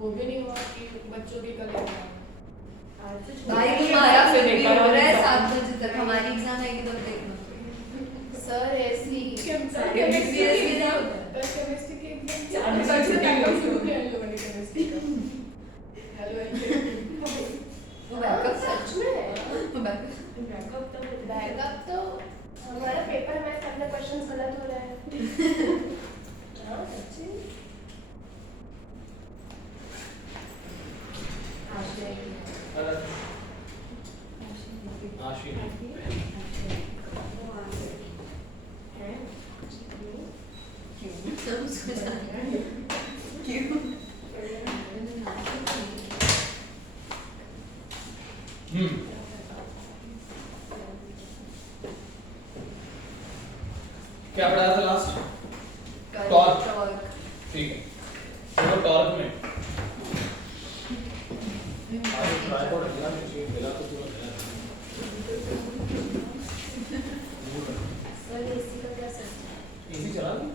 वो भी नहीं हुआ कि बच्चों की कल भाई तुम्हारा फिर भी हो रहा है 7 बजे तक, हमारी एग्जाम आएगी तो देखना। सर ऐसी केमिस्ट्री ऐसी नहीं होता है। केमिस्ट्री की एग्जाम 4 बजे तक शुरू किया इन लोगों ने केमिस्ट्री का। हेलो वो बैकअप सच में वो बैकअप बैकअप तो हमारा पेपर में अपने क्वेश्चंस गलत हो रहे हैं। हाँ सच्ची आशी सब उसको जाना है। क्यों? क्या पढ़ाया था लास्ट? टॉर्क। ठीक है, तो टॉर्क में ट्राइपॉड हटा नीचे मिला तो पूरा नया सर एसी का क्या सच इजी चला दी?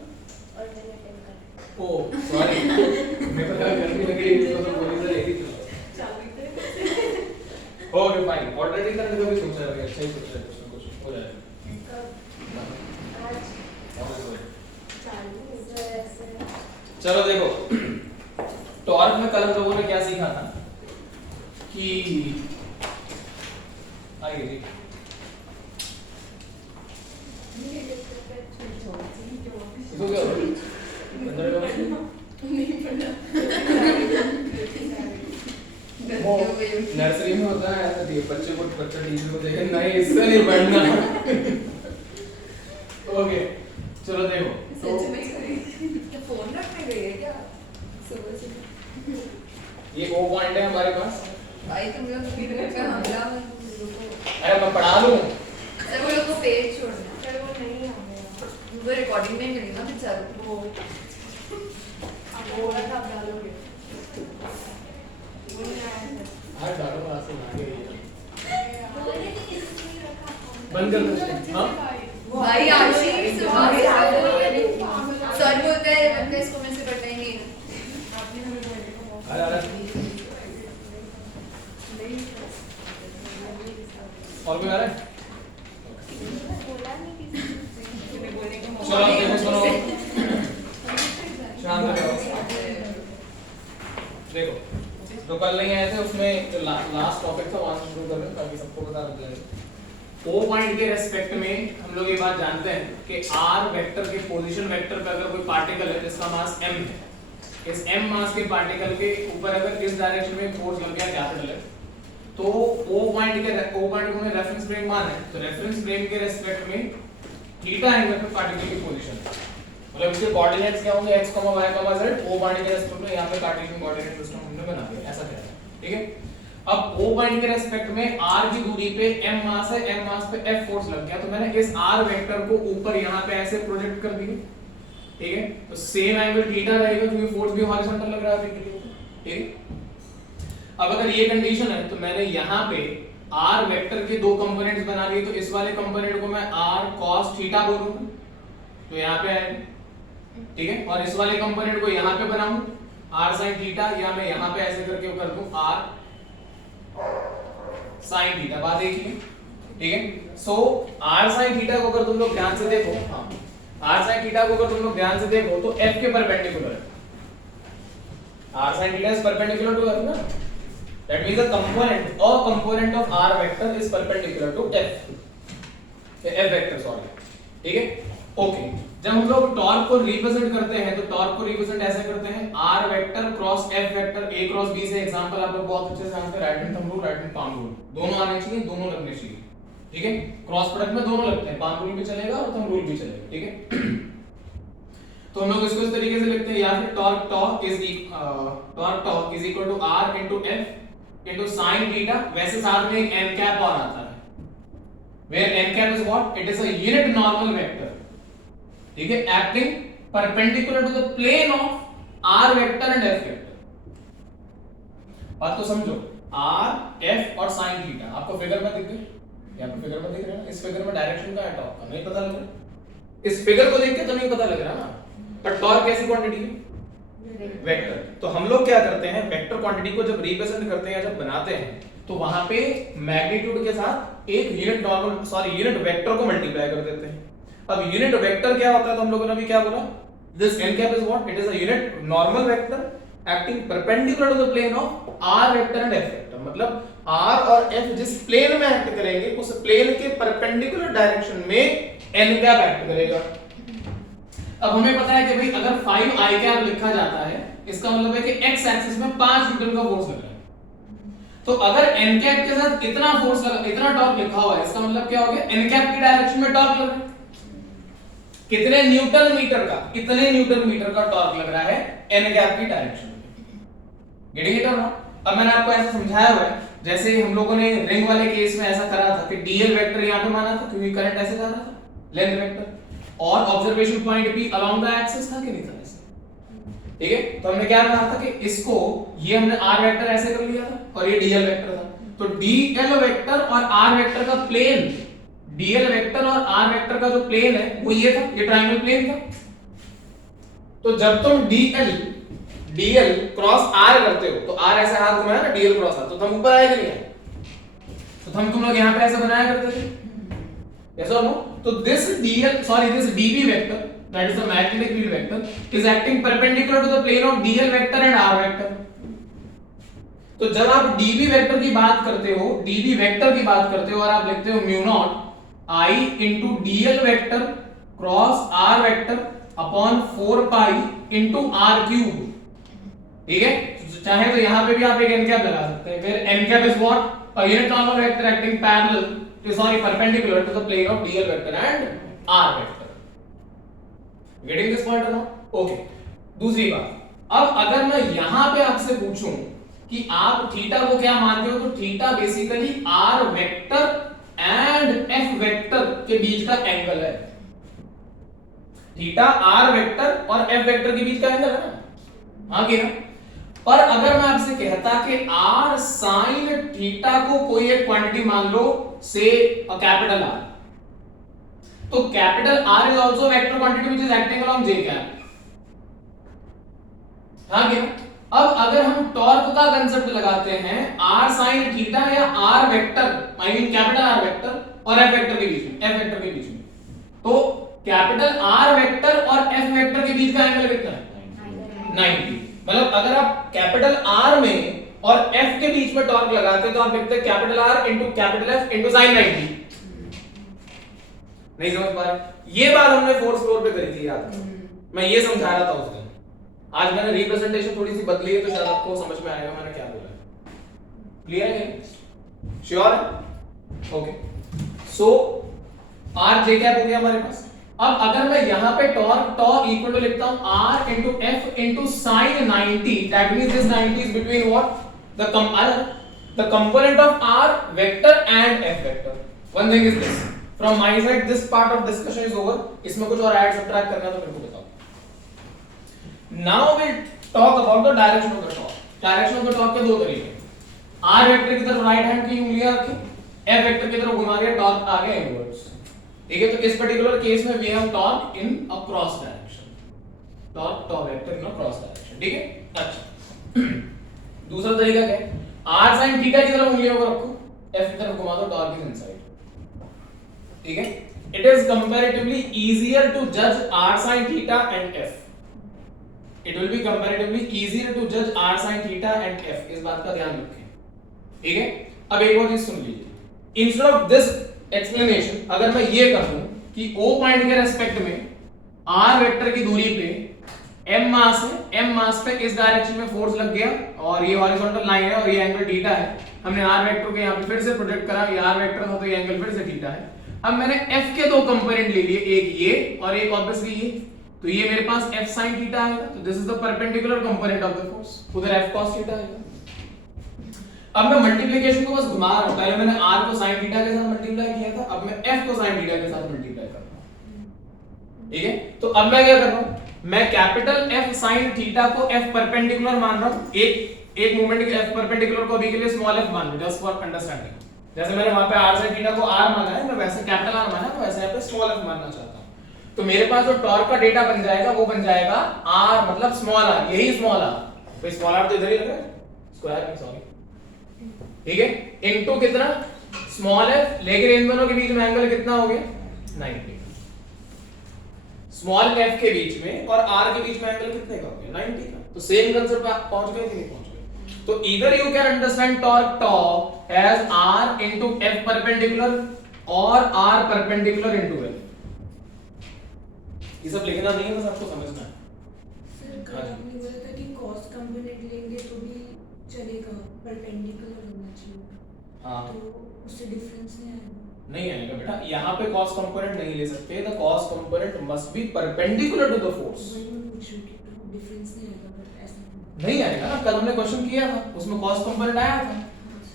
और मैंने टेन कर ओ सॉरी मेरे को लगा गर्मी लग रही है तो बोली सर इजी चला। ओके फाइन, ऑलरेडी करने का भी सोच रहा है, अच्छा ही सोच रहा है, कुछ ना कुछ हो जाएगा। आज और चालू सर ऐसे चलो देखो, टॉर्क में कल हम लोगों ने क्या सीखा था कि आइए जी इसको क्या हो रहा है? अंदर का नहीं पढ़ा वो नर्सरी में होता है ऐसा, बच्चा टीचर को देखे नहीं इससे नहीं पढ़ना। ओके चलो देखो, सच में क्या फोन रखने गई है क्या सुबह से? ये ओ पॉइंट है हमारे पास। भाई तुम लोग फिर पे हमला मत रुको। अरे मैं पढ़ा लूं। सर वो लोग को पेज छोड़ना। सर वो नहीं आया उनको रिकॉर्डिंग नहीं मिली ना बेचारों को। अब वो वाला आप डालोगे वो नहीं आया सर हर डालो क्लास में आगे बंद कर दो। हां भाई आशीष सुबह सर बोलते हैं बंदे इसको में से पढ़ना ही नहीं है। अरे और कोई आ रहा है? चलो देखो सुनो, शांत रहो। देखो जो कल नहीं आए थे उसमें जो लास्ट टॉपिक था वहां से शुरू कर रहे हैं ताकि सबको पता लग जाए। ओ पॉइंट के रेस्पेक्ट में हम लोग ये बात जानते हैं कि आर वेक्टर के पोजीशन वेक्टर पे अगर कोई पार्टिकल है जिसका मास m है, इस m मास के पार्टिकल के ऊपर अगर इस डायरेक्शन में फोर्स लग गया कैपिटल है तो ओ पॉइंट को मैं रेफरेंस फ्रेम मान है, तो रेफरेंस फ्रेम के रेस्पेक्ट में थीटा एंगल पे पार्टिकल की पोजीशन मतलब इसके कोऑर्डिनेट्स क्या होंगे x, y, z। O point के रेस्पेक्ट में यहां पे कार्टेशियन कोऑर्डिनेट सिस्टम हमने बना दिया, ऐसा कह रहा है। ठीक है, अब O पॉइंट के रेस्पेक्ट में r की दूरी पे m मास है, m मास पे F फोर्स लग गया तो मैंने इस r वेक्टर को ऊपर यहां पे ऐसे प्रोजेक्ट कर दिया। ठीक है, तो सेम एंगल थीटा रहेगा क्योंकि फोर्स भी हॉरिजॉन्टल लग रहा है अभी के लिए। ठीक है, अब अगर ये कंडीशन है तो मैंने यहां पे r वेक्टर के दो कंपोनेंट्स बना लिए, तो इस वाले कंपोनेंट को मैं r cos थीटा बोलूंगा तो यहां पे आएगा। ठीक है, और इस वाले कंपोनेंट को यहां पे बनाऊं r sin थीटा, या मैं यहां पे ऐसे करके कर दूं r sin थीटा। बात एक ही है। ठीक है, सो r sin थीटा को अगर तुम लोग ध्यान से देखो, हां r sin थीटा को अगर तुम लोग ध्यान से देखो तो f के परपेंडिकुलर है। r sin theta is perpendicular to f ना, that means a component of r vector is perpendicular to f vector sorry. ठीक है, ओके, जब हम लोग टॉर्क को रिप्रेजेंट करते हैं तो टॉर्क को रिप्रेजेंट ऐसे करते हैं r vector cross f vector a cross b से। एग्जांपल आप लोग बहुत अच्छे से जानते हैं, right hand thumb rule, right hand palm rule, दोनों आने चाहिए, दोनों लगने चाहिए। ठीक है, क्रॉस प्रोडक्ट में दोनों लगते हैं, पाम रूल भी चलेगा और थंब रूल भी चलेगा। ठीक है, तो हम लोग इसको इस तरीके से लिखते हैं, या फिर torque is equal to r into f into sin theta. वैसे साथ में एक n कैप और आता है, where n cap is what, it is a unit normal vector। ठीक है, acting perpendicular to the plane of r vector and f vector। बात तो समझो, r f और sin थीटा आपको फिगर में दिख गए, यहाँ पे फिगर में दिख रहा है। इस फिगर में डायरेक्शन का है टॉर्क का, नहीं पता लग रहा, इस फिगर को देख के तो नहीं पता लग रहा ना, पर टॉर्क कैसी क्वांटिटी है, वेक्टर। तो हम लोग क्या करते हैं, वेक्टर क्वांटिटी को जब रिप्रेजेंट करते हैं या जब बनाते हैं तो वहां पे मैग्नीट्यूड के साथ एक यूनिट वेक्टर को मल्टीप्लाई कर देते हैं। अब यूनिट वेक्टर क्या होता है, तो हम लोगों ने अभी क्या बोला, this n cap is what, it is a unit normal vector acting perpendicular to the plane of r vector and f vector। मतलब r और f जिस प्लेन में एक्ट करेंगे उस प्लेन के परपेंडिकुलर डायरेक्शन में n cap एक्ट करेगा। अब हमें पता है कि भाई अगर 5 i cap लिखा जाता है, इसका मतलब है कि x एक्सिस में 5 न्यूटन का फोर्स लग रहा है। तो अगर n cap के साथ इतना फोर्स लगा, इतना टॉर्क लिखा हुआ है, इसका मतलब क्या हो गया, n cap की डायरेक्शन में टॉर्क लग रहा है। कितने न्यूटन मीटर का, कितने न्यूटन मीटर का टॉर्क लग रहा है n cap की डायरेक्शन में। गेटिंग इट और नॉट? अब मैंने आपको ऐसा समझाया हुआ है, जैसे हम लोगों ने रिंग वाले केस में ऐसा करा था कि dl वेक्टर यहां पे माना था क्योंकि करंट ऐसे जा रहा था, लेंथ वेक्टर, और ऑब्जर्वेशन पॉइंट भी अलोंग द एक्सिस था कि नहीं था ऐसे। ठीक है, तो हमने क्या कहा था कि इसको, ये हमने r वेक्टर ऐसे कर लिया था और ये dl वेक्टर था। तो dl वेक्टर और r वेक्टर का प्लेन, dl वेक्टर और r वेक्टर का जो प्लेन है वो ये था, ये ट्रायंगल प्लेन था। तो जब तुम dl क्रॉस r करते हो, तो r ऐसे हाथ घुमाया ना, dl क्रॉस r, तो तुम ऊपर आए कि नहीं आए? तो तुम लोग यहां पे ऐसे बनाया करते थे, yes or no? तो this dv vector, that is the magnetic field vector, is acting perpendicular to the plane of dl vector and r vector। तो जब आप dv वेक्टर की बात करते हो, dv वेक्टर की बात करते हो और आप लिखते हो mu naught I into dl vector cross r vector upon 4 pi into r cube. ठीक है, चाहे तो यहां पे भी आप एक n कैप लगा सकते हैं। फिर n cap is what, a unit normal vector acting perpendicular to the plane of dl vector and r vector। Getting this point or not? Okay। दूसरी बात, अब अगर मैं यहां पे आपसे पूछूं कि आप थीटा को क्या मानते हो, तो theta basically r vector and f vector के बीच का एंगल है। थीटा r वेक्टर और f वेक्टर के बीच का एंगल है ना, हाँ कि ना? पर अगर मैं आपसे कहता कि r sin थीटा को कोई एक क्वांटिटी मान लो, से कैपिटल R, तो capital R is also vector quantity which is acting along j cap, हाँ कि ना? अब अगर हम टॉर्क का कांसेप्ट लगाते हैं r sin थीटा या r vector, I mean capital R vector और f वेक्टर के बीच में, f वेक्टर के बीच में, तो कैपिटल R वेक्टर और f वेक्टर के बीच का एंगल कितना है? 90। मतलब अगर आप कैपिटल R में और f के बीच में टॉर्क लगाते हैं तो आप लिखते हैं capital R into capital F into sin 90। नहीं समझ पा रहे? ये बात हमने फोर्थ फ्लोर पे करी थी, याद करो, मैं ये समझा रहा था उस दिन। आज मैंने रिप्रेजेंटेशन थोड़ी सी बदली है तो शायद आपको समझ में आएगा मैंने क्या बोला है। क्लियर है? श्योर है? ओके। सो r j कैप हो गया हमारे पास। अब अगर मैं यहां पे टॉर्क टॉ इक्वल टू लिखता हूं r into f into sin 90, that means this 90 is between what, the component of r vector and f vector। one thing is this, from my side this part of discussion is over। इसमें कुछ और add subtract करना तो मेरे को बताओ। now we'll talk about the direction of the torque। Direction of the torque के दो तरीके, r वेक्टर की तरफ राइट हैंड की उंगलियां रखें, f वेक्टर की तरफ घुमा के टॉर्क आगे इनवर्ड्स। ठीक है, तो इस पर्टिकुलर केस में we have torque in a cross direction, torque tau vector in a cross direction. ठीक है, अच्छा दूसरा तरीका क्या है, r sin थीटा की तरफ उंगलियों को रखो, f की तरफ घुमा दो, टॉर्क इज इनसाइड। ठीक है, it is comparatively easier to जज r sin theta and f, it will be comparatively easier to judge r sin theta and f। इस बात का ध्यान रखें। ठीक है, अब एक और चीज सुन लीजिए, इंस्टेड ऑफ दिस एक्सप्लेनेशन अगर मैं ये कर दूं कि O पॉइंट के रेस्पेक्ट में r वेक्टर की दूरी पे m मास है, m मास पे इस डायरेक्शन में फोर्स लग गया और ये हॉरिजॉन्टल लाइन है और ये एंगल थीटा है, हमने r वेक्टर को यहां पे फिर से प्रोजेक्ट करा, ये r वेक्टर था तो ये एंगल फिर से थीटा है। अब मैंने f के दो कंपोनेंट ले लिए, एक ये और एक ऑब्वियसली ये, तो ये मेरे पास f sin थीटा आएगा, तो this is the perpendicular component of the force, उधर f cos थीटा आएगा। अब मैं मल्टीप्लिकेशन को बस घुमा रहा हूं, पहले मैंने r को sin थीटा के साथ मल्टीप्लाई किया था, अब मैं f को sin थीटा के साथ मल्टीप्लाई कर रहा हूं। ठीक है, तो अब मैं क्या कर रहा हूं, मैं कैपिटल F sin थीटा को f परपेंडिकुलर मान रहा हूं, एक मोमेंट के f परपेंडिकुलर को अभी के लिए स्मॉल f मान लो, जस्ट फॉर अंडरस्टैंडिंग। जैसे मैंने वहां पे r sin थीटा को r माना है, मैं वैसे कैपिटल R माना है, वैसे यहां पे स्मॉल f मानना चाहता हूं। तो मेरे पास जो टॉर्क का डेटा बन जाएगा वो बन जाएगा r मतलब स्मॉल r, यही स्मॉल r, तो स्मॉल r तो इधर ही लग रहा है, स्क्वायर में, सॉरी, ठीक है, इनटू कितना स्मॉल f, लेकिन इन दोनों के बीच में एंगल कितना हो गया 90, स्मॉल f के बीच में और r के बीच में एंगल कितने का हो गया 90 का, तो सेम कंसेप्ट पे आप पहुंच गए कि नहीं पहुंच गए? तो either you can understand torque tau as r into f perpendicular और r perpendicular into f, ये सब लिखना नहीं है, बस आपको समझना है। सर कल आपने बोला था कि कॉस कंपोनेंट लेंगे तो भी चलेगा, परपेंडिकुलर होना चाहिए, हाँ, तो उससे डिफरेंस नहीं आएगा। नहीं आएगा बेटा, यहाँ पे cos कंपोनेंट नहीं ले सकते, the cos component must be perpendicular to the force, वही मैं पूछ रही हूँ कि डिफरेंस नहीं आएगा, बट ऐसा नहीं आएगा ना, कल हमने क्वेश्चन किया था उसमें cos कंपोनेंट आया था,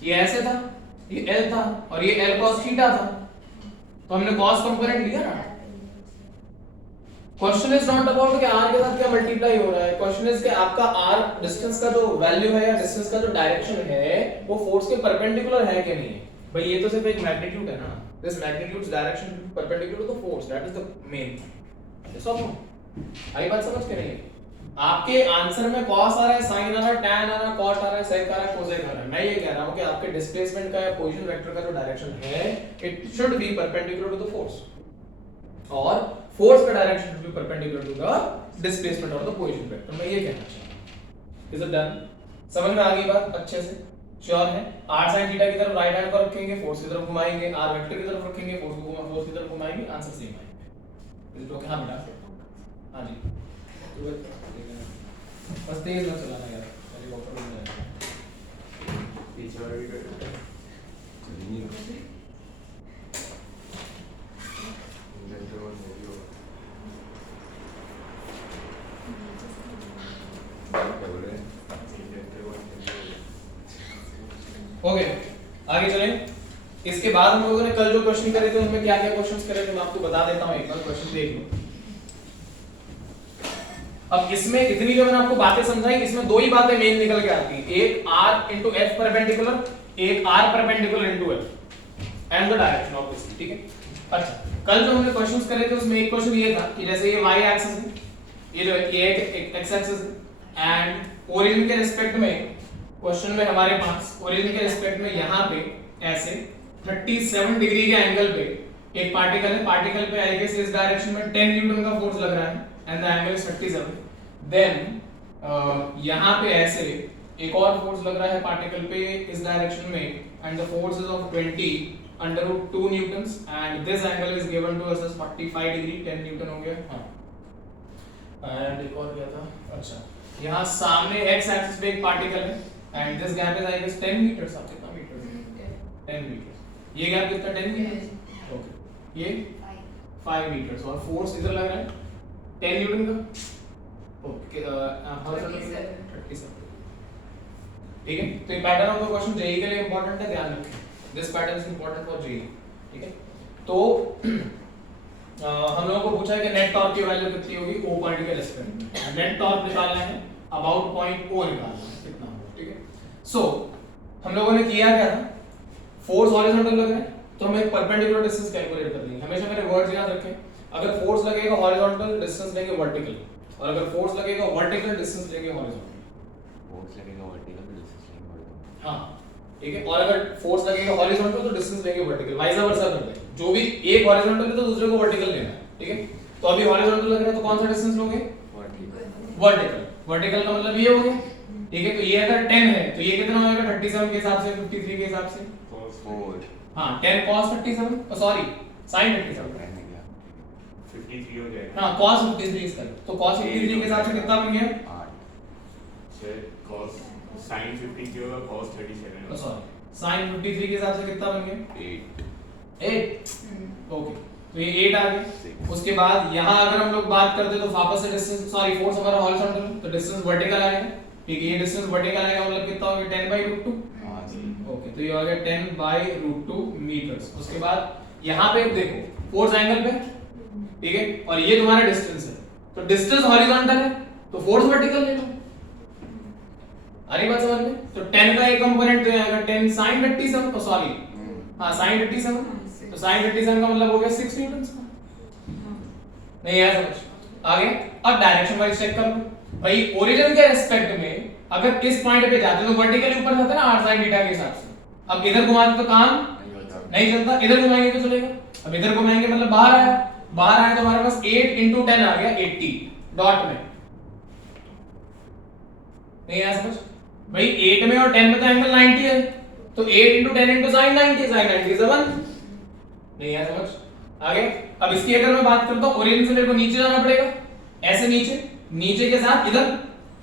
ये ऐसे था, ये L था और ये L cos थीटा था, तो हमने cos कंपोनेंट लिया ना। क्वेश्चन इज नॉट अबाउट कि r के साथ क्या मल्टीप्लाई हो रहा है, क्वेश्चन इज कि आपका r डिस्टेंस का जो वैल्यू है या डिस्टेंस का जो डायरेक्शन है वो फोर्स के परपेंडिकुलर है कि नहीं है। भाई ये तो सिर्फ एक मैग्नीट्यूड है ना, this magnitude's direction perpendicular to force, that is the main, सब आई बात समझ के नहीं? आपके आंसर में cos आ रहा है, sin आ रहा है, tan आ रहा है, cot आ रहा है, sec आ रहा है, cosec आ रहा है, मैं ये कह रहा हूं कि आपके डिस्प्लेसमेंट का या पोजीशन वेक्टर का जो डायरेक्शन है it should be perpendicular to the force, और फोर्स का direction should be perpendicular to the displacement और द पोजीशन वेक्टर, मैं ये कहना चाहता हूं। Is it done? समझ में आ गई बात अच्छे से? श्योर है? r sin थीटा की तरफ राइट हैंड को रखेंगे, फोर्स की तरफ घुमाएंगे, r वेक्टर की तरफ रखेंगे, फोर्स की तरफ घुमाएंगे, आंसर सेम आएगा। Is it okay? हां बेटा, हां जी, बस तेज ना चलाना यार, हेलीकॉप्टर उड़ जाएगा पीछे वाली कर चलिए ओके, आगे चलें। इसके बाद हम लोगों ने कल जो क्वेश्चन करे थे उनमें क्या क्या क्वेश्चंस करे थे मैं आपको बता देता हूं, एक बार क्वेश्चन देख लो। अब इसमें इतनी जो मैंने आपको बातें समझाई, इसमें दो ही बातें मेन निकल के आती हैं, एक r into f परपेंडिकुलर, एक r perpendicular into f and the direction obviously, ठीक है। अच्छा, कल जो हमने क्वेश्चंस करे थे उसमें एक क्वेश्चन ये था कि जैसे ये y एक्सिस है, ये जो ये एक x एक्सिस है, एंड ओरिजिन के रिस्पेक्ट में क्वेश्चन में हमारे पास ओरिजिन के रिस्पेक्ट में यहाँ पे ऐसे 37 डिग्री के एंगल पे एक पार्टिकल है, पार्टिकल पे आई गेस इस डायरेक्शन में 10 न्यूटन का फोर्स लग रहा है and the angle is 37, then यहाँ पे ऐसे एक और फोर्स लग रहा है पार्टिकल पे इस डायरेक्शन में and the force is of 20 under root 2 newtons and this angle is given to us as 45 degree, 10 newton हो गया। हां, एंड एक और क्या था, अच्छा यहाँ सामने x एक्सिस पे एक पार्टिकल है and this gap is I guess 10 metres, आप कितना मीटर 10 मीटर, ये गैप कितना 10 मीटर, ओके, ये 5 मीटर्स और फोर्स इधर लग रहा है 10 न्यूटन का, ओके, हॉरिजॉन्टल 37, ठीक है। तो ये pattern of the question JEE के लिए इंपॉर्टेंट है, ध्यान रखें, this pattern is important for JEE, ठीक है। तो हम लोगों को पूछा है कि नेट टॉर्क की वैल्यू कितनी होगी O पॉइंट के रिस्पेक्ट में, नेट टॉर्क निकालना है, अबाउट पॉइंट O निकालना है कितना होगा, ठीक है। सो हम लोगों ने किया क्या था, फोर्स हॉरिजॉन्टल लग रहा है तो हम एक परपेंडिकुलर डिस्टेंस कैलकुलेट कर लेंगे, हमेशा मेरे वर्ड्स याद रखें, अगर फोर्स लगेगा हॉरिजॉन्टल डिस्टेंस लेंगे वर्टिकल, और अगर फोर्स लगेगा वर्टिकल डिस्टेंस लेंगे हॉरिजॉन्टल, फोर्स लगेगा वर्टिकल तो डिस्टेंस लेंगे हॉरिजॉन्टल, हां ठीक है, और अगर फोर्स लगेगा हॉरिजॉन्टल तो डिस्टेंस लेंगे वर्टिकल, वाइस वर्सा कर दे, जो भी एक हॉरिजॉन्टल है तो दूसरे को वर्टिकल लेना है, ठीक है। तो अभी हॉरिजॉन्टल लग रहा है तो कौन सा डिस्टेंस लोगे, वर्टिकल, वर्टिकल का मतलब ये हो गया, ठीक है। तो ये अगर 10 है तो ये कितना होगा 37 के हिसाब से, 53 के हिसाब से, cos 4 हां 10 cos 37, सॉरी sin 37, 53 हो जाएगा, हां cos 53 इसका, तो cos 53 के हिसाब से कितना बन गया 8 cos sin 50 की होगा cos 37, सॉरी sin 53 के हिसाब से कितना बन गया 8, ओके, तो ये 8 आ गया। उसके बाद यहाँ अगर हम लोग बात करते तो वापस से डिस्टेंस, सॉरी फोर्स हमारा हॉरिजॉन्टल तो डिस्टेंस वर्टिकल आएगा, ठीक है, ये डिस्टेंस वर्टिकल आएगा मतलब कितना हो गया 10/√2, हां जी, ओके, तो ये हो गया 10/√2 मीटर्स। उसके बाद यहाँ पे देखो फोर्स एंगल पे, ठीक है, और ये तुम्हारा डिस्टेंस है, तो डिस्टेंस हॉरिजॉन्टल है तो फोर्स वर्टिकल ले लो, आ रही बात समझ में। तो 10 का एक कंपोनेंट तो आएगा 10 sin 37, सॉरी हां sin 37, तो sin 37 का मतलब हो गया 6 न्यूटन का, नहीं है समझ आगे। अब डायरेक्शन वाइज चेक कर लो भाई, ओरिजिन के रिस्पेक्ट में अगर इस पॉइंट पे जाते तो वर्टिकली ऊपर जाता ना r sin थीटा के हिसाब से। अब इधर घुमाते तो काम नहीं चलता, इधर घुमाएंगे तो चलेगा। अब इधर घुमाएंगे मतलब बाहर आया तो हमारे पास 8 × 10 आ गया 80 डॉट में। नहीं आया समझ भाई, 8 में और 10 में तो एंगल 90 है, तो 8 × 10 × sin 90 sin 90 is 1। नहीं आया समझ आगे। अब इसकी अगर मैं बात करता हूं ओरिजिन से मेरे को नीचे जाना पड़ेगा, ऐसे नीचे के साथ इधर,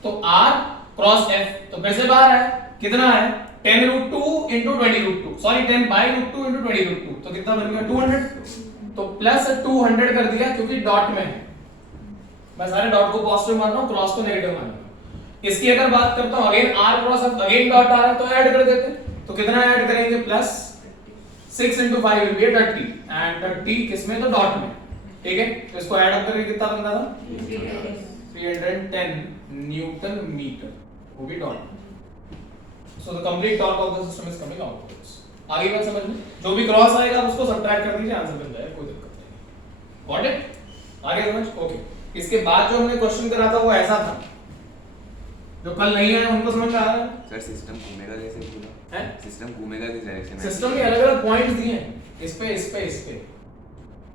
तो r क्रॉस f, तो फिर से बाहर आया कितना है 10√2 × 20√2 सॉरी 10/√2 × 20√2, तो कितना बन गया 200, तो प्लस 200 कर दिया क्योंकि डॉट में है। मैं सारे डॉट को पॉजिटिव मान रहा हूं, क्रॉस को नेगेटिव मान रहा हूं। इसकी अगर बात करता हूं again r cross f again dot आ रहा है तो ऐड कर देते, तो कितना ऐड करेंगे प्लस 6 × 5 will be 30 एंड 30 किसमें तो डॉट में, ठीक है। तो इसको ऐड अप करके कितना बनता था 310 न्यूटन मीटर, वो भी dot. So the complete torque of the system is coming out of this. आगे बात समझ में, जो भी क्रॉस आएगा उसको सब्ट्रैक्ट कर दीजिए, आंसर बन जाएगा, कोई दिक्कत नहीं। Got it? आगे समझ ओके। इसके बाद जो हमने क्वेश्चन करा था वो ऐसा था, जो कल नहीं आया उनको समझ में आ रहा है सर सिस्टम घूमेगा कैसे पूरा? हैं? सिस्टम घूमेगा किस डायरेक्शन में? सिस्टम में अलग-अलग पॉइंट्स दिए हैं, इस पे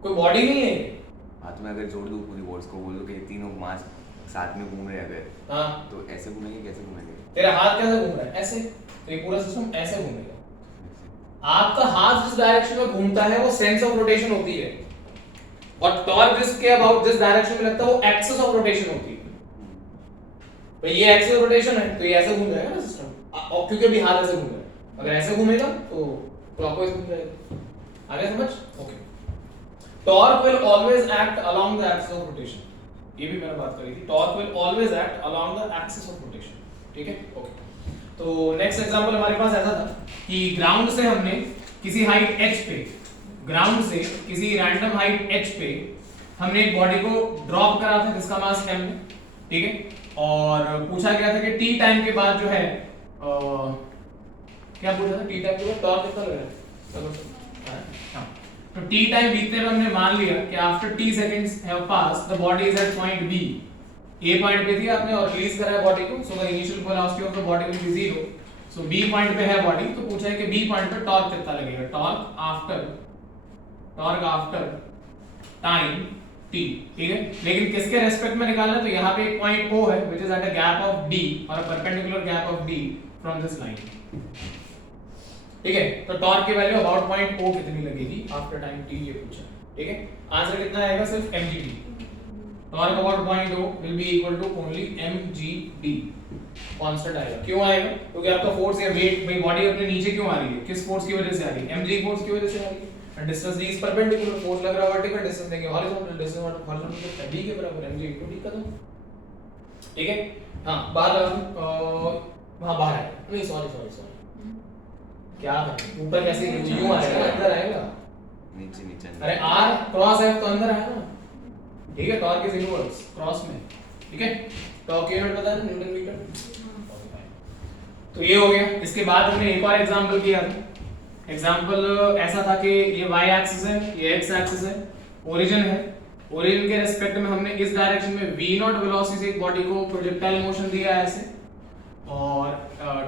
कोई बॉडी नहीं है। हाथ में अगर जोड़ दूं पूरी बोर्ड्स को, बोल दो कि तीनों मास साथ में घूम रहे हैं अगर, हां तो ऐसे घूमेंगे कैसे घूमेंगे? तेरा हाथ कैसे घूम रहा है ऐसे, तो ये पूरा सिस्टम ऐसे घूमेगा। आपका हाथ जिस डायरेक्शन में घूमता है वो सेंस ऑफ रोटेशन होती है, और टॉर्क जिसके अबाउट जिस डायरेक्शन में लगता है वो एक्सिस ऑफ रोटेशन होती है। तो ये एक्सिस ऑफ रोटेशन है तो ये ऐसे घूम जाएगा ना सिस्टम, और क्योंकि अभी हाथ ऐसे घूम रहा है, अगर ऐसे घूमेगा तो क्लॉकवाइज घूम जाएगा। आगे समझ okay. Torque will always act along the axis of rotation, ये भी मैंने बात करी थी, torque will always act along the axis of rotation, ठीक है ओके। तो नेक्स्ट एग्जांपल हमारे पास ऐसा था कि ग्राउंड से हमने किसी हाइट h पे, ग्राउंड से किसी रैंडम हाइट h पे हमने एक बॉडी को ड्रॉप करा था जिसका मास m है, ठीक है। और पूछा गया था कि t टाइम के बाद जो है क्या पूछा था, t टाइम के बाद टॉर्क कितना लग रहा है। हां, तो t टाइम बीतते हुए हमने मान लिया कि after t seconds have pass the body is at point b। a point पे थी आपने और रिलीज करा है बॉडी को, so the initial velocity of the body will be 0। So b point पे है बॉडी, तो पूछा है कि b पॉइंट पे टॉर्क कितना लगेगा, टॉर्क आफ्टर टाइम t, ठीक है। लेकिन किसके रेस्पेक्ट में निकालना है, तो यहाँ पे एक पॉइंट o है which is eight a gap of d और a perpendicular gap of d from this line, ठीक है। तो टॉर्क की वैल्यू अबाउट पॉइंट o कितनी लगेगी आफ्टर टाइम t, ये पूछा, ठीक है। आंसर कितना आएगा सिर्फ mgd, torque about point o will be equal to only mgd, constant आएगा। क्यों आएगा, क्योंकि आपका फोर्स या वेट भाई बॉडी अपने नीचे क्यों आ रही है, किस फोर्स की वजह से आ रही है, mg फोर्स की वजह से आ रही है। And distance d is perpendicular, force लग रहा है वर्टिकल, डिस्टेंस देंगे हॉरिजॉन्टल, डिस्टेंस हॉरिजॉन्टल d के बराबर mg d खत्म, ठीक है। हां बाहर वहां बाहर है, नहीं सॉरी क्या है, ऊपर कैसे यूं आएगा, अंदर आएगा, नीचे अरे r क्रॉस f तो अंदर आएगा, ठीक है। टॉर्क इज इनवर्स क्रॉस में, ठीक है। टॉर्क की यूनिट पता है न्यूटन मीटर, तो ये हो गया। इसके बाद हमने एक और एग्जांपल किया था। एग्जांपल ऐसा था कि ये y एक्सिस है, ये x एक्सिस है, ओरिजिन है, ओरिजिन के रिस्पेक्ट में हमने इस डायरेक्शन में v0 वेलोसिटी से एक बॉडी को प्रोजेक्टाइल मोशन दिया है ऐसे, और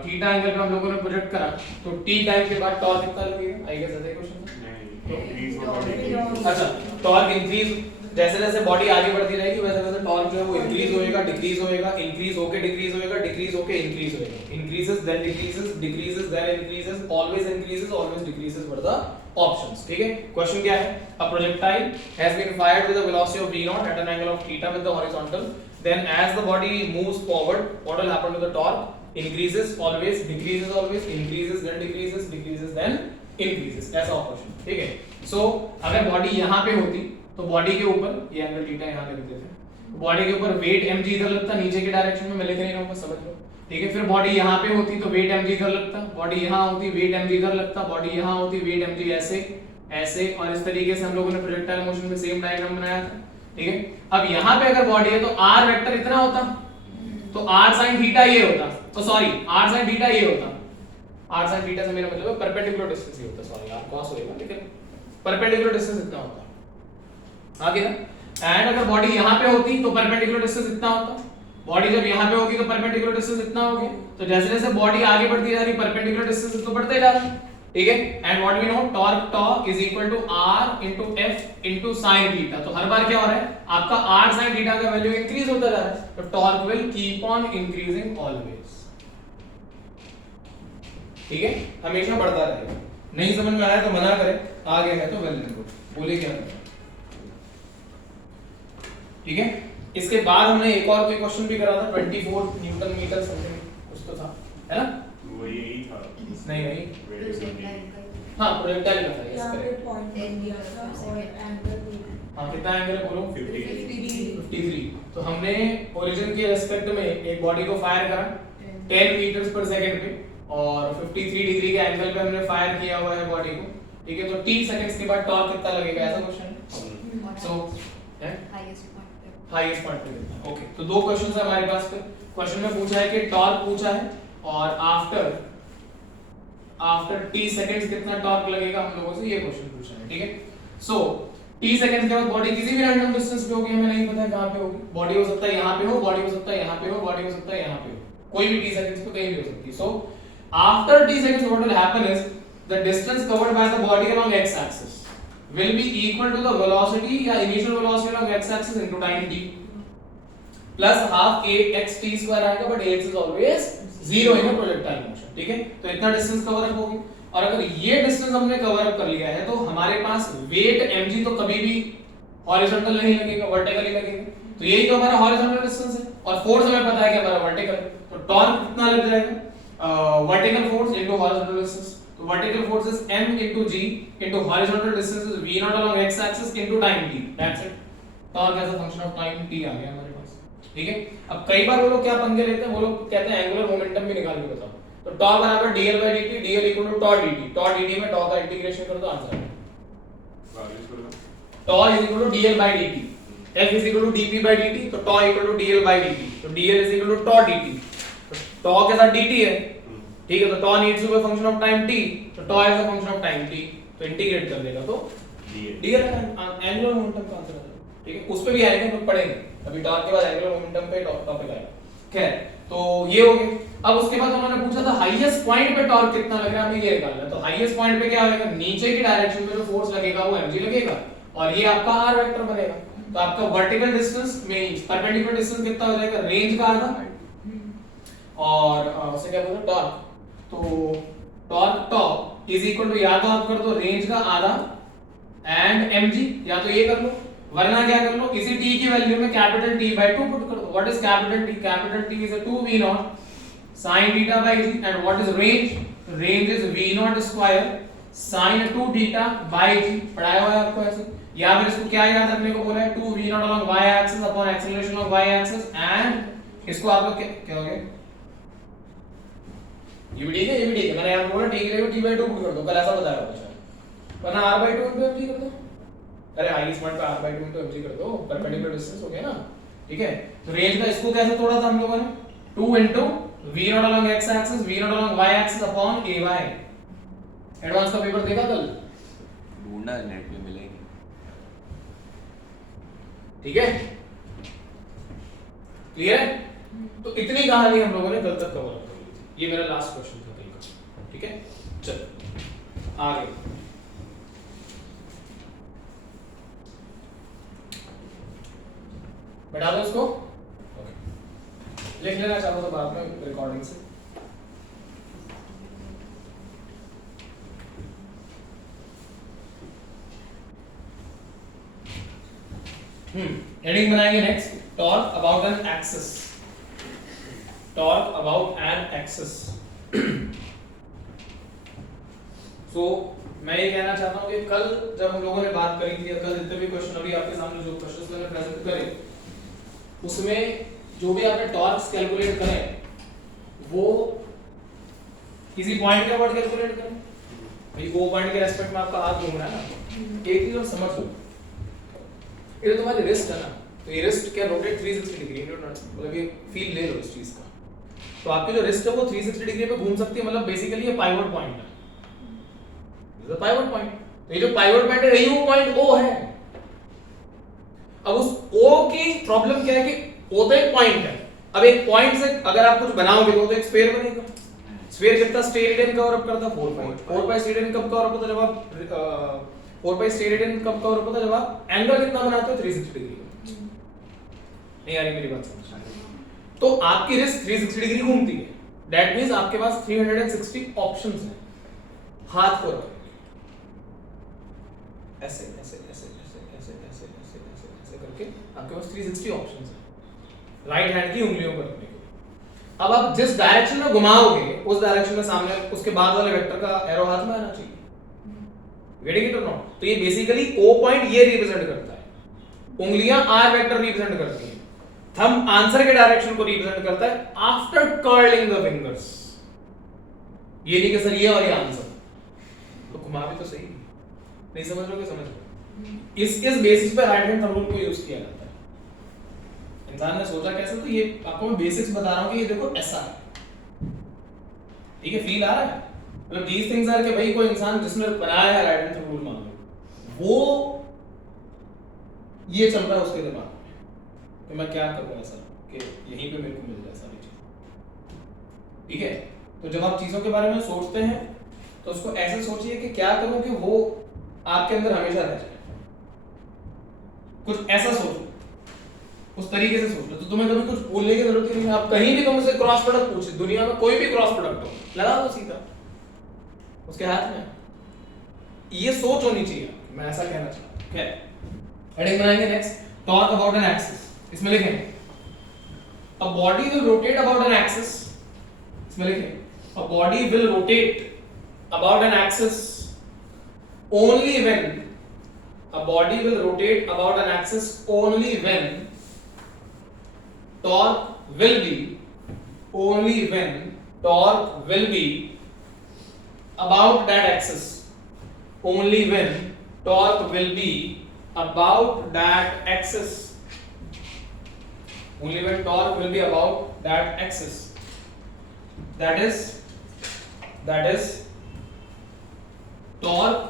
थीटा एंगल पे हम लोगों ने प्रोजेक्ट करा, तो t टाइम के बाद टॉर्क कितना लगेगा, आई गेस ऐसा ही क्वेश्चन था। increase होगा decrease। अच्छा, टॉर्क इंक्रीज जैसे जैसे बॉडी आगे बढ़ती रहेगी वैसे वैसे टॉर्क जो है वो इंक्रीज होएगा, डिक्रीज होएगा, इंक्रीज होके डिक्रीज होएगा, डिक्रीज होके इंक्रीज होएगा, increases then decreases, decreases then increases, always decreases for the options, ठीक है। क्वेश्चन क्या है, a projectile has been fired with a velocity of v0 at an angle of theta with the horizontal, then as the body moves forward what will happen to the torque, increases always, decreases always, increases then decreases then increases, ऐसा option, ठीक है। सो अगर body यहाँ पे होती तो body के ऊपर ये एंगल थीटा यहाँ पे लिखते थे, बॉडी के ऊपर वेट mg इधर लगता, नीचे के डायरेक्शन में मैं लिख नहीं रहा हूँ बस समझ लो, ठीक है। फिर बॉडी यहाँ पे होती तो वेट mg इधर लगता, बॉडी यहाँ होती वेट mg इधर लगता, बॉडी यहाँ होती वेट mg ऐसे ऐसे, और इस तरीके से हम लोगों ने प्रोजेक्टाइल मोशन में सेम डायग्राम बनाया था, ठीक है। अब यहाँ पे अगर बॉडी है तो r वेक्टर इतना होता, तो r sin थीटा ये होता, तो सॉरी r sin थीटा ये होता, r sin थीटा से मेरा मतलब है परपेंडिकुलर डिस्टेंस ये होता, सॉरी r cos होएगा लेकिन परपेंडिकुलर डिस्टेंस इतना होता, आगे ना। एंड अगर बॉडी यहाँ पे होती तो परपेंडिकुलर डिस्टेंस इतना होता, बॉडी जब यहाँ पे होगी तो परपेंडिकुलर डिस्टेंस इतना होगी, तो जैसे जैसे बॉडी आगे बढ़ती जा रही परपेंडिकुलर डिस्टेंस तो बढ़ते जा रहा है, ठीक है। And what we know torque tau is equal to r into f into sin theta, तो हर बार क्या हो रहा है आपका r sin थीटा का वैल्यू इंक्रीज होता जा रहा है, तो torque will keep on increasing always, ठीक है, हमेशा बढ़ता रहेगा। नहीं समझ में आया तो मना करें, आ गया है तो वेल एंड गुड, बोले क्या करना, ठीक है। इसके बाद हमने एक और कोई क्वेश्चन भी करा था 24 न्यूटन मीटर समथिंग कुछ तो था, है ना? वो यही था। नहीं Very हाँ प्रोजेक्टाइल का था, यस यहाँ पे करेक्ट। पॉइंट दिया था और एंगल हाँ कितना एंगल है बोलो? 50 53। तो हमने ओरिजिन के रेस्पेक्ट में एक बॉडी को फायर करा 10 मीटर्स पर सेकंड पे और 53 डिग्री के एंगल पे हमने फायर किया हुआ है बॉडी को, ठीक है। तो t सेकंड्स के बाद टॉर्क कितना लगेगा, ऐसा क्वेश्चन है। सो हाईएस्ट पॉइंट पे कितना, ओके। तो दो क्वेश्चंस है हमारे पास पे। क्वेश्चन में पूछा है कि टॉर्क पूछा है और आफ्टर t सेकंड्स कितना टॉर्क लगेगा हम लोगों से, ये क्वेश्चन पूछा है, ठीक है। सो t सेकंड्स के बाद बॉडी किसी भी रैंडम डिस्टेंस पे होगी, हमें नहीं पता कहां पे होगी, बॉडी हो सकता है यहां पे हो, बॉडी हो सकता है यहां पे हो, बॉडी हो सकता है यहां पे हो, कोई भी t सेकंड्स पे कहीं भी हो सकती है। So after t seconds what will happen is the distance covered by the body along x axis will be equal to the velocity या initial velocity along x axis into time t plus half ax t square आएगा, but ax is always 0 in a projectile motion, ठीक है। तो इतना distance cover up होगी और अगर ये डिस्टेंस हमने कवर अप कर लिया है तो हमारे पास वेट mg तो कभी भी हॉरिजॉन्टल नहीं लगेगा, वर्टिकली लगेगा, तो यही तो हमारा हॉरिजॉन्टल डिस्टेंस है और फोर्स हमें पता है कि हमारा वर्टिकल है, तो टॉर्क कितना लग जाएगा, vertical force into horizontal distance, तो vertical force is m into g into horizontal distance is v naught along x axis into time t, that's it। Torque as a function of time t आ गया हमारे पास, ठीक है। अब कई बार वो लोग क्या पंगे लेते हैं, वो लोग कहते हैं एंगुलर मोमेंटम भी निकाल के बताओ, तो टॉ बराबर dl by dt, dl equal to tau dt, tau dt में टॉ का इंटीग्रेशन कर दो, आंसर आ गया। tau is equal to dl by dt, f is equal to dp by dt, तो tau equal to dl by dt, तो dl is equal to tau dt, तो tau के साथ dt है, ठीक है, तो tau needs to be a function of time t, तो tau is a function of time t, तो इंटीग्रेट कर देगा तो dl एंगुलर मोमेंटम का आंसर आ जाएगा, ठीक है। उस पे भी आएंगे, हम लोग पढ़ेंगे अभी, टॉर्क के बाद एंगुलर मोमेंटम पे टॉपिक आएगा, खैर। तो ये हो गया। अब उसके बाद उन्होंने पूछा था हाईएस्ट पॉइंट पे टॉर्क कितना लग रहा है, हमें ये निकालना है। तो हाईएस्ट पॉइंट पे क्या होगा, नीचे की डायरेक्शन में जो फोर्स लगेगा वो mg लगेगा और ये आपका r वेक्टर बनेगा, तो आपका vertical distance means perpendicular distance कितना हो जाएगा, रेंज का आधा और उसे क्या बोलते हैं टॉर्क, तो torque tau is equal to या तो आप कर दो रेंज का आधा एंड mg, या तो ये कर लो, वरना क्या कर लो, इसी t की वैल्यू में कैपिटल T by 2 पुट कर दो। What is capital T? Capital T is 2v naught sin theta by g, and what is range? Range is v naught square sin 2 theta by g, पढ़ाया हुआ है आपको ऐसे, या फिर इसको क्या याद रखने को बोला है, 2v naught along y axis upon acceleration of y axis, and इसको आप लोग क्या हो गया, ये भी ठीक है, ये भी ठीक है, मैंने यहाँ बोला t की जगह t by 2 पुट कर दो, कल ऐसा बताया होगा शायद, वरना r by 2 पे mg कर दो, अरे हाईएस्ट पॉइंट पे r by 2 तो mg कर दो, परपेंडिकुलर डिस्टेंस हो गया ना, ठीक है। तो रेंज का इसको कैसे तोड़ा था हम लोगों ने, 2 into v naught along x axis, v naught along y axis upon ay। Advance का पेपर देखा कल, ढूंढना नेट पे मिलेगी, ठीक है, क्लियर है। तो इतनी कहानी हम लोगों ने कल तक कवर कर ली थी, ये मेरा लास्ट क्वेश्चन था कल का, ठीक है। चल आगे बैठा दो इसको, लिख लेना चाहो तो बाद में रिकॉर्डिंग से। हेडिंग बनाएंगे next, torque about an axis, torque about an axis. So मैं ये कहना चाहता हूं कि कल जब हम लोगों ने बात करी थी, कल जितने भी क्वेश्चन अभी आपके सामने जो क्वेश्चंस मैंने प्रेजेंट करे, उसमें जो भी आपने टॉर्क्स कैलकुलेट करें वो किसी पॉइंट के अबाउट कैलकुलेट करें, भाई वो पॉइंट के रेस्पेक्ट में आपका हाथ घूम रहा है ना, एक चीज और समझ लो, ये तो तुम्हारी रिस्ट है ना, तो ये रिस्ट क्या रोटेट 360 डिग्री, मतलब ये फील ले लो इस चीज का, तो आपकी जो रिस्ट है वो 360 डिग्री पे घूम सकती है, मतलब बेसिकली ये पाइवट पॉइंट है, this is the pivot point. तो ये जो पाइवट पॉइंट है यही वो पॉइंट O है। अब उस O की प्रॉब्लम क्या है कि O तो एक पॉइंट है, अब एक पॉइंट से अगर आप कुछ बनाओगे तो एक स्फीयर बनेगा। स्फीयर कितना स्टेरेडियन कवर अप करता है? 4 पाई स्टेरेडियन कब कवर अप होता है? जब आप 4 पाई स्टेरेडियन कब कवर अप होता है? जब आप एंगल कितना बनाते हो? 360 डिग्री। नहीं आ रही मेरी बात समझ? तो आपकी रिस्ट 360 डिग्री घूमती है, दैट मींस आपके पास 360 ऑप्शंस हैं हाथ को रखने के। ऐसे ऐसे ऐसे ऐसे ऐसे ऐसे ऐसे ऐसे ऐसे करके आपके पास 360 ऑप्शंस हैं राइट हैंड की उंगलियों को रखने के। अब आप जिस डायरेक्शन में घुमाओगे उस डायरेक्शन में सामने उसके बाद वाले वेक्टर का एरो हाथ में आना चाहिए। गेटिंग इट और नॉट? तो ये बेसिकली O पॉइंट ये रिप्रेजेंट करता है, उंगलियां R वेक्टर रिप्रेजेंट करती हैं, थंब आंसर के डायरेक्शन को रिप्रेजेंट करता है आफ्टर कर्लिंग द फिंगर्स। ये नहीं कि सर ये और ये आंसर, तो घुमा भी तो सही नहीं समझ रहे हो? समझ रहे? इस बेसिस पे राइट हैंड थंब रूल को यूज किया जाता है। इंसान ने सोचा कैसे, तो ये आपको मैं बेसिक्स बता रहा हूं कि ये देखो ऐसा है, ठीक है? फील आ रहा है? मतलब दीस थिंग्स आर कि भाई कोई इंसान जिसने बनाया है राइट हैंड थंब रूल मान लो, वो ये चल रहा है उसके दिमाग में कि मैं क्या करूं ऐसा कि यहीं पे मेरे को मिल जाए सारी चीजें, ठीक है? तो जब आप चीजों के बारे में सोचते हैं तो उसको ऐसे सोचिए कि क्या करूं कि वो आपके अंदर हमेशा रह जाए। कुछ ऐसा सोचो, उस तरीके से सोच लो तो तुम्हें कभी कुछ बोलने की जरूरत ही नहीं है। आप कहीं भी तुमसे क्रॉस प्रोडक्ट पूछे, दुनिया में कोई भी क्रॉस प्रोडक्ट हो, लगा दो सीधा उसके हाथ में। ये सोच होनी चाहिए, मैं ऐसा कहना चाहता हूं। क्या हेडिंग बनाएंगे next? Torque about an axis. इसमें लिखें a body will rotate about an axis. इसमें लिखें a body will rotate about an axis only when a body will rotate about an axis only when torque will be about that axis, only when torque will be about that axis, only when torque will be about that axis, that is torque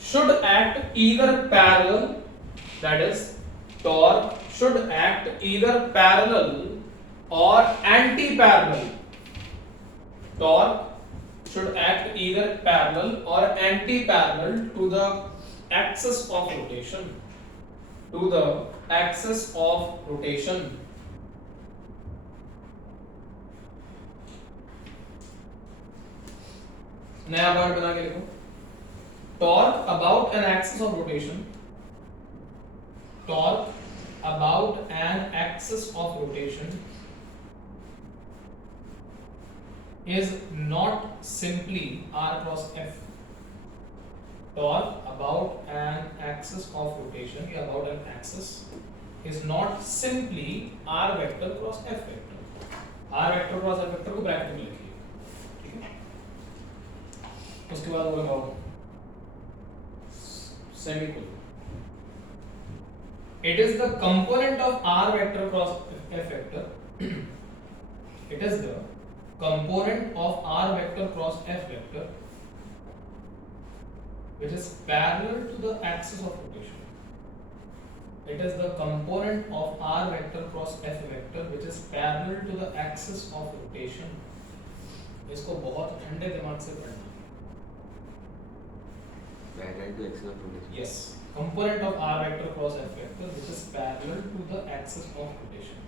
should act either parallel, that is torque should act either parallel or anti-parallel. Torque should act either parallel or anti-parallel to the axis of rotation, to the axis of rotation. नया word बना के लिखो torque about an axis of rotation, torque about an axis of rotation is not simply r cross f. Torque about an axis of rotation या about an axis is not simply r vector cross f vector. r vector cross f vector को bracket में लिखिए, ठीक है? उसके बाद वो लगाओ semicolon. It is the component of r vector cross f vector. It is the component of r vector cross f vector which is parallel to the axis of rotation. It is the component of r vector cross f vector which is parallel to the axis of rotation. इसको बहुत ठंडे दिमाग से पढ़ना. Parallel to axis of rotation. Yes, component of r vector cross f vector which is parallel to the axis of rotation.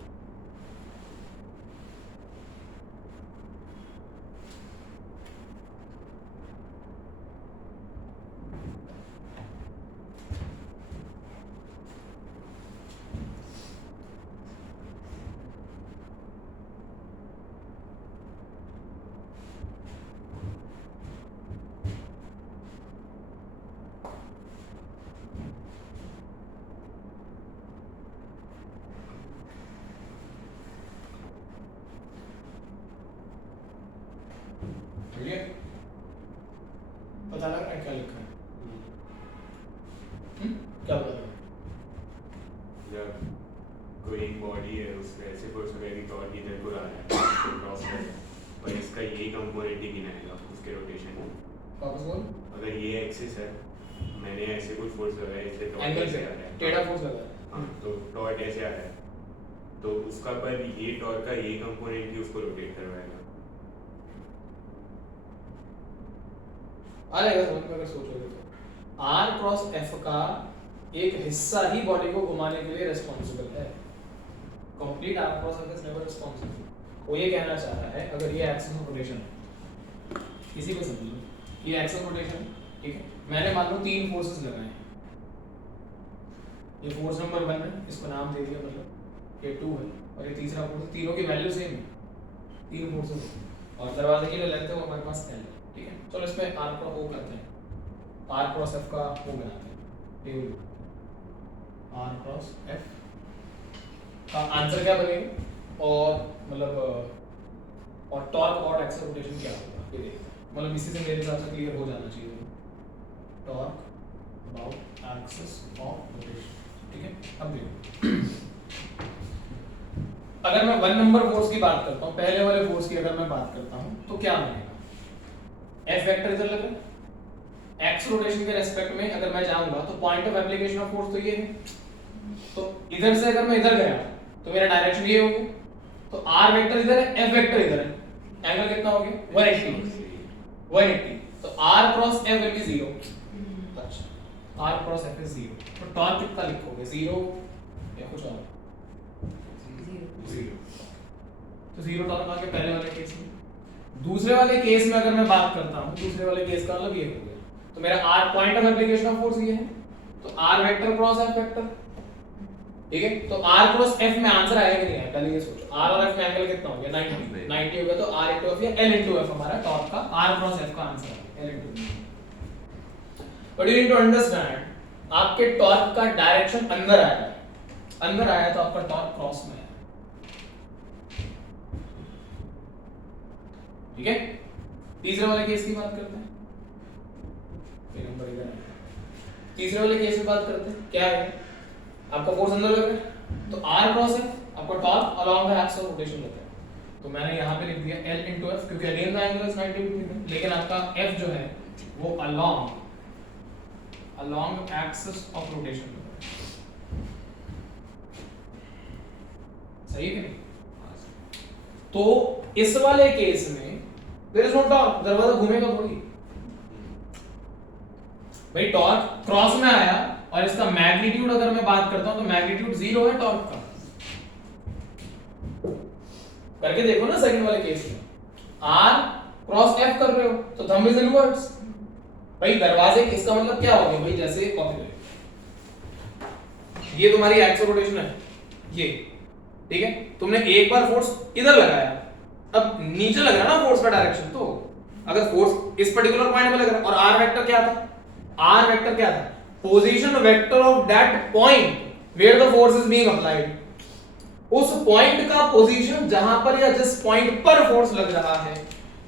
पता लगा क्या लिखा है? क्या पता लगा? जब कोई एक बॉडी है उसमें ऐसे फोर्स लगा कि टॉर्क इधर को आ रहा है क्रॉस कर रहा है, पर इसका ये कंपोनेंट ही गिनाएगा उसके रोटेशन में. वापस बोल. अगर ये एक्सिस है मैंने ऐसे कोई फोर्स लगाया इसलिए टॉर्क एंगल ऐसे से आ रहा है। टेढ़ा फोर्स लगा है। हाँ, तो टॉर्क ऐसे आ रहा है, तो उसका पर ये टॉर्क का ये कंपोनेंट ही उसको रोटेट करवाएगा। आ जाएगा समझ में अगर सोचोगे तो। आर क्रॉस एफ का एक हिस्सा ही बॉडी को घुमाने के लिए रिस्पॉन्सिबल है। Complete R cross F is never responsible. वो ये कहना चाह रहा है अगर ये एक्सिस ऑफ रोटेशन है, किसी को समझ लो, ये एक्सिस ऑफ रोटेशन है, ठीक है, मैंने मान लो 3 फोर्सेस लगाए हैं। ये फोर्स नंबर 1 है, इसको नाम दे दिया, मतलब ये 2 है, और ये तीसरा फोर्स, तीनों की वैल्यू सेम है, 3 फोर्सेस है, और दरवाजे की जो लेंथ है वो हमारे पास L है, ठीक है। चलो इसमें आर का वो करते हैं, आर क्रॉस एफ का वो बनाते हैं टेबल। आर क्रॉस एफ का आंसर क्या बनेगा, और मतलब और टॉर्क और एक्सिस रोटेशन क्या होगा ये देखते हैं। मतलब इसी से मेरे हिसाब से क्लियर हो जाना चाहिए। Torque about axis of rotation, ठीक है। अब देखो, अगर मैं 1 नंबर फोर्स की बात करता हूं, पहले वाले फोर्स की अगर मैं बात करता हूं तो क्या बनेगा, एफ वेक्टर इधर लगा, एक्स रोटेशन के रेस्पेक्ट में अगर मैं जाऊंगा तो point of application of force तो ये है, तो इधर से अगर मैं इधर गया तो मेरा डायरेक्शन ये होगी, तो आर वेक्टर इधर है, एफ वेक्टर इधर है, एंगल कितना हो गया 180, तो R cross F will be 0। अच्छा, आर क्रॉस एफ इज 0, तो टॉर्क कितना लिखोगे, 0 या कुछ और, 0, तो 0 टॉर्क आ गया पहले वाले केस में। दूसरे वाले केस में अगर मैं बात करता हूं, दूसरे वाले केस का मतलब ये हो गया, तो मेरा R point of application of force ये है, तो R vector cross F vector, ठीक है। तो आर क्रॉस एफ में आंसर आएगा कि नहीं आएगा, पहले ये सोचो, आर और एफ में एंगल कितना हो गया 90 हो गया, तो आर इनटू एफ या एल इनटू एफ हमारा टॉर्क का आर क्रॉस एफ का आंसर है, L into F. But you need to understand, आपके टॉर्क का डायरेक्शन अंदर आया है, अंदर आया तो आपका टॉर्क क्रॉस में है, ठीक है। तीसरे वाले केस की बात करते हैं, नंबर इधर है, तीसरे वाले केस की बात करते हैं, क्या है, आपका फोर्स अंदर लग रहा है, तो आर क्रॉस है, आपका torque along the axis of rotation लग रहा है, तो मैंने यहां पे लिख दिया L into F, क्योंकि again the angle is 90 degree, लेकिन आपका F जो है वो अलोंग एक्सिस ऑफ रोटेशन लग रहा है, सही है कि नहीं। तो इस वाले केस में देयर इज नो टॉर्क, दरवाजा घूमेगा थोड़ी भाई, टॉर्क क्रॉस में आया, और इसका मैग्नीट्यूड अगर मैं बात करता हूं तो मैग्नीट्यूड 0 है टॉर्क का, करके देखो ना सेकंड वाले केस में, आर क्रॉस एफ कर रहे हो तो थंब इज इनवर्ट्स भाई, दरवाजे इसका मतलब क्या हो गया भाई, जैसे ये तुम्हारी एक्सिस रोटेशन है ये, ठीक है, तुमने एक बार फोर्स इधर लगाया, अब नीचे लग रहा है ना फोर्स का डायरेक्शन, तो अगर फोर्स इस पर्टिकुलर पॉइंट में लग रहा है, और आर वेक्टर क्या था, आर वेक्टर क्या था, position vector of that point where the force is being applied, उस पॉइंट का पोजीशन जहां पर या जिस पॉइंट पर फोर्स लग रहा है,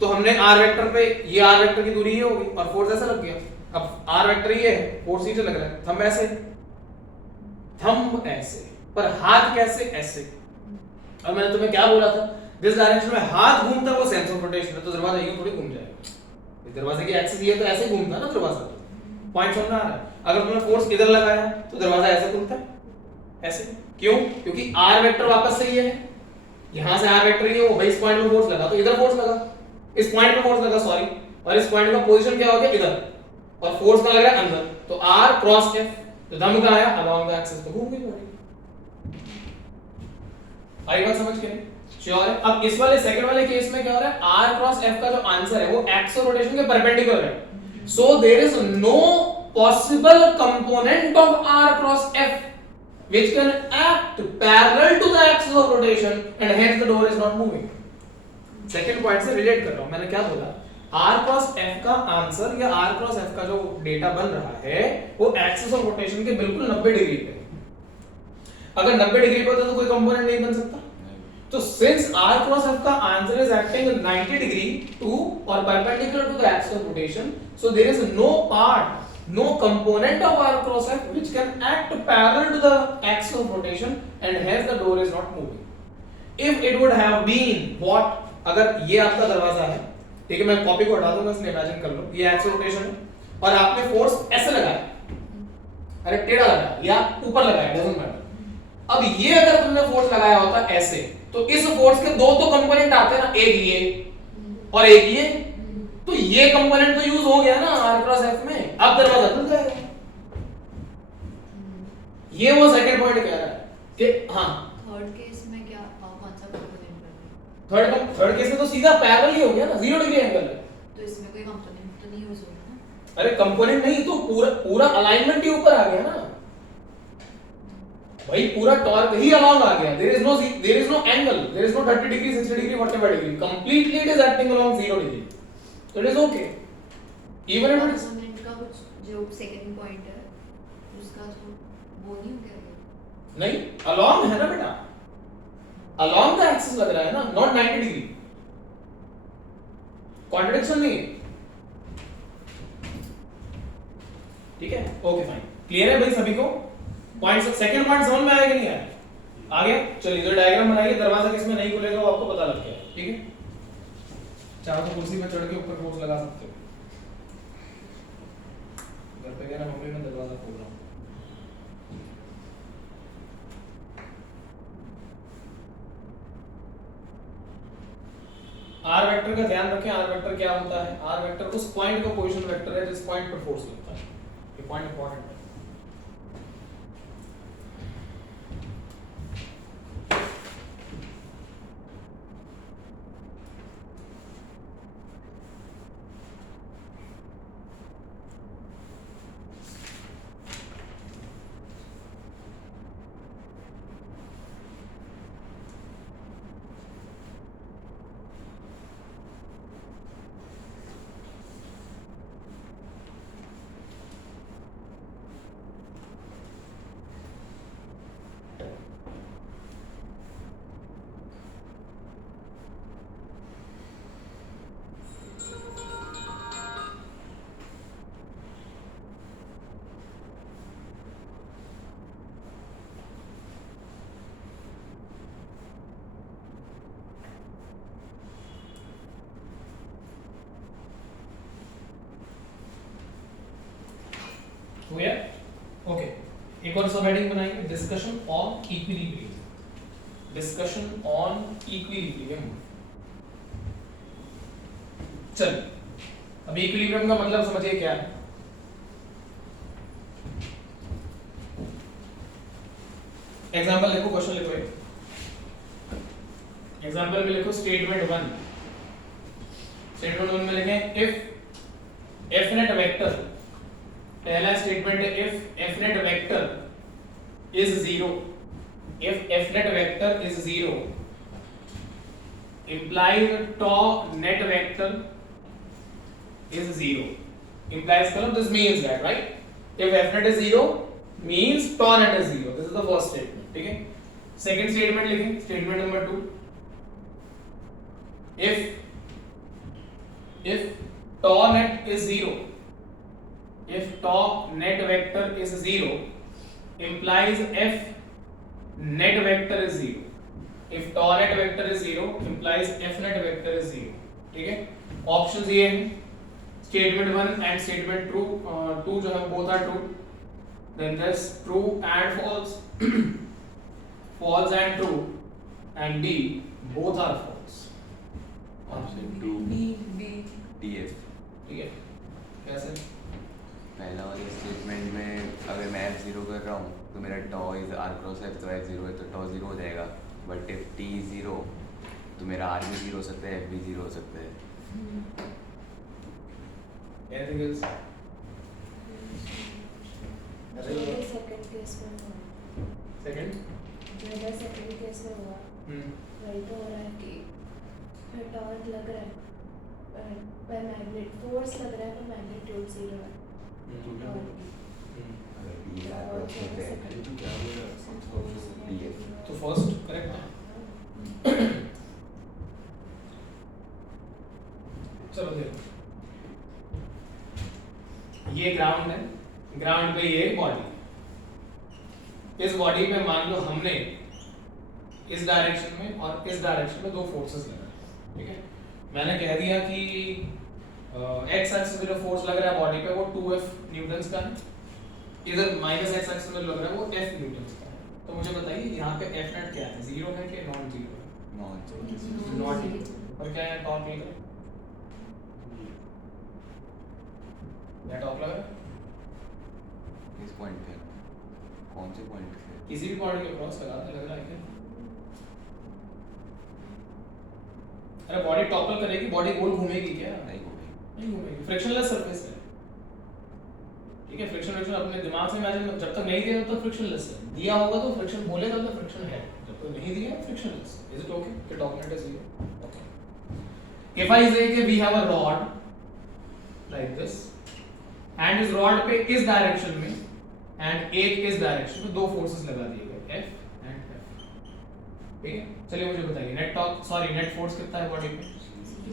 तो हमने आर वेक्टर पे, ये आर वेक्टर की दूरी ये होगी और फोर्स ऐसा लग गया, अब आर वेक्टर ये है, फोर्स नीचे लग रहा है, थंब ऐसे, थंब ऐसे, पर हाथ कैसे, ऐसे। अब मैंने तुम्हें क्या बोला था, जिस डायरेक्शन में हाथ घूमता है वो सेंस ऑफ रोटेशन है, तो दरवाजा यूं थोड़ी घूम जाएगा, इस दरवाजे की एक्सिस ये तो ऐसे ही घूमता है ना दरवाजा, पॉइंट समझ में आ रहा है। अगर तुमने फोर्स इधर लगाया तो दरवाजा ऐसे खुलता है, ऐसे, क्यों, क्योंकि आर वेक्टर वापस से ये है, यहां से आर वेक्टर ये हो भाई, इस पॉइंट पे फोर्स लगा तो इधर फोर्स लगा, इस पॉइंट पे फोर्स लगा सॉरी, और इस पॉइंट का पोजीशन क्या हो गया इधर, और फोर्स का लग रहा है अंदर, तो आर क्रॉस एफ, तो धम का आया अलोंग द एक्सिस, तो घूम गई बॉडी। आई बात समझ के नहीं, श्योर है। अब इस वाले सेकंड वाले केस में क्या हो रहा है, आर क्रॉस एफ का जो आंसर है वो एक्स रोटेशन के परपेंडिकुलर है, so there is no possible component of r cross f which can act parallel to the axis of rotation and hence the door is not moving। Second point से relate कर रहा हूं, मैंने क्या बोला, r cross f का answer या r cross f का जो डेटा बन रहा है वो एक्सिस ऑफ रोटेशन के बिल्कुल 90 डिग्री पे, अगर 90 डिग्री पे होता तो कोई कंपोनेंट नहीं बन सकता, तो since r cross f का answer is acting 90 degree to or perpendicular to the axis of rotation, so there is no part, no component of r cross f which can act parallel to the axis of rotation and hence the door is not moving। If it would have been what, अगर ये आपका दरवाजा है, ठीक है, मैं copy को हटा दूंगा इसलिए इमेजिन कर लो, ये एक्सिस रोटेशन है, और आपने फोर्स ऐसे लगाया, अरे टेढ़ा लगाया या ऊपर लगाया, डजंट मैटर। अब ये अगर तुमने फोर्स लगाया होता ऐसे, तो इस फोर्स के दो तो कंपोनेंट आते हैं ना, एक ये और एक ये, तो ये कंपोनेंट तो यूज हो गया ना r क्रॉस f में, अब दरवाजा खुल जाएगा। ये वो सेकंड पॉइंट कह रहा है कि हाँ थर्ड केस में क्या कौन सा कंपोनेंट बनेगा? थर्ड केस में तो सीधा पैरेलल ही हो गया ना, 0 डिग्री एंगल है। तो इसमें कोई कंपोनेंट तो नहीं यूज होगा ना? अरे कंपोनेंट नहीं तो पूरा अलाइनमेंट ही ऊपर आ गया ना भाई, पूरा टॉर्क ही अलोंग आ गया। There is no angle, there is no 30 degree 60 degree whatever degree, completely it is acting along 0 degree, तो it is okay. Even if component का कुछ जो सेकंड पॉइंट है उसका तो वो नहीं हो गया? नहीं, अलोंग है ना बेटा, अलोंग द एक्सिस लग रहा है ना, नॉट 90 डिग्री, कॉन्ट्रडिक्शन नहीं है। ठीक है, ओके फाइन, क्लियर है भाई सभी को? पॉइंट सेकंड पॉइंट समझ में आया कि नहीं आया? आ गया? चलिए तो डायग्राम बनाइए, दरवाजा किसमें नहीं खुलेगा वो आपको पता लग गया। ठीक है, चाहो तो कुर्सी पे चढ़ के ऊपर फोर्स लगा सकते हो। घर पे गया ना मम्मी, मैं दरवाजा खोल रहा हूँ। आर वेक्टर का ध्यान रखें, आर वेक्टर क्या होता है? आर वेक्टर उस पॉइंट का पोजीशन वेक्टर है जिस पॉइंट पर फोर्स लगता है। ये पॉइंट इंपॉर्टेंट है। हो गया? ओके, एक और सब हेडिंग बनाएंगे, discussion on equilibrium. Discussion on equilibrium. चलिए, अब इक्विलिब्रियम का मतलब समझिए क्या है। एग्जांपल लिखो, क्वेश्चन लिखो। एग्जांपल में लिखो स्टेटमेंट 1। स्टेटमेंट 1 में लिखें इफ एफ नेट वेक्टर, पहला स्टेटमेंट है if F net vector is 0, if F net vector is 0 implies tau net vector is 0, implies column, this means that, right, if f net is 0 means tau net is 0, this is the first statement। ठीक है, second statement लिखें, statement number 2, if tau net is 0, if tau net vector is 0 implies f net vector is 0, if tau net vector is 0 implies f net vector is 0। ठीक है, options ये हैं, statement 1 and statement 2 जो है both are true, then this true and false, false and true, and D both are false। Option 2 B DF। ठीक है, कैसे? पहला वाले स्टेटमेंट में अगर मैं f0 कर रहा हूँ तो मेरा tau is r cross f, तो f0 है तो tau 0 हो जाएगा, बट if t is 0 तो मेरा r भी 0 हो सकता है, f भी 0 हो सकता है। Anything else? मेरे सेकंड केस में हुआ, सेकंड? मेरा सेकंड केस में हुआ, वही तो हो रहा है कि टॉर्क लग रहा है पर मैग्नेट फोर्स लग रहा है पर मैग्नीट्यूड 0 है। अगर t r क्रॉस f है DF। तो फर्स्ट करेक्ट है। चलो देखो, ये ग्राउंड है, ग्राउंड पे ये बॉडी, इस बॉडी पे मान लो हमने इस डायरेक्शन में और इस डायरेक्शन में दो फोर्सेस लगाए। ठीक है, मैंने कह दिया कि x एक्सिस पे जो फोर्स लग रहा है बॉडी पे वो 2F न्यूटन्स का है, इधर माइनस x एक्सिस में लग रहा है वो F न्यूटन्स का है। तो मुझे बताइए यहाँ पे F नेट क्या है, 0 है कि नॉन 0 है? नॉट 0। और क्या है टॉर्क लग रहा है? क्या टॉर्क लग रहा है? किस पॉइंट पे? कौन से पॉइंट पे? किसी भी पॉइंट के क्रॉस लगा दे, लग रहा है क्या? अरे बॉडी टॉपल करेगी, बॉडी गोल घूमेगी क्या? नहीं होगी। नहीं घूमेगी, फ्रिक्शनलेस सरफेस है। ठीक है, फ्रिक्शन अपने दिमाग से इमेजिन, जब तक नहीं दिया तब तक फ्रिक्शनलेस है, दिया होगा तो फ्रिक्शन बोलेगा तो फ्रिक्शन है, जब तक नहीं दिया फ्रिक्शनलेस। इज इट ओके कि document is 0? Okay. If I say कि we have a rod like this and इस रॉड पे इस डायरेक्शन में एंड एक इस डायरेक्शन में दो फोर्सेस लगा दिए गए F एंड F। ठीक है, चलिए मुझे बताइए net torque, sorry net force कितना है बॉडी पे?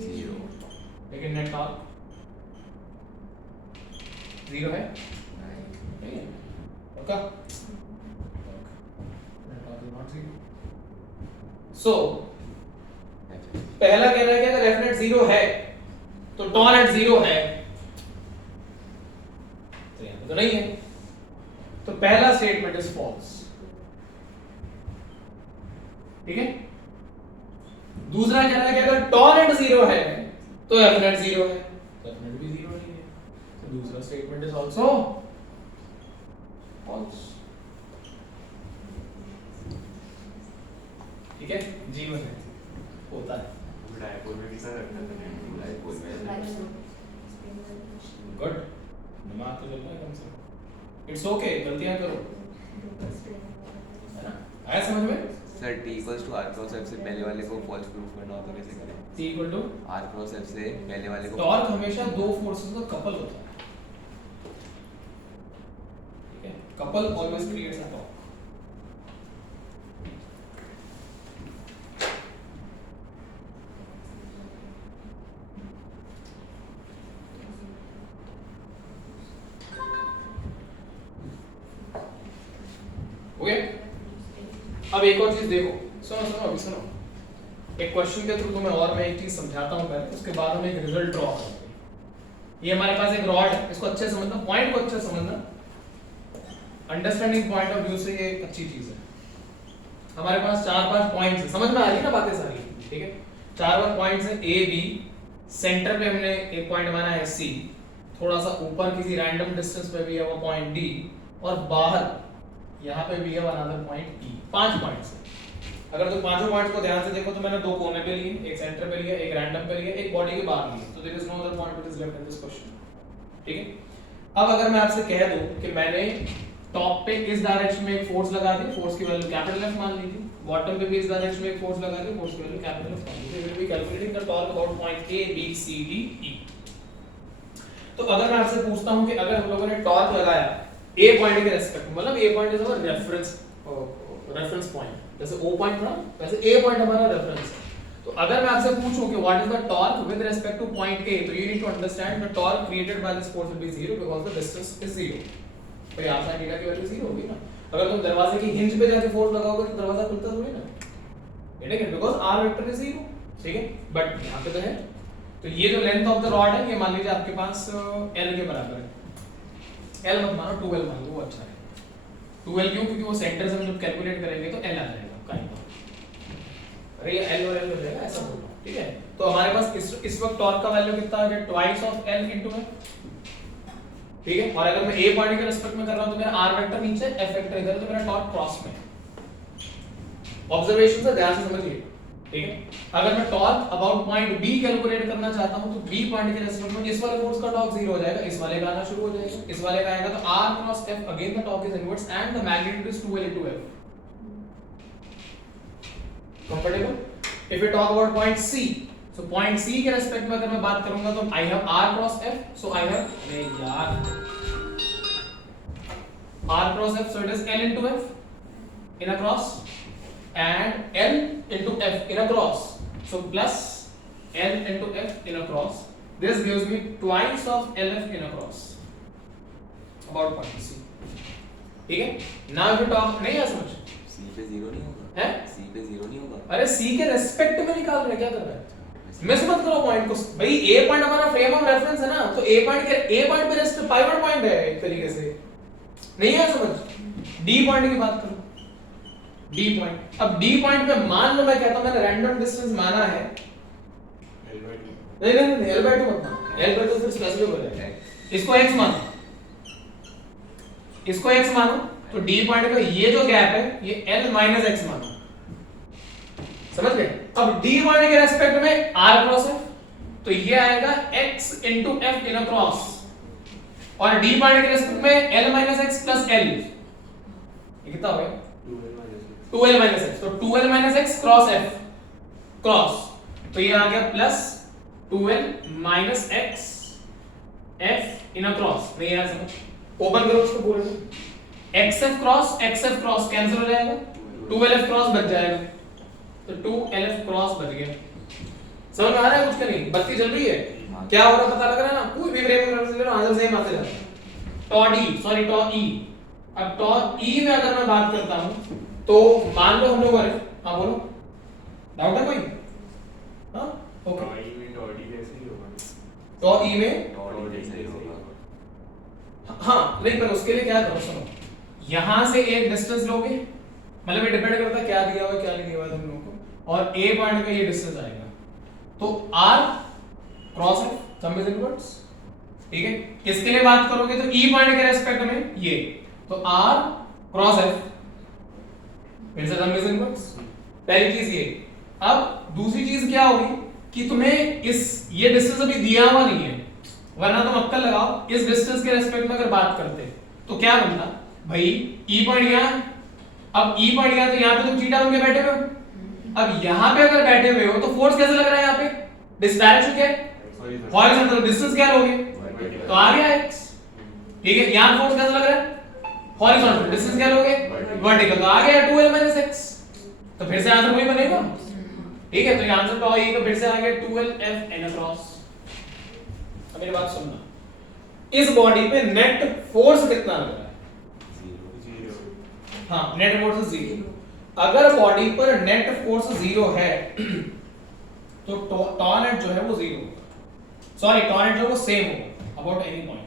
0। लेकिन नेट टॉर्क 0 है? नहीं है। पक्का? Net torque is not 0। सो पहला कह रहा है कि अगर F नेट 0 है तो टॉ नेट 0 है, तो यहाँ पे तो नहीं है, तो पहला स्टेटमेंट इज फॉल्स। ठीक है, दूसरा कह रहा है कि अगर टॉ नेट 0 है तो F नेट 0 है, तो F नेट भी 0 नहीं है, तो दूसरा स्टेटमेंट इज आल्सो फॉल्स। ठीक है, जीवन है, होता है। डायपोल में भी सर रखता था डायपोल में। गुड, दिमाग तो चलता है कम से कम। इट्स ओके, गलतियां करो, है ना? आया समझ में? Sir T = R cross F से पहले वाले को फॉल्स प्रूफ करना हो तो कैसे करें? T = R क्रॉस F से पहले वाले को टॉर्क हमेशा दो फोर्सेस का कपल होता है। ठीक है, couple always creates a torque. हो गया? अब एक और चीज देखो, अभी सुनो, एक क्वेश्चन के थ्रू तुम्हें और मैं एक चीज समझाता हूं पहले, उसके बाद हम एक रिजल्ट ड्रॉ करते हैं। ये हमारे पास एक रॉड है, इसको अच्छे समझना, पॉइंट को अच्छे समझना, अंडरस्टैंडिंग पॉइंट ऑफ व्यू से ये एक अच्छी चीज है। हमारे पास 4-5 पॉइंट्स हैं, समझ में आ रही है ना बातें सारी? ठीक है, 4-5 पॉइंट्स हैं A B, सेंटर पे हमने एक पॉइंट माना है C, थोड़ा सा ऊपर किसी रैंडम डिस्टेंस पे भी है वो पॉइंट D, और बाहर यहाँ पे भी है अनदर पॉइंट E। 5 पॉइंट्स हैं। अगर तुम पांचों पॉइंट्स को ध्यान से देखो तो मैंने दो कोने पे लिए, एक सेंटर पे लिया, एक रैंडम पे लिया, एक बॉडी के बाहर लिया, तो there is no other point which is left in this question. ठीक है, अब अगर मैं आपसे कह दूं कि मैंने टॉप पे इस डायरेक्शन में एक फोर्स लगा दी, फोर्स की वैल्यू कैपिटल F मान ली थी, बॉटम पे भी इस डायरेक्शन में एक फोर्स लगा दी, फोर्स की वैल्यू कैपिटल F मान ली थी, will be calculating the torque about point A B C D E। तो अगर मैं आपसे पूछता हूं कि अगर हम लोगों ने टॉर्क लगाया A पॉइंट के रेस्पेक्ट में, मतलब A point is our reference point, जैसे O पॉइंट था वैसे A पॉइंट हमारा रेफरेंस है। तो अगर मैं आपसे पूछूं कि what is the torque with respect to point A, तो you need to understand the torque created by this force will be 0 because the distance is 0। तो यहाँ sin थीटा की वैल्यू 0 होगी ना। अगर तुम दरवाजे की हिंज पे जाके फोर्स लगाओगे तो दरवाजा खुलता थोड़ी ना, ठीक है, बिकॉज़ r वेक्टर इज 0। ठीक है, बट यहाँ पे तो है। तो ये जो लेंथ ऑफ द रॉड है ये मान लीजिए आपके पास L के बराबर है। L मत मानो 2L मान लो, वो अच्छा है। 2L क्यों? क्योंकि वो सेंटर से हम जब कैलकुलेट करेंगे तो L आ जाएगा काइंड ऑफ। अरे ये L और L हो जाएगा, ऐसा बोल रहा हूं। ठीक है, तो हमारे पास इस वक्त टॉर्क का वैल्यू कितना आ गया? Twice of L into F। ठीक है, और अगर मैं A पॉइंट के रिस्पेक्ट में कर रहा हूं तो मेरा R वेक्टर नीचे, F वेक्टर इधर, तो मेरा टॉर्क क्रॉस में। ऑब्जर्वेशन से ध्यान से समझिए। ठीक है, अगर मैं torque about point B calculate करना चाहता हूं तो B पॉइंट के रेस्पेक्ट में इस वाले फोर्स का टॉर्क 0 हो जाएगा, इस वाले का आना शुरू हो जाएगा, इस वाले का आएगा तो R cross F, again the torque is inverse and the magnitude is 2L into F। Comfortable? If we talk about point C, so point C के रेस्पेक्ट में अगर मैं बात करूंगा तो I have R cross F, so I have R cross F, so it is L into F in a cross and L into F in a cross, so plus L into F in a cross, this gives me twice of LF in a cross about point C। ठीक है, now if you talk, नहीं है समझ? C पे 0 नहीं होगा है? C पे 0 नहीं होगा। अरे C के रेस्पेक्ट में निकाल रहे, क्या कर रहा है? मिस मत करो पॉइंट को भाई। ए पॉइंट हमारा फ्रेम ऑफ रेफरेंस है ना, तो ए पॉइंट पे रेस्ट पाइवट पॉइंट है एक तरीके से, नहीं है समझ। डी पॉइंट की बात करो, डी पॉइंट। अब डी पॉइंट पे मान लो मैं कहता हूं मैंने रैंडम डिस्टेंस माना है, नहीं नहीं नहीं L/2 मत मानो, L/2 फिर स्पेसिफिक हो जाएगा। इसको x मानो, इसको x मानो, तो डी पॉइंट का ये जो गैप है ये L - x मानो, समझ गए। अब डी पॉइंट के रेस्पेक्ट में r क्रॉस f, तो ये आएगा x into f इन क्रॉस, और डी पॉइंट के रेस्पेक्ट में L - x plus L, ये कितना हो गया 2L - x, तो 2L - x cross f cross, तो ये आ गया प्लस 2L - x f इन क्रॉस, नहीं यार समझ, ओपन करो उसको पूरे में, xf क्रॉस कैंसिल हो जाएगा, 2LF क्रॉस बच जाएगा, तो 2LF क्रॉस बच गया। समझ में आ रहा है कुछ का नहीं, बत्ती जल रही है, क्या हो रहा है पता लग रहा है ना, कोई भी फ्रेम रेफरेंस ले लो आंसर सेम आते जाता है। टॉ डी सॉरी टॉ ई, अब टॉ ई में अगर मैं बात करता हूं तो मान लो हम लोगों ने, हां बोलो डाउट है कोई, हां ओके, टॉ ई में हाँ नहीं, पर उसके लिए क्या करो सुनो, यहां से एक डिस्टेंस लोगे, मतलब ये डिपेंड करता है क्या दिया हुआ है क्या नहीं दिया हुआ है तुम लोगों को, और ए पॉइंट का ये डिस्टेंस आएगा, तो r क्रॉस है सम इज इनवर्स, ठीक है। किसके लिए बात करोगे तो ई पॉइंट के रेस्पेक्ट में ये, तो r क्रॉस f फिर से सम इज इनवर्स, पहली चीज ये। अब दूसरी चीज क्या होगी कि तुम्हें इस ये डिस्टेंस अभी दिया हुआ नहीं है, वरना तुम अक्कल लगाओ, इस डिस्टेंस के रेस्पेक्ट में अगर बात करते तो क्या बनता भाई, ई पॉइंट यहां, अब ई पॉइंट यहां, तो यहां पे तुम थीटा बन के बैठे हुए हो, अब यहां पे अगर बैठे हुए हो तो फोर्स कैसे लग रहा है यहां पे, दिस डायरेक्शन क्या है हॉरिजॉन्टल, डिस्टेंस क्या लोगे तो आ गया x, ठीक है। यहां फोर्स कैसा लग रहा है हॉरिजॉन्टल, डिस्टेंस क्या लोगे वर्टिकल, तो आ गया 2L - x, तो फिर से आंसर वही बनेगा, ठीक है। तो ये आंसर टॉ ई का फिर से आ गया 2LF n क्रॉस। अब मेरी बात सुनना, इस बॉडी पे नेट फोर्स कितना लग रहा है, हाँ नेट फोर्स 0, अगर बॉडी पर नेट फोर्स 0 है तो टॉ नेट जो है वो 0 होगा, सॉरी टॉ नेट जो है वो सेम होगा about any point,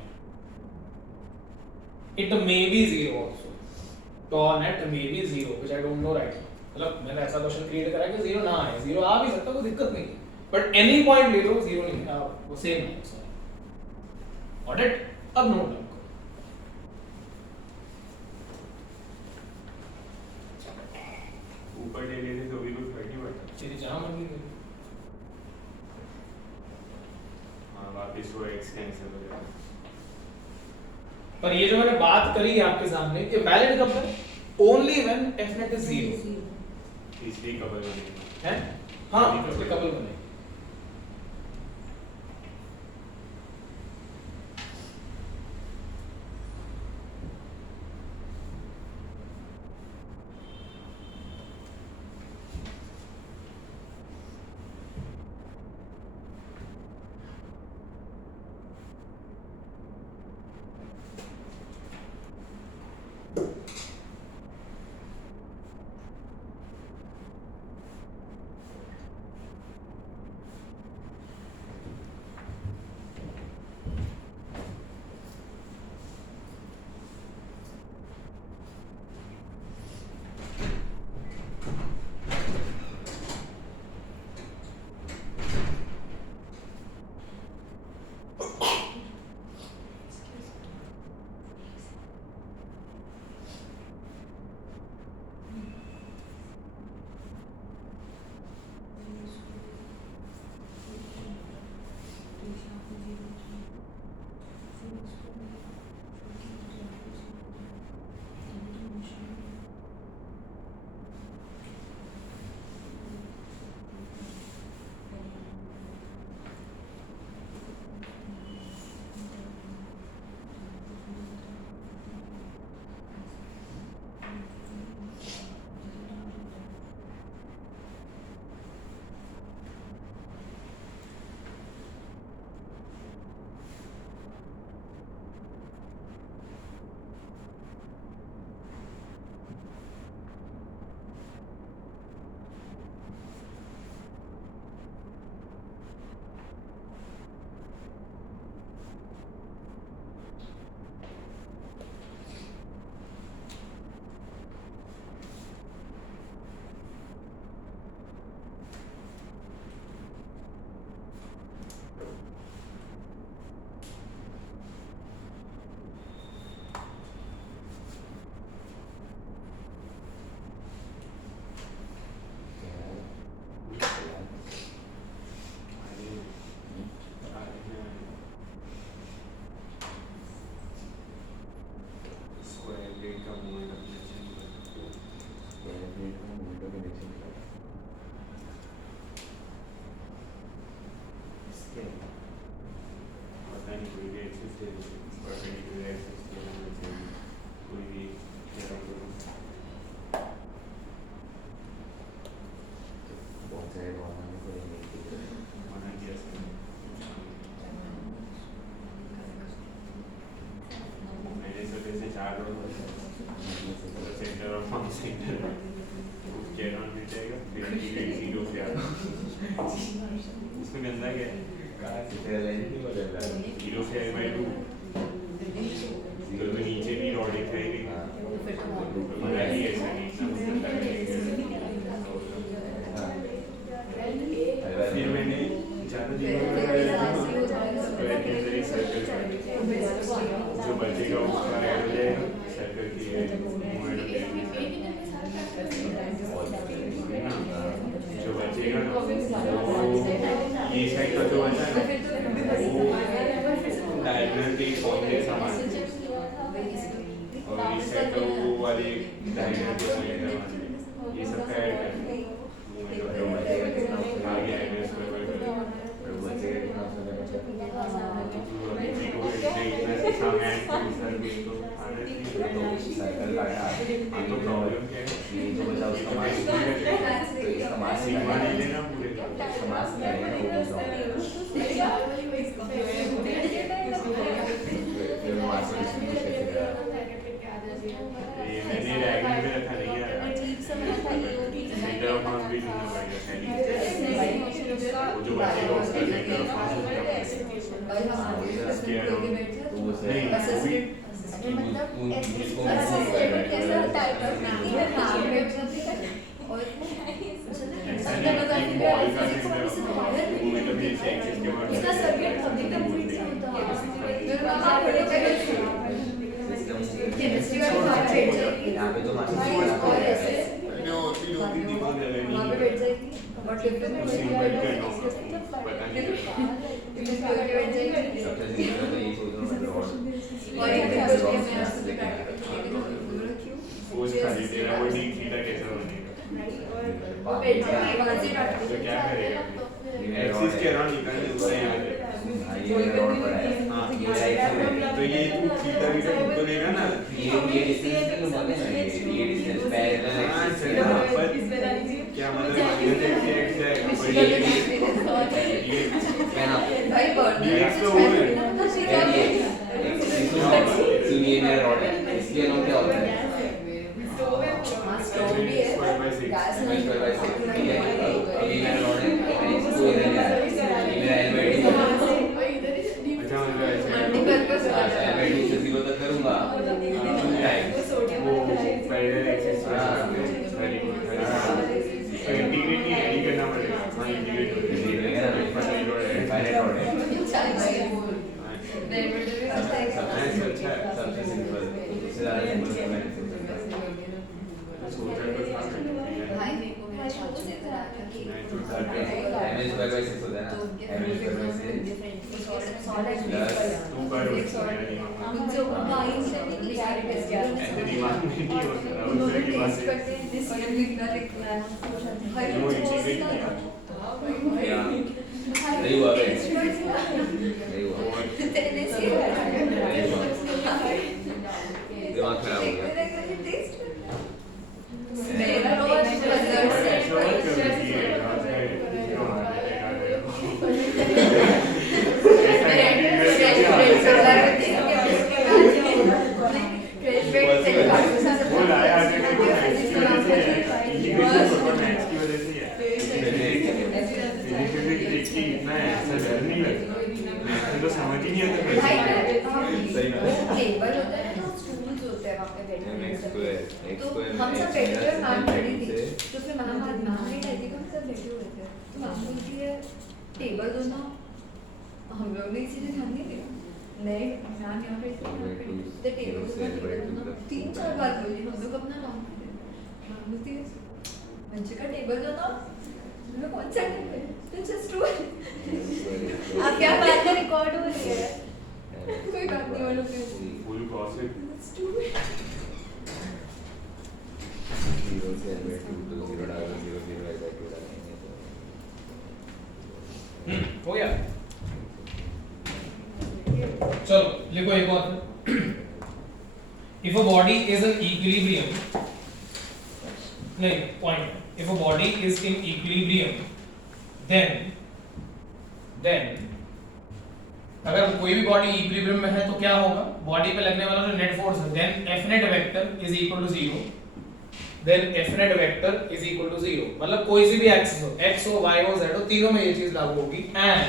it may be 0 also, tau net may be 0 which I don't know right, मतलब मैंने ऐसा क्वेश्चन क्रिएट करा कि 0 ना आए, 0 आ भी सकता, कोई दिक्कत नहीं, बट एनी पॉइंट ले लो 0 नहीं है, वो सेम है, सॉरी गॉट इट। अब नोट डाउन करो, ऊपर ले लेते तो भी कुछ फर्क नहीं पड़ता, तेरी जहां मर्जी ले, हाँ वापस वो x कैंसिल हो जाएगा। पर ये जो मैंने बात करी है आपके सामने ये वैलिड कब है, only when f net is 0, इसलिए कवर बनेगा है हाँ इसलिए कपल बने। the center of one center get on मिल जाएगा फिर इंटीग्रेट 0 से आगे इसमें गंदा क्या है 0 से I by 2 तो नीचे भी रॉड दिखाई तो मजा नहीं है ऐसा नहीं फिर मैंने ज़्यादा जो बचेगा उसका ऐड हो जाएगा सर्कल की जो बचेगा वो ये साइड का जो बचा है वो डायगोनल पे पॉइंट है समान और इस साइड का वो वाले डायगोनल पे पॉइंट है ये सब का ऐड करना आगे आएगा इसमें सर्कल काटा तो प्रॉब्लम क्या है ये जो बचा उसका मास तो इसका मास सिग्मा नहीं लेना पूरे इसका मास क्या है वो फिर मास डिस्ट्रीब्यूशन ये मैंने डायग्राम में रखा नहीं है सेंटर ऑफ मास भी ढूंढना पड़ेगा वो जो बचेगा उसका सेंटर ऑफ मास इसको कैसा टाइप ऑफ मीटिंग है नाम में और इसका सर्किट पब्लिक का मूवी से होता है केमिस्ट्री वाली बात है यहाँ पे तो मास वहाँ पे बैठ जाएगी और टिफिन में बैठ जाएगी सबसे जीरो तो ये सोच रहा हूँ रॉड और एक दिन कुछ भी मैं आपसे प्रैक्टिकल वो खाली तेरा वो डी थीटा कैसा बनेगा वो बैठ जाएगी वहाँ से तो प्रैक्टिकल क्या करेगा एक्सिस के अराउंड निकालने उससे यहाँ पे ये रॉड पड़ा है हाँ ये राइट से तो ये तू थीटा वीटा तो लेगा ना ये डिस्टेंस नहीं होगा ना ये डिस्टेंस पैरेलल हाँ एक्सिस चल पर क्या मतलब ये एक्स जाएगा पर ये पहना भाई X तो वो है सुनिए मेरा रॉड है इसके नाम क्या होता है स्टोव भी है स्क्वायर बाय 6 गैस ठीक है अभी मेरा रॉड है मैंने इसको इधर ले आया ये मेरा एलवेडी है अच्छा मतलब ऐसे मल्टीपर्पस एलवेडी से 0 तक करूंगा वो पैरेलल एक्सिस वेरी गुड तो इंटीग्रेट नहीं करना पड़ेगा हाँ इंटीग्रेट हो जाएगा फाइनाइट रॉड है अच्छा है सबसे सिंपल इससे ज़्यादा सिंपल सोचा तो था भाई मेरे को मेरा चाचू ने बताया था कि मैं चुटता है एमएच स्क्वायर बाय 6 होता है ना एमएच स्क्वायर बाय 6 तू कर मेरा दिमाग में उनसे उनका आई से लिखा टेस्ट किया ऐसे दिमाग में नहीं होता उस तरह की बात टेस्ट करते हैं दिस ईयर लिखना लिखना है भाई वो इंटीग्रेट किया या नहीं हुआ बे नहीं हुआ तेरे से नहीं हुआ दिमाग खराब हो गया मेरा रोज रिजल्ट से वो लाया मैथ्स की वजह से है इतना ऐसा डर नहीं लगता तो समझ ही नहीं आता सही में टेबल होता है ना स्टूल्स होते हैं वहाँ पे बैठने एक्स तो को हम सब बैठे हुए मैम खड़ी थी तो फिर मैम नहीं रहती तो हम सब बैठे हुए थे तो मैम बोलती है टेबल दो ना हम लोग ने इसीलिए ध्यान नहीं दिया नहीं मैम यहाँ पे तो टेबल दो ना 3-4 बार बोली हम लोग अपना नाम मैम बोलती है बच्चे का टेबल दो ना मैं कौन सा टेबल तो जस्ट आप क्या बात कर रिकॉर्ड हो रही है कोई बात नहीं वालों पे फुल क्रॉस जीरो से एलवेट 2 तो 0 डालो 0 0 बाय 2 डालेंगे हो गया चलो लिखो एक और if a body is in equilibrium नहीं point if a body is in equilibrium then अगर कोई भी बॉडी इक्विलिब्रियम में है तो क्या होगा, बॉडी पे लगने वाला जो नेट फोर्स है, then F net vector is equal to 0, then F net vector is equal to 0, मतलब कोई सी भी एक्सिस हो, x हो, y हो, z हो, तीनों में ये चीज लागू होगी, and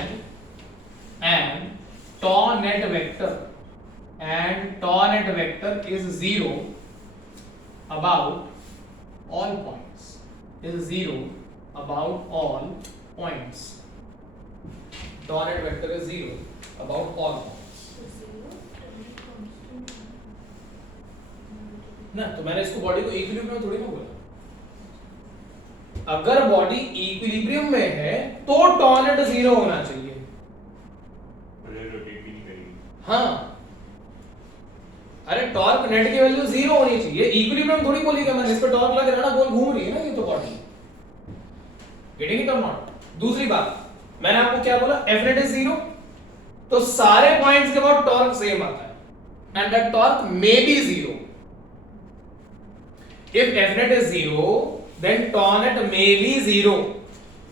tau net vector is 0 about all points, is 0 about all points, tau net vector is 0 about all points ना। तो मैंने इसको बॉडी को इक्विलिब्रियम में थोड़ी ना बोला, अगर बॉडी इक्विलिब्रियम में है तो टॉर्नेट 0 होना चाहिए, रोटेट भी नहीं करेगी। हाँ अरे टॉर्क नेट की वैल्यू 0 होनी चाहिए, इक्विलिब्रियम थोड़ी बोली कि मैंने, इस पे टॉर्क लग रहा है ना, बॉल घूम रही है ना, ये तो बॉडी गेटिंग इट और नॉट। दूसरी बात मैंने आपको क्या बोला, एफ नेट इज 0, तो सारे पॉइंट्स के बाद टॉर्क सेम आता है, and that torque may be 0। If F net is 0 then torque net may be 0,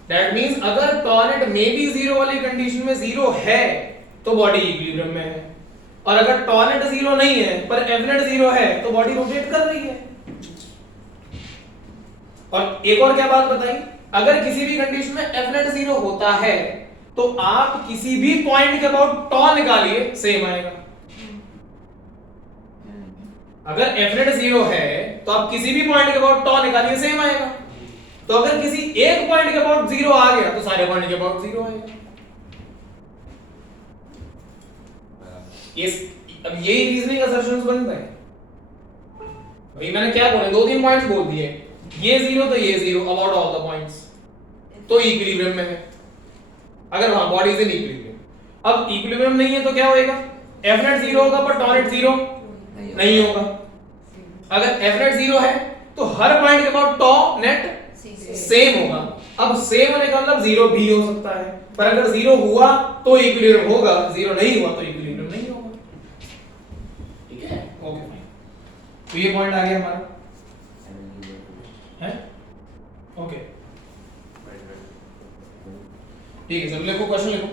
that means अगर टॉर्नेट मे बी 0 वाली कंडीशन में 0 है तो बॉडी इक्विलिब्रियम में है, और अगर टॉर्नेट 0 नहीं है पर एफ नेट 0 है तो बॉडी रोटेट कर रही है। और एक और क्या बात बताई, अगर किसी भी कंडीशन में एफ नेट 0 होता है तो आप किसी भी पॉइंट के अबाउट टॉ निकालिए, सेम आएगा। अगर एफ नेट 0 है तो आप किसी भी पॉइंट के अबाउट टॉ निकालिए, सेम आएगा। तो अगर किसी एक पॉइंट के अबाउट 0 आ गया तो सारे पॉइंट के अबाउट 0 आएगा। अब यही रीजनिंग असर्शंस बनते हैं। भाई मैंने क्या बोले, 2-3 पॉइंट्स बोल दिए, ये 0 तो ये 0 अबाउट ऑल द पॉइंट्स, तो इक्विलिब्रियम में है। अगर वहां बॉडी इज इन इक्विलिब्रियम, अब इक्विलिब्रियम नहीं है तो क्या होएगा, एफ नेट 0 होगा पर टॉर्नेट 0 नहीं होगा। अगर एफ नेट 0 है तो हर पॉइंट के अबाउट टॉ नेट सेम होगा। अब सेम होने का मतलब 0 भी हो सकता है, पर अगर 0 हुआ तो इक्विलिब्रियम होगा, 0 नहीं हुआ तो इक्विलिब्रियम नहीं होगा। ठीक है, ओके फाइन। तो ये पॉइंट आ गया हमारा, है ओके ठीक है। सब लिखो, क्वेश्चन लिखो।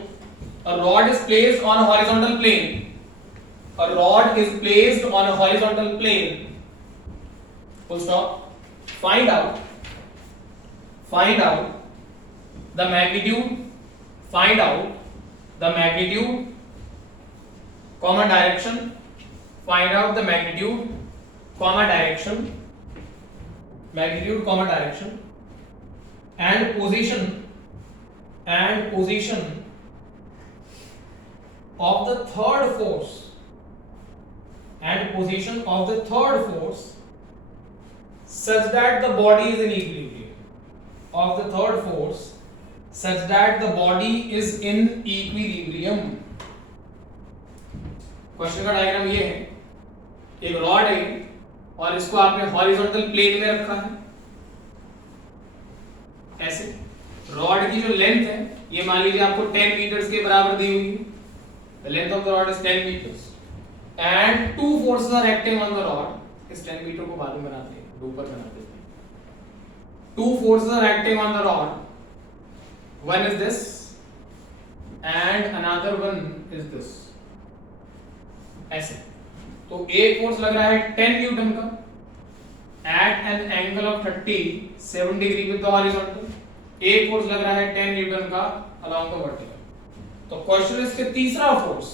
A rod is placed on a horizontal plane. A rod is placed on a horizontal plane. Full stop. Find out the magnitude. Find out the magnitude, comma direction. Find out the magnitude, comma direction. Magnitude, comma direction, and position of the third force, and position of the third force such that the body is in equilibrium, of the third force such that the body is in equilibrium. Question का diagram ये है, एक rod है और इसको आपने horizontal plane में रखा है ऐसे। रॉड की जो लेंथ है ये मान लीजिए आपको 10 मीटर्स के बराबर दी हुई है, the length of the rod is 10 meters and two forces are acting on the rod। इस 10 मीटर को बाद में बनाते हैं, ऊपर बना देते हैं। Two forces are acting on the rod, one is this and another one is this, ऐसे। तो एक फोर्स लग रहा है 10 न्यूटन का at an angle of 37 degree with the horizontal, एक फोर्स लग रहा है 10 न्यूटन का along the vertical। तो क्वेश्चन इसके तीसरा फोर्स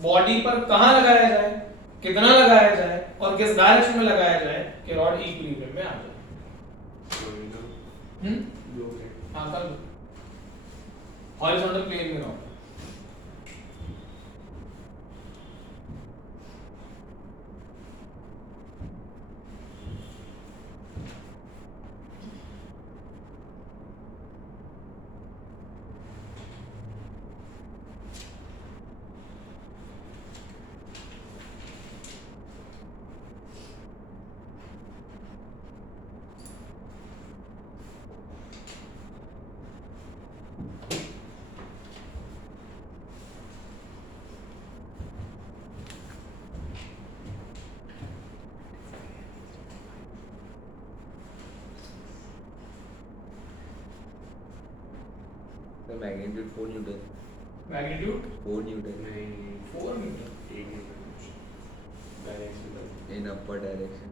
बॉडी पर कहां लगाया जाए, कितना लगाया जाए और किस डायरेक्शन में लगाया जाए कि रॉड इक्विलिब्रियम में आ जाए। हाँ कर लो, हॉरिजॉन्टल प्लेन में rod. The magnitude 4 Newton. Magnitude 4 Newton नहीं 4 न्यूटन एक minute direction in upper direction.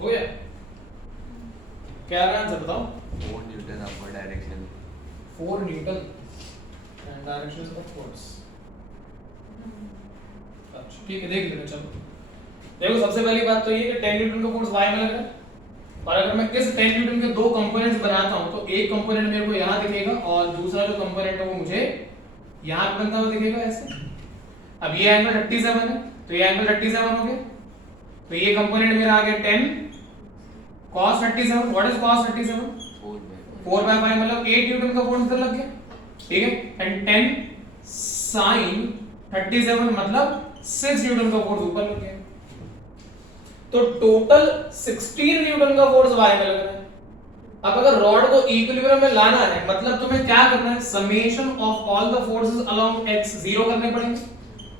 हो गया। क्या रहा आंसर बताओ? 4 Newton upper direction. 4 Newton and direction of force. अच्छा ठीक है, देख लेते हैं। चलो देखो, सबसे पहली बात तो ये कि 10 न्यूटन का फोर्स y में लग रहा है, और अगर मैं इस 10 न्यूटन के दो कंपोनेंट्स बनाता हूं तो एक कंपोनेंट मेरे को यहां दिखेगा और दूसरा जो कंपोनेंट है वो मुझे यहां पे बनता हुआ दिखेगा ऐसे। अब ये एंगल 37 है, तो ये एंगल 37 हो गया, तो ये कंपोनेंट मेरा आ गया 10 cos 37। What is cos 37? 4/5 मतलब 8 न्यूटन का फोर्स इधर लग गया, ठीक है। एंड 10 sin 37 मतलब 6 न्यूटन का फोर्स ऊपर लग गया, तो टोटल 16 न्यूटन का फोर्स y में लग रहा है। अब अगर रॉड को इक्विलिब्रियम में लाना है, मतलब तुम्हें क्या करना है, summation of all the forces along x 0 करने पड़ेंगे,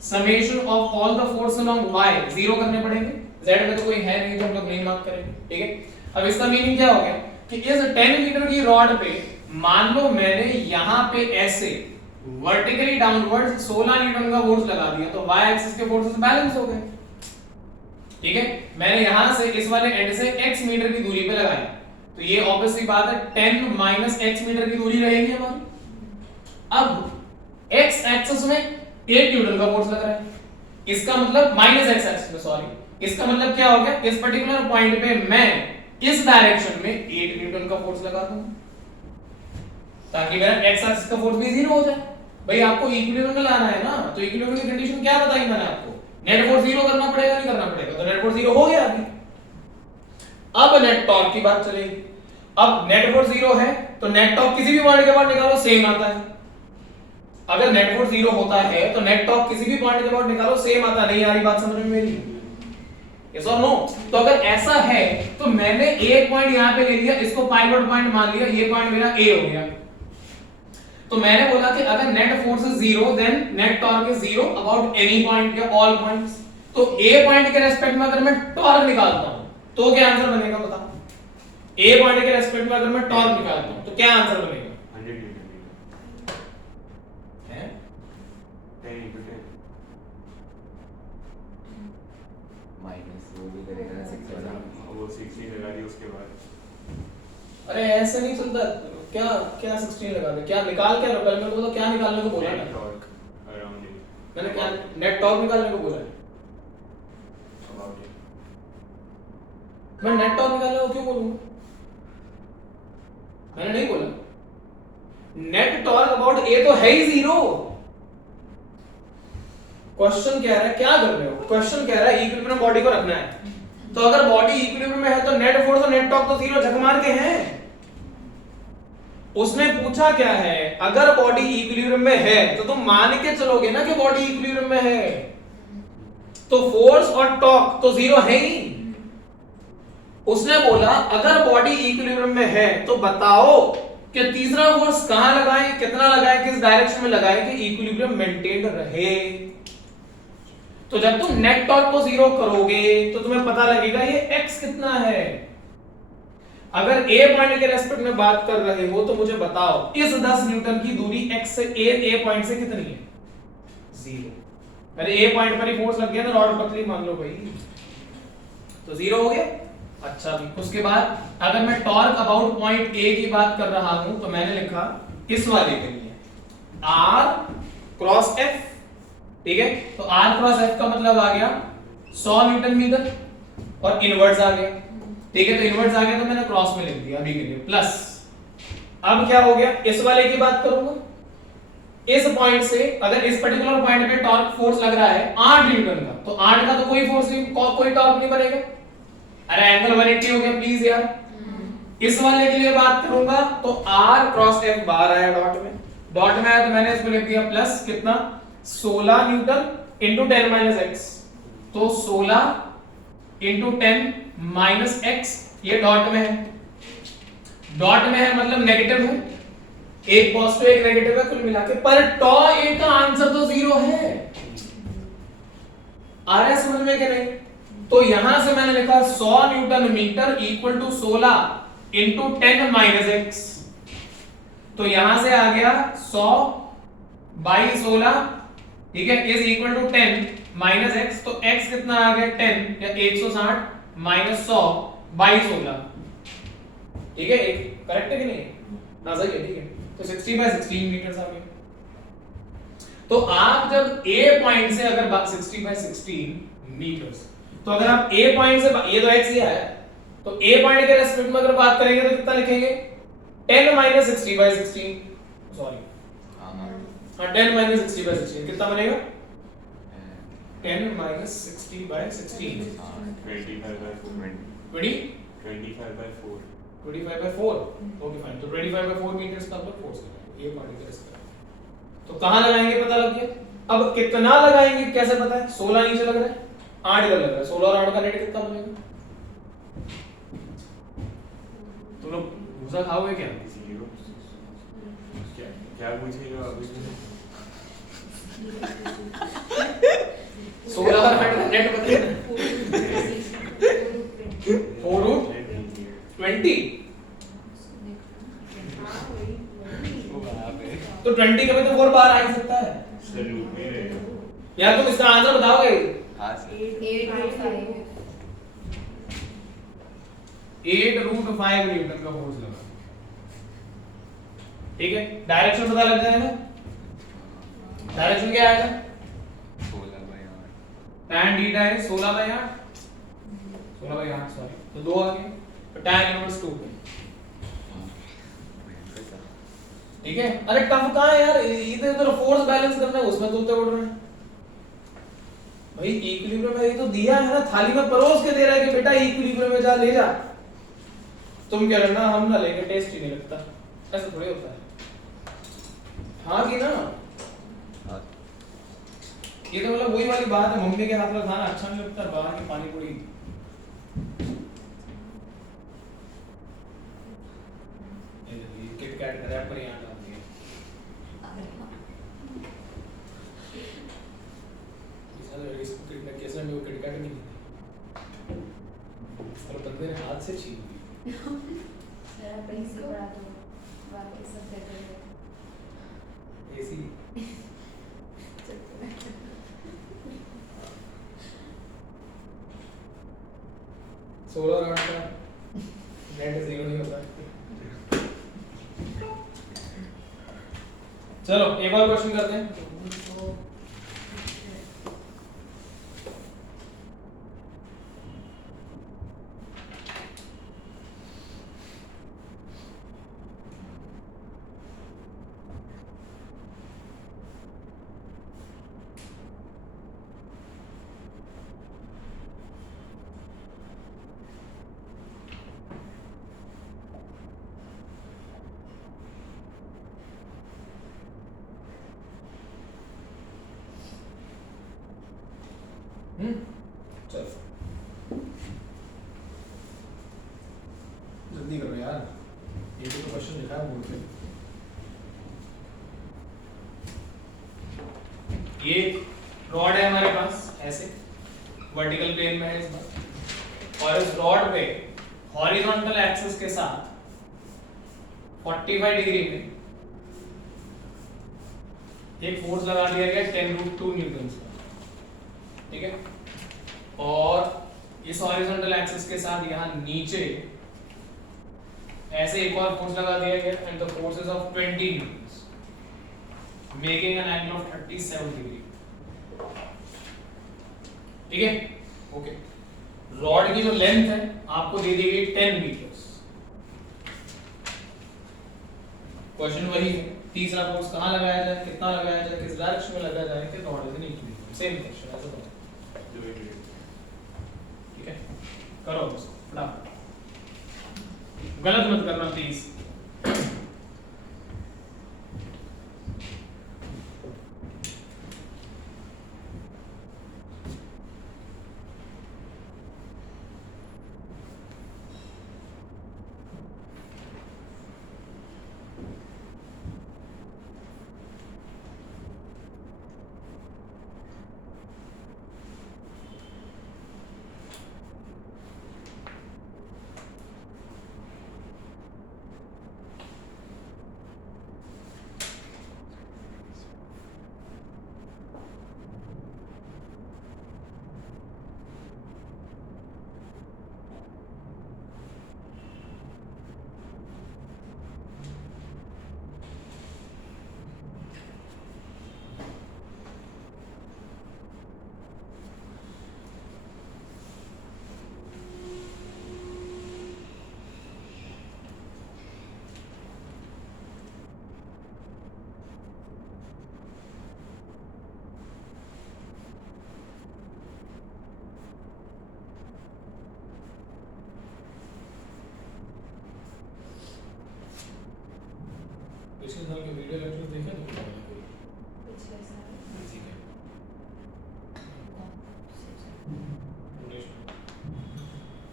summation of all the force along y 0 करने पड़ेंगे। z में तो कोई है नहीं तो हम लोग नहीं मार्क करेंगे, ठीक है। अब इसका मीनिंग क्या हो गया कि इस 10 मीटर की रॉड पे मान लो मैंने यहां पे ऐसे वर्टिकली डाउनवर्ड 16 न्यूटन का फोर्स लगा दिया, तो y एक्सिस के फोर्सेस बैलेंस हो गए, ठीक है। मैंने यहां से इस वाले एंड से x मीटर की दूरी पे लगाया, तो ये ऑब्वियसली बात है 10 माइनस x मीटर की दूरी रहेगी हमारी। अब x एक्सिस में 8 न्यूटन का फोर्स लग रहा है, इसका मतलब माइनस x एक्सिस में, सॉरी, इसका मतलब क्या हो गया, इस पर्टिकुलर पॉइंट पे मैं इस डायरेक्शन में 8 न्यूटन का फोर्स लगा दूंगा ताकि मेरा x एक्सिस का फोर्स भी 0 हो जाए। भाई आपको इक्विलिब्रियम में लाना है ना, तो इक्विलिब्रियम की कंडीशन क्या बताई मैंने आपको, नेट फोर्स 0 करना पड़ेगा, नहीं करना पड़ेगा, तो नेट फोर्स 0 हो गया अभी। अब नेट टॉर्क की बात चलेगी। अब नेट फोर्स 0 है तो नेट टॉर्क किसी भी पॉइंट के बाद निकालो सेम आता है। अगर नेट फोर्स 0 होता है तो नेट टॉर्क किसी भी पॉइंट के बाद निकालो सेम आता है। नहीं आ रही बात समझ में मेरी? यस और नो? तो अगर ऐसा है तो मैंने एक पॉइंट यहां पे ले लिया, इसको पाइवट पॉइंट मान लिया, ये पॉइंट मेरा ए हो गया। तो मैंने बोला कि अगर net force is 0 then net torque is 0 about any point या ऑल पॉइंट्स। तो ए पॉइंट के रेस्पेक्ट में अगर मैं टॉर्क निकालता हूं तो क्या आंसर बनेगा बताओ? ए पॉइंट के रेस्पेक्ट में अगर मैं टॉर्क निकालता हूं तो क्या आंसर बनेगा? 100 न्यूटन है 10 into 10 माइनस वो भी करेगा ना 6 वाला। वो 60 लगा दी उसके बाद। अरे ऐसे नहीं चलता। क्या क्या 16 लगा दे, क्या निकाल क्या रहा? पहले मेरे को तो क्या निकालने को बोला नेट था? Torque around it. मैंने क्या नेट टॉर्क निकालने को बोला है? About it. मैं नेट टॉर्क निकालने को क्यों बोलूंगा? मैंने नहीं बोला। नेट टॉर्क अबाउट ए तो है ही 0। क्वेश्चन कह रहा है क्या कर रहे हो? क्वेश्चन कह रहा है इक्विलिब्रियम बॉडी को रखना है, तो अगर बॉडी इक्विलिब्रियम में है तो नेट फोर्स और नेट टॉर्क तो 0 झक मार के हैं। उसने पूछा क्या है, अगर बॉडी इक्विलिब्रियम में है तो तुम मान के चलोगे ना कि बॉडी इक्विलिब्रियम में है, तो फोर्स और टॉर्क तो 0 है ही। उसने बोला अगर बॉडी इक्विलिब्रियम में है तो बताओ कि तीसरा फोर्स कहां लगाएं, कितना लगाएं, किस डायरेक्शन में लगाएं कि इक्विलिब्रियम मेंटेन रहे। तो जब तुम नेट टॉर्क को जीरो करोगे तो तुम्हें पता लगेगा ये x कितना है। अगर a पॉइंट के रेस्पेक्ट में बात कर रहे हो तो मुझे बताओ इस 10 न्यूटन की दूरी x से a पॉइंट से कितनी है? 0। अरे a पॉइंट पर ही फोर्स लग गया ना, रॉड पतली मान लो भाई, तो 0 हो गया। अच्छा भी, उसके बाद अगर मैं टॉर्क अबाउट पॉइंट a की बात कर रहा हूं तो मैंने लिखा इस वाले के लिए r क्रॉस f, ठीक है। तो r क्रॉस f का मतलब आ गया 100 न्यूटन मीटर और इनवर्स आ गया, ठीक है। तो इनवर्स आ गया तो मैंने क्रॉस में लिख दिया अभी के लिए प्लस। अब क्या हो गया, इस वाले की बात करूंगा, इस पॉइंट से अगर इस पर्टिकुलर पॉइंट पे टॉर्क फोर्स लग रहा है 8 न्यूटन का, तो 8 का तो कोई फोर्स नहीं, कोई टॉर्क नहीं बनेगा। अरे एंगल 180 हो गया प्लीज यार। इस वाले के लिए बात करूंगा तो r क्रॉस f बाहर आया डॉट में, डॉट में आया तो मैंने इसको लिख दिया प्लस कितना 16 न्यूटन इनटू 10 माइनस x, तो 16 इनटू 10 माइनस x, ये डॉट में है, डॉट में है मतलब नेगेटिव है, एक पॉजिटिव एक नेगेटिव है कुल मिला के, पर टॉ a का आंसर तो 0 है। आ रहा है समझ में कि नहीं? तो यहां से मैंने लिखा 100 newton metre equal to 16 into 10 minus X, तो यहां से आ गया 100 बाई 16, ठीक है, is equal to 10 minus X, तो x कितना आ गया 10 या 160 माइनस 100 बाई 16, ठीक है। एक करेक्ट है कि नहीं? ना सही है, ठीक है। तो 60 बाई 16 मीटर आ गया। तो आप जब a पॉइंट से अगर 60 बाई 16 मीटर, तो अगर आप a पॉइंट से, ये तो x ही आया, तो a पॉइंट के रेस्पेक्ट में अगर बात करेंगे तो कितना लिखेंगे 10 माइनस 60 बाई 16, सॉरी हाँ 10 माइनस 60 बाई 16 कितना बनेगा 10 minus 60 by 16 25 by 4 25 by 4 25 by 4, okay fine. तो 25 by 4 मीटर्स का मतलब फोर्स लगाएंगे ये पॉइंट के रेस्पेक्ट। तो कहां लगाएंगे पता लग गया। अब कितना लगाएंगे कैसे पता है, 16 नीचे लग रहा है, 8 इधर लग रहा है, 16 और 8 का नेट कितना बनेगा? तुम लोग भूसा खाओगे क्या? क्या पूछेगा अभी? 16 और 8 का नेट बताइए। 4 रूट 20, तो 20 का भी तो 4 बाहर आ ही सकता है सलूट में रहेगा यार। तुम इसका आंसर बताओगे? 8 रूट 5 न्यूटन का फोर्स लगा, ठीक है। डायरेक्शन पता लग जाएगा, डायरेक्शन क्या आएगा 16 बाई 8, tan थीटा है 16 बाई 8, 16 बाई 8 सॉरी, तो 2 आ गए, तो tan इनवर्स 2, ठीक है। अरे टफ कहां है यार, इधर इधर फोर्स बैलेंस करना है, उसमें तोते उड़ रहे हैं भाई। इक्विलिब्रियम में ये तो दिया है ना, थाली में परोस के दे रहा है कि बेटा इक्विलिब्रियम में जा ले जा, तुम क्या लेना हम ना लेंगे, टेस्ट ही नहीं लगता, ऐसा थोड़ी होता है। हाँ कि ना, ये तो मतलब वही वाली बात है, मम्मी के हाथ का खाना अच्छा नहीं लगता, बाहर की पानी पूरी। किट कैट का रैपर यहाँ डालती है, इसको किट कैट कैसे में वो किट कैट नहीं दी और बंदे ने हाथ से छीन ली। जरा पैसे बढ़ा दो, बाकी सब दे दो। ऐसी 16 और 8 का नेट 0 नहीं होता है। चलो एक और क्वेश्चन करते हैं। चलो जल्दी करो यार, ये तो क्वेश्चन लिखा है बोर्ड पे। ये रॉड है हमारे पास ऐसे वर्टिकल प्लेन में है इस बार, और इस रॉड पे हॉरिजॉन्टल एक्सिस के साथ 45 डिग्री में एक फोर्स लगा दिया गया 10√2 न्यूटन का, ठीक है। और इस हॉरिजॉन्टल एक्सिस के साथ यहाँ नीचे ऐसे एक और फोर्स लगा दिया गया and the force is of 20 Newton making an angle of 37 degree, ठीक है। ओके, रॉड की जो लेंथ है आपको दे दी गई 10 मीटर्स। क्वेश्चन वही है, तीसरा फोर्स कहां लगाया जाए, कितना लगाया जाए, किस डायरेक्शन में लगाया जाए कि rod is in equilibrium, same question ऐसा तो, ठीक है। करो उसको फटाफट, गलत मत करना प्लीज। पिछले साल के वीडियो लेक्चर देखे तो पिछले साल ठीक है,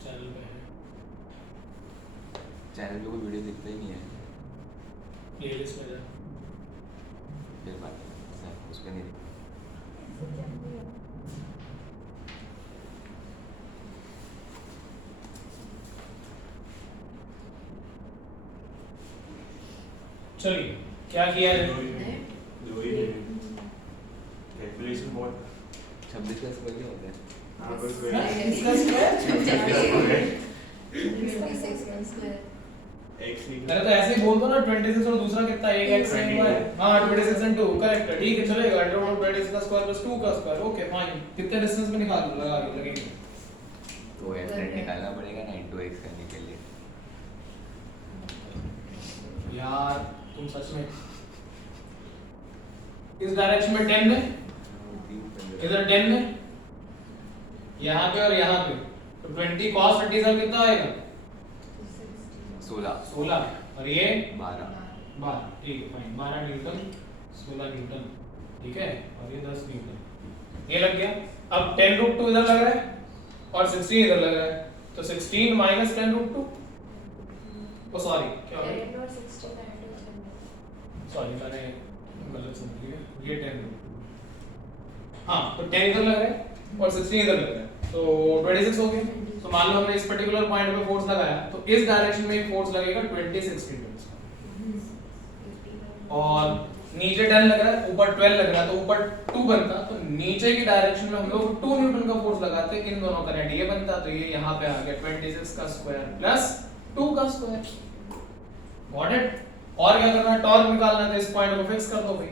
चैनल पे है, चैनल पे कोई वीडियो दिखता ही नहीं है, प्लेलिस्ट में जा। फिर बात है उस पर नहीं दिखता। चलिए क्या किया जाए, कैलकुलेशन बहुत 26 का स्क्वायर क्या होता है? हाँ पर इसका स्क्वायर, x अरे तो ऐसे ही बोल दो ना 26 और दूसरा कितना 1x है, हां 26 and 2 करेक्ट है, ठीक है चलेगा। अंडर रूट 26 का स्क्वायर प्लस 2 का स्क्वायर, ओके फाइन। कितने डिस्टेंस में निकाल लगा के लगेंगे, तो एफरेट निकालना पड़ेगा ना into x करने के लिए। यार तुम सच में इस डायरेक्शन में 10 में, इधर 10 में, यहाँ पे और यहाँ पे, तो 20 cos 30 का कितना आएगा 16 और ये 12, ठीक है फाइन, 12 न्यूटन 16 न्यूटन, ठीक है, और ये 10 न्यूटन, ये लग गया। अब 10√2 इधर लग रहा है और 16 इधर लग रहा है, तो 16 माइनस 10√2, ओ सॉरी क्या हो गया, 10 और 16 ऐड हो जाएंगे। सॉरी मैंने गलत समझ लिया, ये 10, हाँ तो 10 इधर लग रहा है और 16 इधर लग रहा है, तो 26 हो गया। तो मान लो हमने इस पर्टिकुलर पॉइंट पे फोर्स लगाया, तो इस डायरेक्शन में एक फोर्स लगेगा 26 न्यूटन, और नीचे 10 लग रहा है, ऊपर 12 लग रहा है, तो ऊपर 2 बनता, तो नीचे की डायरेक्शन में हम लोग 2 न्यूटन का फोर्स लगाते, इन दोनों का नेट ये बनता, तो ये यहाँ पे आ गया 26 का स्क्वायर प्लस 2 का स्क्वायर, गॉट इट। और क्या करना है, टॉर्क निकालना है, तो इस पॉइंट को फिक्स कर दो भाई,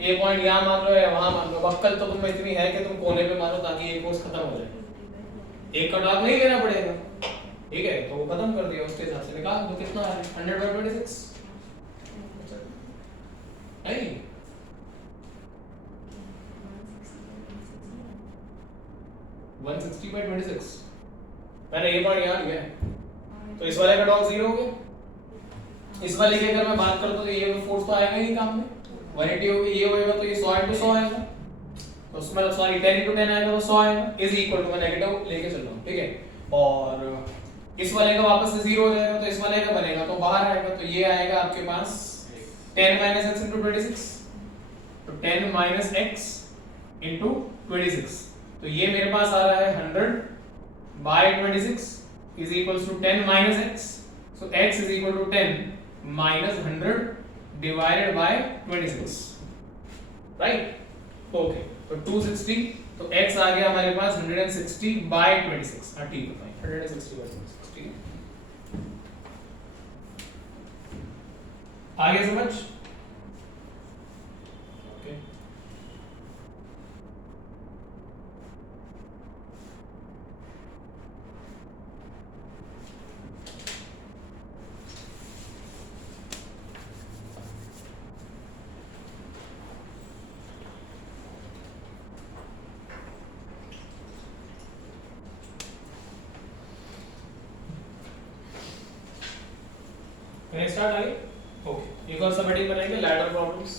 ये पॉइंट यहाँ मान लो या वहां मान लो, बक्कल तो तुम इतनी है कि तुम कोने पे मारो ताकि ये फोर्स खत्म हो जाए, एक का टॉर्क नहीं लेना पड़ेगा, ठीक है, तो वो खत्म कर दिया, उसके हिसाब से निकाल दो कितना है 100/26 नहीं 160/26, मैंने ये पॉइंट यहाँ लिया है, तो इस वाले का टॉर्क 0 हो गया। इस वाले की अगर मैं बात करता तो ये फोर्स तो आएगा ही काम में, 180 होगी, ये होएगा तो ये 100/100 आएगा, तो उसमें सॉरी 10/10 आएगा तो 100 आएगा, इज इक्वल टू मैं नेगेटिव लेके चल रहा हूं, ठीक है। और इस वाले का वापस से 0 हो जाएगा, तो इस वाले का बनेगा तो बाहर आएगा, तो ये आएगा आपके पास 10 - x * 26, तो 10 - x into 26, तो ये मेरे पास आ रहा है 100 by 26 is equals to 10 minus x, so x is equal to 10 minus 100 divided by 26, right? Okay, तो 260, तो x आ गया हमारे पास 160 by 26, हाँ ठीक है, 160 by 26, ठीक है, आगे समझ? ओके स्टार्ट आगे। ओके, एक और सब हेडिंग बनाएंगे, लैडर प्रॉब्लम्स।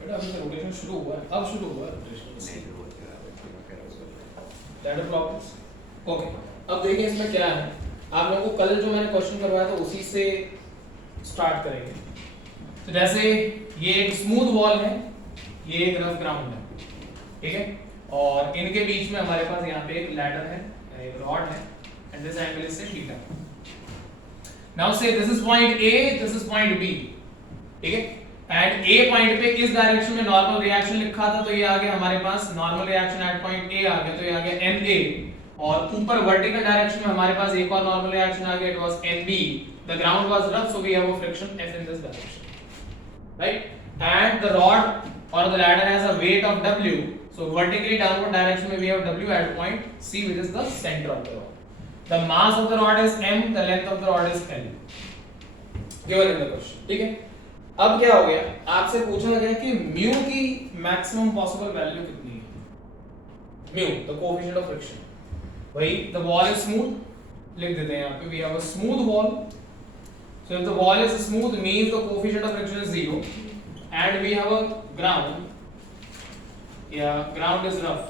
बेटा अभी तो रोटेशन शुरू हुआ है, अब शुरू हुआ है रोटेशन। Ladder problems. ओके, अब देखिए इसमें क्या है, आप लोगों को कल जो मैंने क्वेश्चन करवाया था उसी से स्टार्ट करेंगे। तो जैसे ये एक स्मूथ वॉल है, ये एक रफ ग्राउंड है, ठीक है, और इनके बीच में हमारे पास यहाँ पे एक लैडर है, एक रॉड है, and this angle is say theta. Now say this is point A, this is point B, ठीक है, and A पॉइंट पे इस डायरेक्शन में नॉर्मल रिएक्शन लिखा था, तो ये आ गया हमारे पास normal reaction at point A आ गया, तो ये आ गया NA, और ऊपर वर्टिकल डायरेक्शन में हमारे पास एक और नॉर्मल रिएक्शन आ गया, it was NB, the ground was rough, so we have a friction F in this direction, right? And the rod or the ladder has a weight of W, so vertically downward direction में we have W at point C, which is the center of the rod. The mass of the rod is M, the length of the rod is L. Given in the question, ठीक है? अब क्या हो गया? आपसे पूछा गया कि म्यू की मैक्सिमम पॉसिबल वैल्यू कितनी है? Mu, the coefficient of friction. वही, the wall is smooth, लिख देते हैं यहाँ पे, we have a smooth wall. So if the wall is smooth, means the coefficient of friction is 0, and we have a ground. Yeah, ground is rough.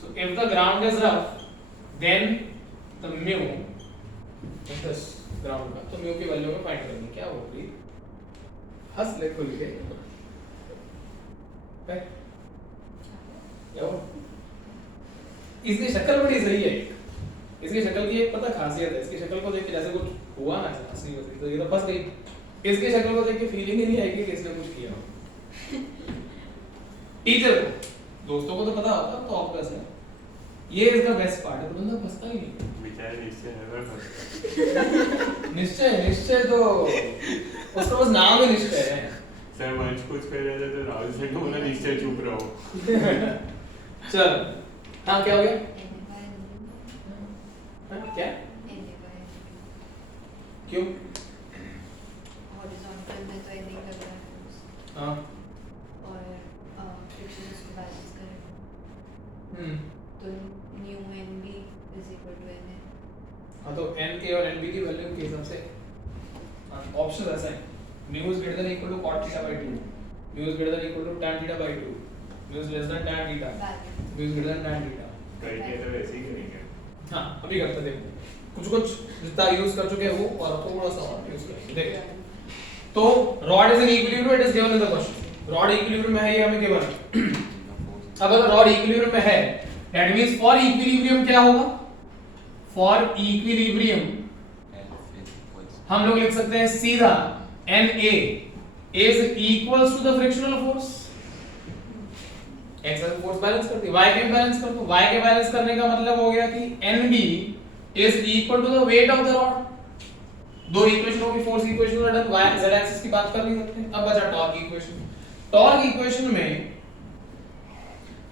So if the ground is rough, then the mu is this ground का, तो mu की value में find करनी क्या होगी? हंस ले खुल के, क्या हो? इसकी शक्ल बड़ी सही है, इसकी शक्ल की एक पता खासियत है, इसकी शक्ल को देख के जैसे कुछ हुआ ना हंसनी बसनी, तो ये तो फंस गई। इसकी शक्ल को देख के फीलिंग ही नहीं आएगी कि इसने कुछ किया हो। टीचर को, दोस्तों को तो पता होता, तो ऑब्वियस है, ये इसका बेस्ट पार्ट है, तो बंदा फंसता ही नहीं। निश्चय तो उसका बस नाम ही निश्चय है। सर मंच कुछ कर रहे थे तो राहुल सर को बोला निश्चय चुप रहो। चल, हाँ क्या हो गया? क्या? क्यों? हॉरिजॉन्टल में तो एंडिंग लग रहा है। हाँ। और फ्रिक्शन उसको बैलेंस करेगा। तो new NB is equal to NA। हाँ तो NA और NB की वैल्यू के हिसाब से ऑप्शन ऐसा है, mu is greater than equal to cot theta by 2, mu is greater than equal to tan theta by 2, mu is less than tan theta, mu is greater than tan theta। करके तो वैसे ही करेंगे। हाँ अभी करते देखो, कुछ जितना यूज कर चुके हैं वो और थोड़ा सा और यूज करेंगे, देखो। तो rod is in equilibrium, it is given in the question, rod equilibrium में है, ये हमें गिवन। अब अगर रॉड इक्विलिब्रियम में है, दैट मींस फॉर इक्विलिब्रियम क्या होगा? फॉर इक्विलिब्रियम हम लोग लिख सकते हैं सीधा NA is equals to the frictional force। x का फोर्स बैलेंस करती है, y के बैलेंस कर दो, y के बैलेंस करने का मतलब हो गया कि NB is equal to the weight of the rod। दो इक्वेशन होगी, फोर्स इक्वेशन और y z एक्सिस की बात कर नहीं सकते। अब बचा टॉर्क इक्वेशन। टॉर्क इक्वेशन में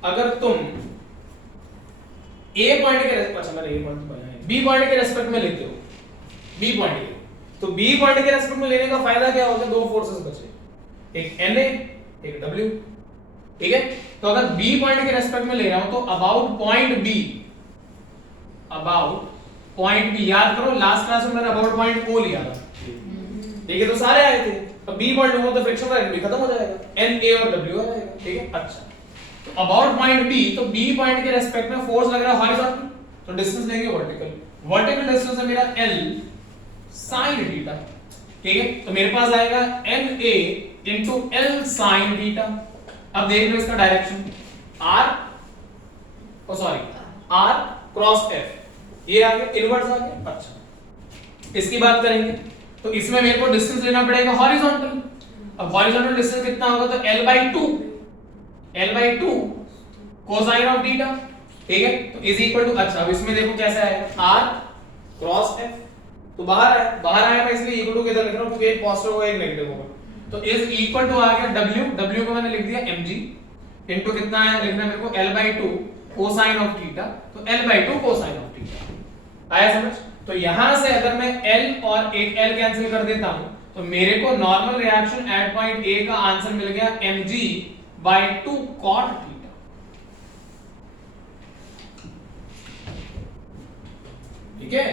अगर तुम A पॉइंट के रेस्पेक्ट, अच्छा मैंने A पॉइंट बनाया है, B पॉइंट के रेस्पेक्ट में लेते हो, B पॉइंट के, तो B पॉइंट के रेस्पेक्ट में लेने का फायदा क्या होगा? दो फोर्सेस बचे, एक Na एक W, ठीक है। तो अगर B पॉइंट के रेस्पेक्ट में ले रहा हूं तो अबाउट पॉइंट B, याद करो लास्ट क्लास में मैंने अबाउट पॉइंट O लिया था, ठीक है, तो सारे आए थे। अब B पॉइंट हो तो फ्रिक्शन का भी खत्म हो जाएगा, Na और W आ जाएगा, ठीक है। अच्छा, तो अबाउट पॉइंट B, तो B पॉइंट के रेस्पेक्ट में फोर्स लग रहा है हॉरिजॉन्टल, तो डिस्टेंस लेंगे वर्टिकल, वर्टिकल डिस्टेंस है मेरा L sin थीटा, ठीक है, तो मेरे पास आएगा NA into L sin theta. अब देख लो इसका direction R R cross F, ये आ गया इनवर्स आ गया। अच्छा इसकी बात करेंगे तो इसमें मेरे को डिस्टेंस लेना पड़ेगा हॉरिजॉन्टल। अब हॉरिजॉन्टल डिस्टेंस कितना होगा तो L/2 कोसाइन ऑफ थीटा, ठीक है, तो इज इक्वल टू, अच्छा अब इसमें देखो कैसे आएगा R क्रॉस F, तो बाहर आया मैं इसलिए इक्वल टू किधर लिख रहा हूं क्योंकि एक पॉजिटिव होगा एक नेगेटिव होगा, तो इज इक्वल टू आ गया W को मैंने लिख दिया mg इनटू कितना है लिखना मेरे को L/2 कोसाइन ऑफ थीटा, तो L/2 कोसाइन ऑफ थीटा। आया समझ? तो यहां से अगर मैं L और एक L कैंसिल कर देता हूं तो मेरे को normal reaction at point A का आंसर मिल गया mg/2 cot थीटा। ठीक है,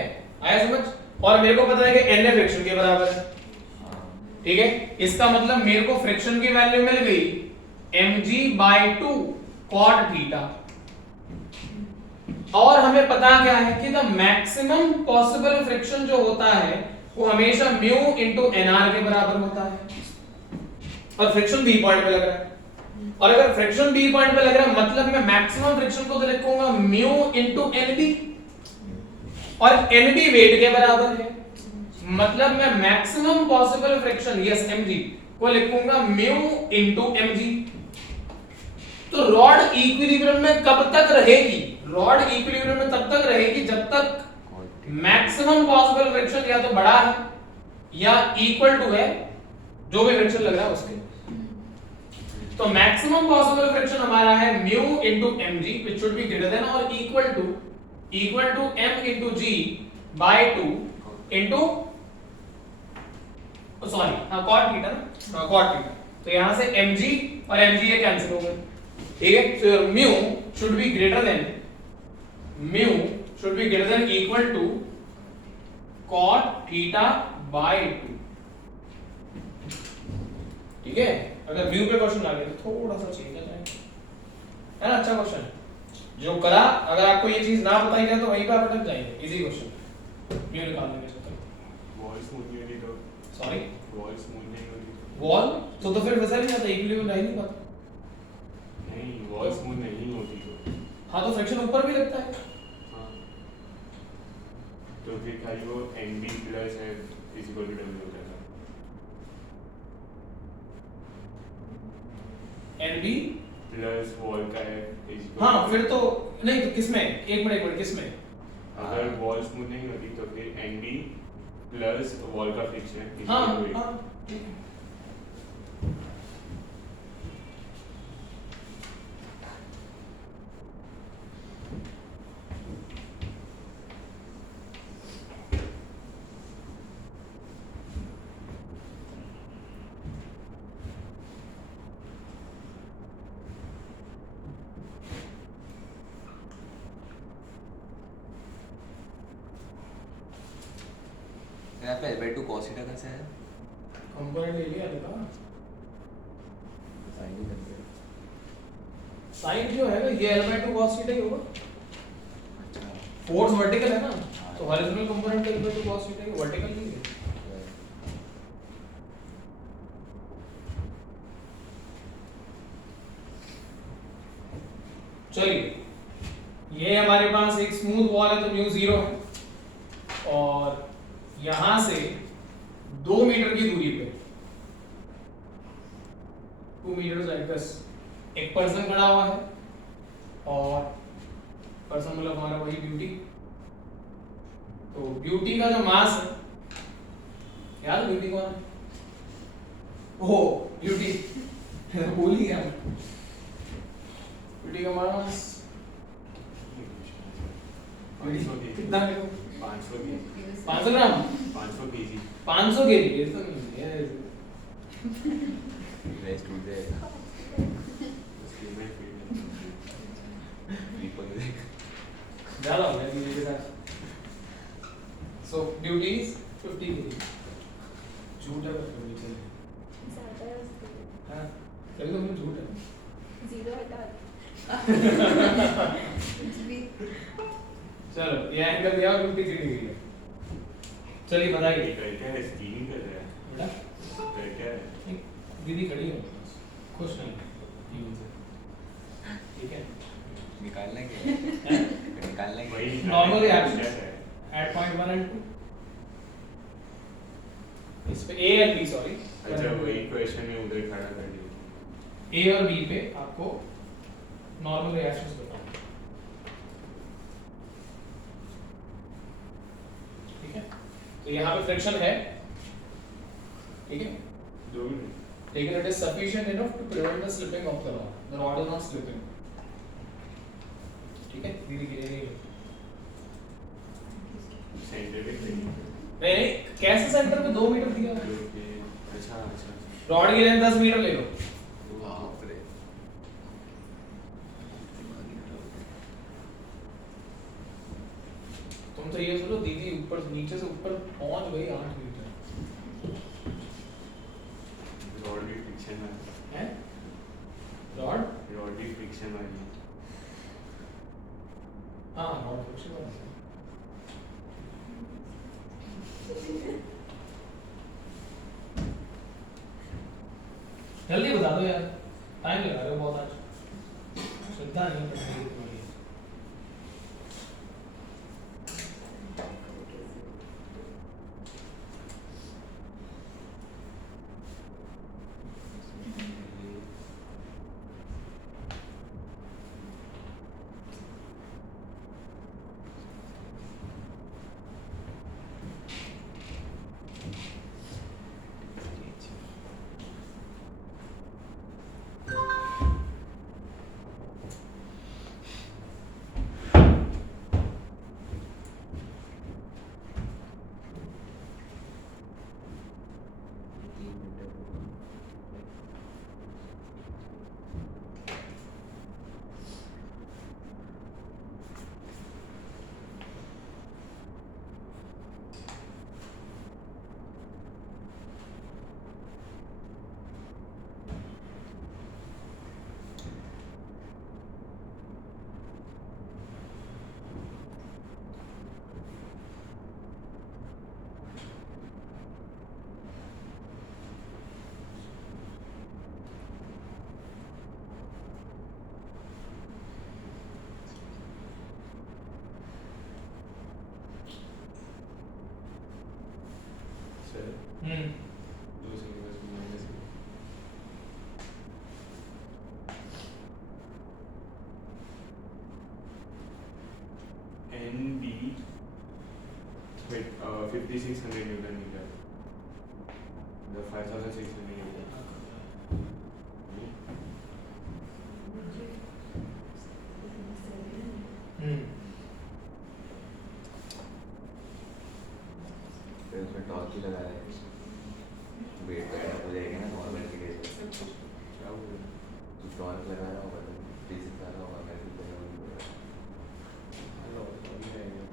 आया समझ? और मेरे को पता है कि Na फ्रिक्शन के बराबर है, ठीक है, इसका मतलब मेरे को फ्रिक्शन की वैल्यू मिल गई mg/2 cot थीटा। और हमें पता क्या है कि द मैक्सिमम पॉसिबल फ्रिक्शन जो होता है वो हमेशा म्यू इनटू nr के बराबर होता है, और फ्रिक्शन बी पॉइंट पे लग रहा है, और अगर फ्रिक्शन बी पॉइंट पे लग रहा है मतलब मैं मैक्सिमम फ्रिक्शन को तो लिखूंगा म्यू इनटू nb, और nb वेट के बराबर है मतलब मैं maximum possible friction yes mg को लिखूंगा म्यू इनटू mg। तो रॉड इक्विलिब्रियम में कब तक रहेगी? रॉड इक्विलिब्रियम में तब तक रहेगी जब तक मैक्सिमम पॉसिबल फ्रिक्शन या तो बड़ा है या इक्वल टू है जो भी फ्रिक्शन लग रहा है उसके। तो मैक्सिमम पॉसिबल फ्रिक्शन हमारा है mu into mg which should be greater than और equal to m into g by 2 into cot theta ना, cot थीटा। तो यहां से mg और mg ये कैंसिल हो गए, ठीक है, so mu should be greater than equal to cot theta by 2, ठीक है। अगर mu पे क्वेश्चन आ गया तो थोड़ा सा चेंज है ना, अच्छा क्वेश्चन है जो करा, अगर आपको ये चीज ना बताई जाए तो वहीं पे आप अटक जाएंगे। इजी क्वेश्चन mu निकालने में चलता वॉल स्मूथ नहीं होती तो सॉरी वॉल स्मूथ नहीं होती वॉल तो फिर वैसा नहीं आता, इक्विलिब्रियम नहीं पाता। नहीं, वॉल स्मूथ नहीं होती तो हाँ तो फ्रिक्शन ऊपर भी लगता है, हाँ, तो फिर खाली वो NB प्लस है इक्वल टू W हो जाता है, NB प्लस वॉल का है हाँ फिर तो नहीं, तो किसमें एक मिनट किसमें अगर वॉल स्मूथ नहीं होती तो फिर NB प्लस वॉल का फ्रिक्शन हाँ इक्वल टू हाँ ठीक है। यहाँ पे L/2 cos थीटा कैसे है? कंपोनेंट ले लिया देखा, साइन जो है ये L/2 cos थीटा ही होगा, अच्छा फोर्स वर्टिकल है ना, तो horizontal component L/2 cos theta ही वर्टिकल नहीं है। चलिए ये हमारे पास एक स्मूथ वॉल है तो म्यू 0 है, और यहां से 2 मीटर की दूरी पे 2 मीटर लाइक दिस एक पर्सन खड़ा हुआ है, और पर्सन मतलब हमारा वही ब्यूटी, तो ब्यूटी का जो मास है यार, ब्यूटी कौन है? ओह ब्यूटी भूल ही गया, ब्यूटी का मास कितना है? 500 kg 500 ग्राम 500 kg 500 के जी तो नहीं है रेस्ट टू दे उसके में फिर people देख ज्यादा हो गया मेरे साथ। सो ड्यूटी इज 50 के जी, झूठ है पर कभी चले ज़्यादा है उसके लिए। हां कभी तो मुझे झूठ है। जीरो हटा दो। चलो ये एंगल दिया और 53 डिग्री है। चलिए बताइए क्या है स्कीइंग कर रहा है दीदी खड़ी है खुश नहीं टीवी से, ठीक है निकाल लेंगे हैं? निकाल लेंगे वही Normal reaction. है at point 1 and 2 इस पे A और B सॉरी अच्छा वही क्वेश्चन में उधर खड़ा कर दिया A और B पे आपको नॉर्मल रिएक्शंस बताओ, ठीक है। तो यहाँ पे फ्रिक्शन है, ठीक है, 2 मिनट लेकिन it is sufficient enough to prevent the slipping of the rod. The rod is not slipping, ठीक है। दीदी के लिए साइंटिफिक नहीं कैसे सेंटर में 2 मीटर दिया है, अच्छा अच्छा रॉड की लेंथ 10 मीटर ले लो, बाप रे तुम तो ये सोचो दीदी ऊपर नीचे से ऊपर पहुंच गई 8 मीटर रॉड भी फ्रिक्शन है है, रॉड रॉड भी फ्रिक्शन वाली हाँ रॉड फ्रिक्शन वाला है। जल्दी बता दो यार, टाइम लगा रहे हो बहुत आज, श्रद्धा नहीं है पढ़ने की तुम्हारी। सर हम्म 2 सेकंड बस minus NB 5600 newton metre the 5600 newton फिर उसमें टॉर्च ही लगा रहे वेट वगैरह हो जाएगी ना नॉर्मल के केस में क्या हुआ तो टॉर्च लगा रहा होगा तो बेसिक सारा होगा मैसेज देगा हेलो अभी आएगा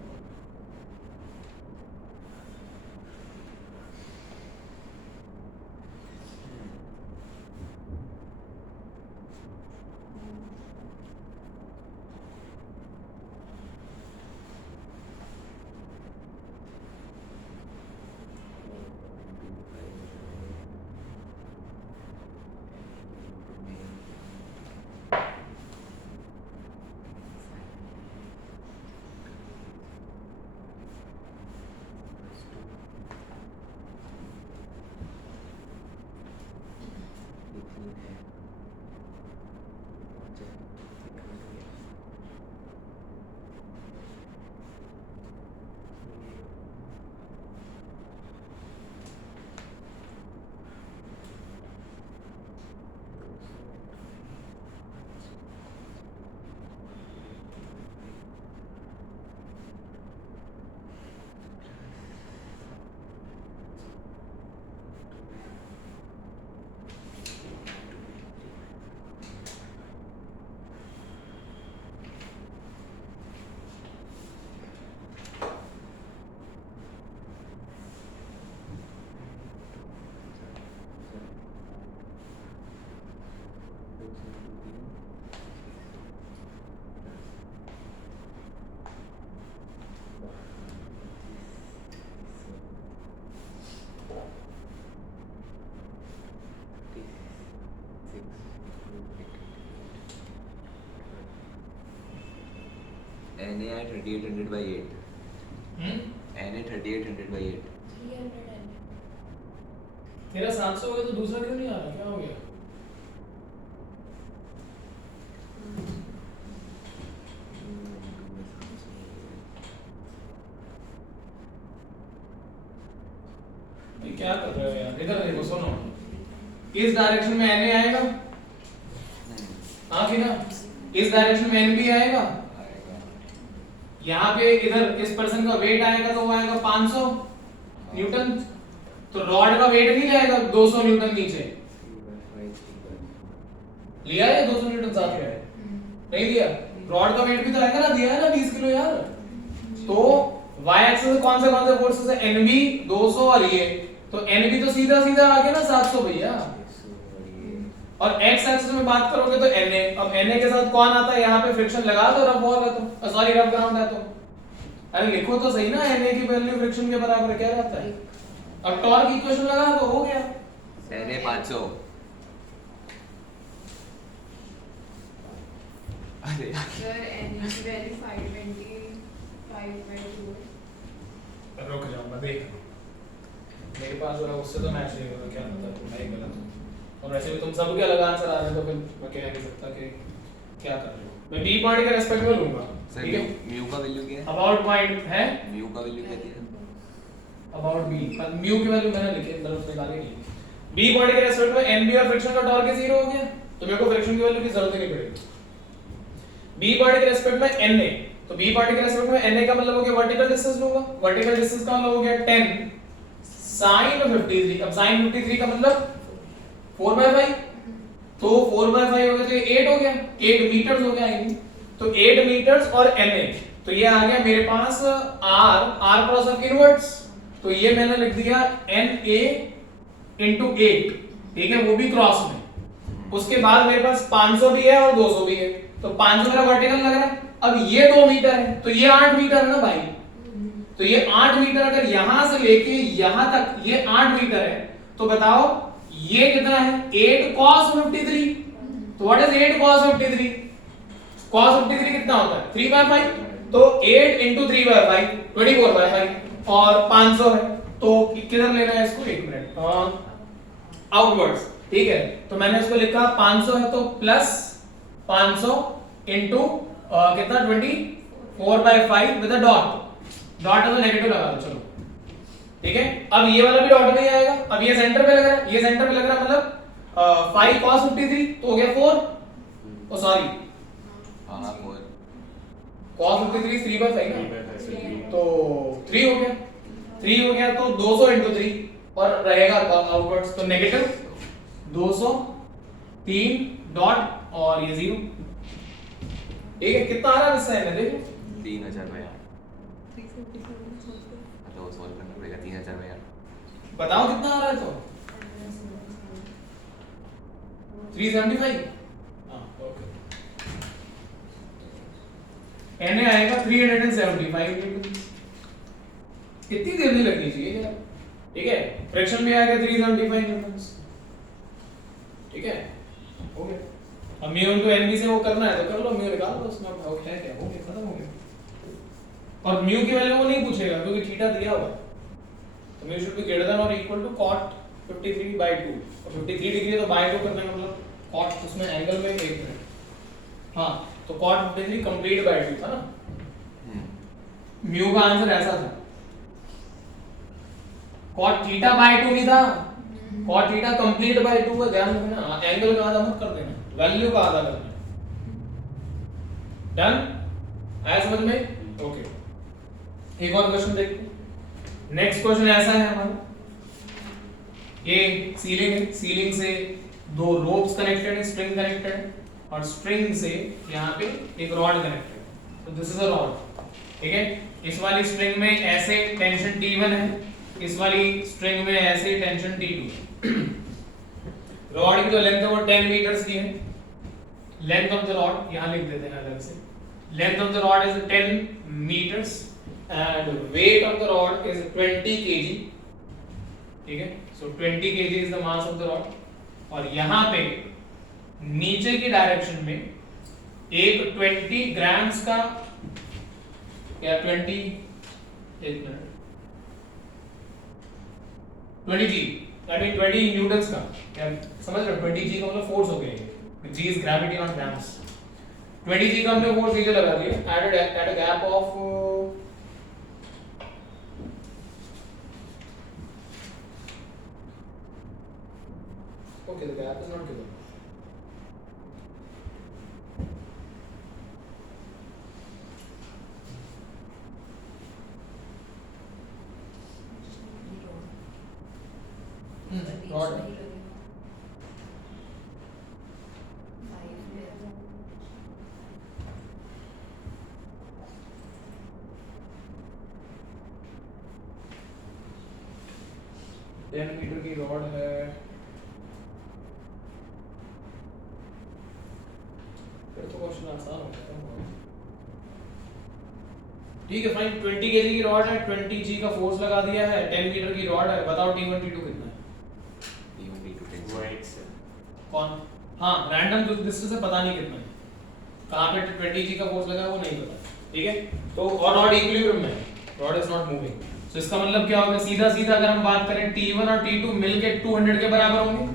NA है 3800/8 NA 3800/8 300 है तेरा 700 हो गया तो दूसरा क्यों नहीं आ रहा, क्या हो गया? ये क्या कर रहे हो यार, इधर देखो सुनो, इस डायरेक्शन में NA आएगा, हाँ कि ना, इस डायरेक्शन में NB आएगा, यहाँ पे इधर इस पर्सन का वेट आएगा तो वो आएगा 500 न्यूटन, तो रॉड का वेट नहीं जाएगा 200 न्यूटन नीचे, लिया है 200 न्यूटन साथ में, नहीं दिया, रॉड का वेट भी तो आएगा ना, दिया है ना 20 किलो यार, तो y एक्सिस कौन से फोर्सेस है, NB 200 और ये, तो NB तो सीधा सीधा आ गया ना 700 भैया, और x एक्सिस में बात करोगे तो Na, अब Na के साथ कौन आता है यहाँ पे, फ्रिक्शन लगा दो, रफ वॉल है तो, सॉरी रफ ग्राउंड है तो, अरे लिखो तो सही ना, Na की वैल्यू फ्रिक्शन के बराबर है, क्या रहता है, अब टॉर्क इक्वेशन लगा दो, हो गया, NA 500 अरे सर एनी की वैल्यू 525/2 रुक जाओ मैं देख, मेरे पास वाला उससे तो मैच नहीं होगा, क्या पता मैं ही गलत हूँ, और वैसे भी तुम सबके अलग आंसर आ रहे हैं तो फिर मैं कह नहीं सकता कि क्या कर रहे हो, मैं बी पॉइंट के रेस्पेक्ट में लूंगा, ठीक है, म्यू का वैल्यू क्या है, अबाउट पॉइंट है, म्यू का वैल्यू क्या है, अबाउट बी, म्यू की वैल्यू मैंने लिखी अंदर उसने निकाली नहीं, बी पॉइंट के रेस्पेक्ट में एनबी और फ्रिक्शन का टॉर्क 0 हो गया, तो मेरे को फ्रिक्शन की वैल्यू की जरूरत ही नहीं पड़ेगी, बी पॉइंट के रेस्पेक्ट में Na, तो बी पॉइंट के रेस्पेक्ट में Na का मतलब हो गया वर्टिकल डिस्टेंस लूंगा, वर्टिकल डिस्टेंस का मतलब हो गया 10 sin 53, अब sin 53 का मतलब 4/5, तो 4/5 हो गया तो ये 8 हो गया, 8 मीटर्स हो गया ये, तो 8 मीटर्स और Na, तो ये आ गया मेरे पास r क्रॉस ऑफ इनवर्ट्स, तो ये मैंने लिख दिया Na into 8, ठीक है, वो भी क्रॉस में, उसके बाद मेरे पास 500 भी है और 200 भी है, तो 500 मेरा वर्टिकल लग रहा है, अब ये 2 मीटर है तो ये 8 मीटर है ना भाई, तो ये 8 मीटर अगर यहां से लेके यहां तक ये 8 मीटर है, तो बताओ ये कितना है, 8 cos 53, तो व्हाट इज 8 cos 53, cos 53 कितना होता है 3/5, तो 8 into 3/5 24/5 और 500 है, तो किधर लेना है इसको, एक मिनट, आउटवर्ड्स, ठीक है, तो मैंने इसको लिखा 500 है तो प्लस 500 into कितना 24/5 विद अ डॉट है तो नेगेटिव लगा दो, चलो ठीक है, अब ये वाला भी डॉट में ही आएगा, अब ये सेंटर पे लग रहा है, ये सेंटर पे लग रहा है, मतलब 5 cos 53 तो हो गया 4, ओ सॉरी हां 4 cos 53 3/5 ना, तो 3 हो गया, 3 हो गया तो 200 into 3 और रहेगा आउटवर्ड्स, तो नेगेटिव 200 3 डॉट और ये 0, ठीक है, कितना आ रहा है इससे, है देखो 3000/8 तो सॉल्व करना पड़ेगा 3000/8, बताओ कितना आ रहा है, तो 375, हां ओके, Na आएगा 375 न्यूटन, कितनी देर नहीं लगनी चाहिए यार, ठीक है, फ्रिक्शन भी आएगा 375 न्यूटन, ठीक है, हो गया, अब म्यू इनटू एनबी से वो करना है तो कर लो, म्यू निकाल दो उसमें, अब है क्या, हो गया, खत्म हो गया, और म्यू की वैल्यू वो नहीं पूछेगा क्योंकि थीटा दिया हुआ है, तो mu should be greater than और इक्वल टू cot 53/2, और 53 डिग्री तो बाय 2 करने का मतलब cot उसमें एंगल में 1 मिनट, हां तो cot 53 कंप्लीट बाय 2 था ना, म्यू का आंसर ऐसा था, cot θ/2 नहीं था, cot θ कंप्लीट बाय 2 का ध्यान रखना, एंगल का आधा मत कर देना, वैल्यू का आधा करना, डन, आया समझ में, ओके, एक और क्वेश्चन देखते हैं, नेक्स्ट क्वेश्चन ऐसा है हमारा, ये सीलिंग है, सीलिंग से 2 रोप्स कनेक्टेड है, स्ट्रिंग कनेक्टेड है, और स्ट्रिंग से यहाँ पे एक रॉड कनेक्टेड है, तो दिस इज अ रॉड, ठीक है, इस वाली स्ट्रिंग में ऐसे टेंशन T1 है, इस वाली स्ट्रिंग में ऐसे टेंशन T2, रॉड की जो लेंथ है वो 10 मीटर्स की है, लेंथ ऑफ द रॉड यहाँ लिख देते हैं अलग से, length of the rod is 10 meters and weight of the rod is 20 kg, ठीक है, so 20 kg is the mass of the rod, और यहाँ पे नीचे की डायरेक्शन में एक 20 ग्राम्स का क्या 20 एक minute 20 g that mean 20 Newton's का क्या समझ रहे हो 20 g का मतलब फोर्स हो गया g is gravity not grams 20 g का हमने फोर्स नीचे लगा दिया at a gap of okay the gap is not given rod ten metre की रॉड है फिर तो क्वेश्चन आसान हो गया ठीक है फाइन 20 kg की रॉड है 20 g का फोर्स लगा दिया है 10 मीटर की रॉड है बताओ t1 t2 कितना है t1 t2 10 वो x है कौन हाँ रैंडम डिस्टेंस से पता नहीं कितना है कहां पे 20 g का फोर्स लगा है वो नहीं पता ठीक है तो और रॉड इक्विलिब्रियम में है रॉड इज नॉट मूविंग तो इसका मतलब क्या होगा सीधा सीधा अगर हम बात करें t1 और t2 मिलके 200 के बराबर होंगे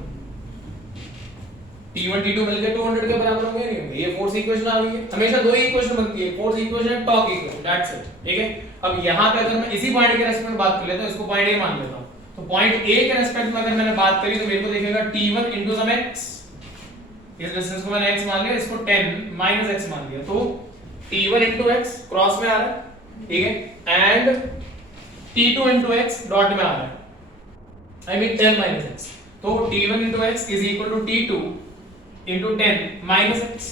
t1 t2 मिलके 200 के बराबर होंगे नहीं होंगे ये फोर्स इक्वेशन आ गई है हमेशा दो ही इक्वेशन बनती है फोर्स इक्वेशन और टॉर्क इक्वेशन दैट्स इट ठीक है अब यहां पे अगर मैं इसी पॉइंट के रेस्पेक्ट में बात कर लेता हूं इसको पॉइंट a मान लेता हूं तो पॉइंट a के रेस्पेक्ट में अगर मैंने बात करी तो मेरे को दिखेगा t1 * some x इस डिस्टेंस को मैंने x मान लिया इसको 10 - x मान लिया तो t1 * x क्रॉस में आ रहा है ठीक है एंड t2 * x डॉट में आ रहा है आई मीन 10 - x तो t1 * x = t2 * 10 - x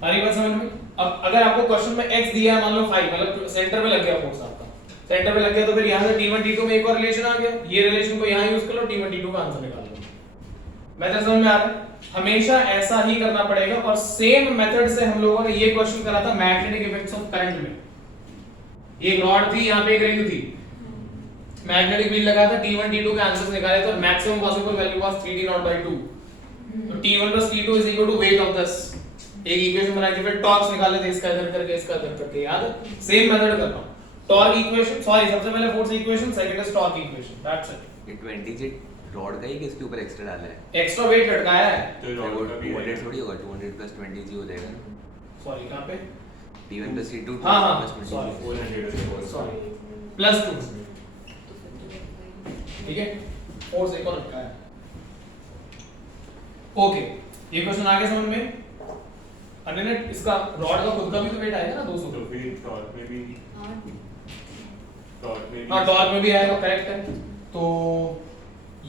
सारी बात समझ में अब अगर आपको क्वेश्चन में x दिया है मान लो 5 मतलब सेंटर में लग गया फोर्स आपका सेंटर में लग गया तो फिर यहां से t1 t2 में एक और रिलेशन आ गया ये रिलेशन को यहां यूज कर लो t1 t2 का आंसर निकाल लो मेथड समझ में आ रहा है हमेशा ऐसा ही करना पड़ेगा और सेम मेथड से हम लोगों ने ये क्वेश्चन करा था मैग्नेटिक इफेक्ट्स ऑफ करंट में एक रॉड थी यहां पे एक रिंग थी मैग्नेटिक फील्ड लगा था t1 t2 के आंसर्स निकाले तो maximum possible value was 3t0/2 तो t1 + t2 = weight of this एक इक्वेशन बनाई थी फिर टॉर्क्स निकाले थे इसका इधर करके याद है सेम मेथड कर रहा हूं टॉर्क इक्वेशन सॉरी सबसे पहले force equation second is torque equation that's it ये 20 से रॉड का ही किसके ऊपर एक्स्ट्रा डाला है एक्स्ट्रा वेट लटकाया है तो वो रॉड का भी 200 थोड़ी होगा 200 + 20 g हो जाएगा ना सॉरी कहां पे t1 + t2 हाँ, हाँ, + 20 sorry. 400 सॉरी +2 ठीक है फोर्स एक और लटकाया ओके ये क्वेश्चन आ गया समझ में अन्य ने इसका रॉड का खुद का भी तो वेट आएगा ना 200 तो फिर टॉर्क में भी हाँ टॉर्क में भी आएगा करेक्ट है तो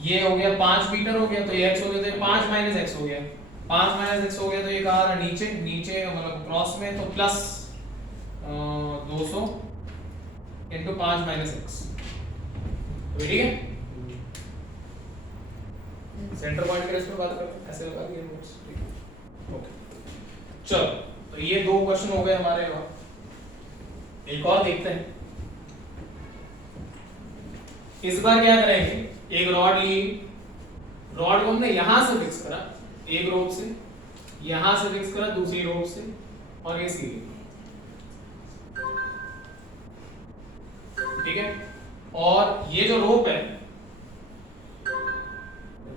ये हो गया 5 मीटर हो गया तो ये x हो गया तो ये 5 - x हो गया 5 - x हो गया तो ये कहाँ रहा नीचे मतलब क्रॉस में तो प्लस 200 * 5 - x ठीक है सेंटर पॉइंट के रेस्पेक्ट बात करते हैं ऐसे लगा दिए नोट्स ठीक है ओके चलो तो ये दो क्वेश्चन हो गए हमारे वहां एक और देखते हैं इस बार क्या करेंगे एक रॉड ली रॉड को हमने यहां से फिक्स करा एक रोप से यहां से फिक्स करा दूसरी रोप से और ये सीधी ठीक है और ये जो रोप है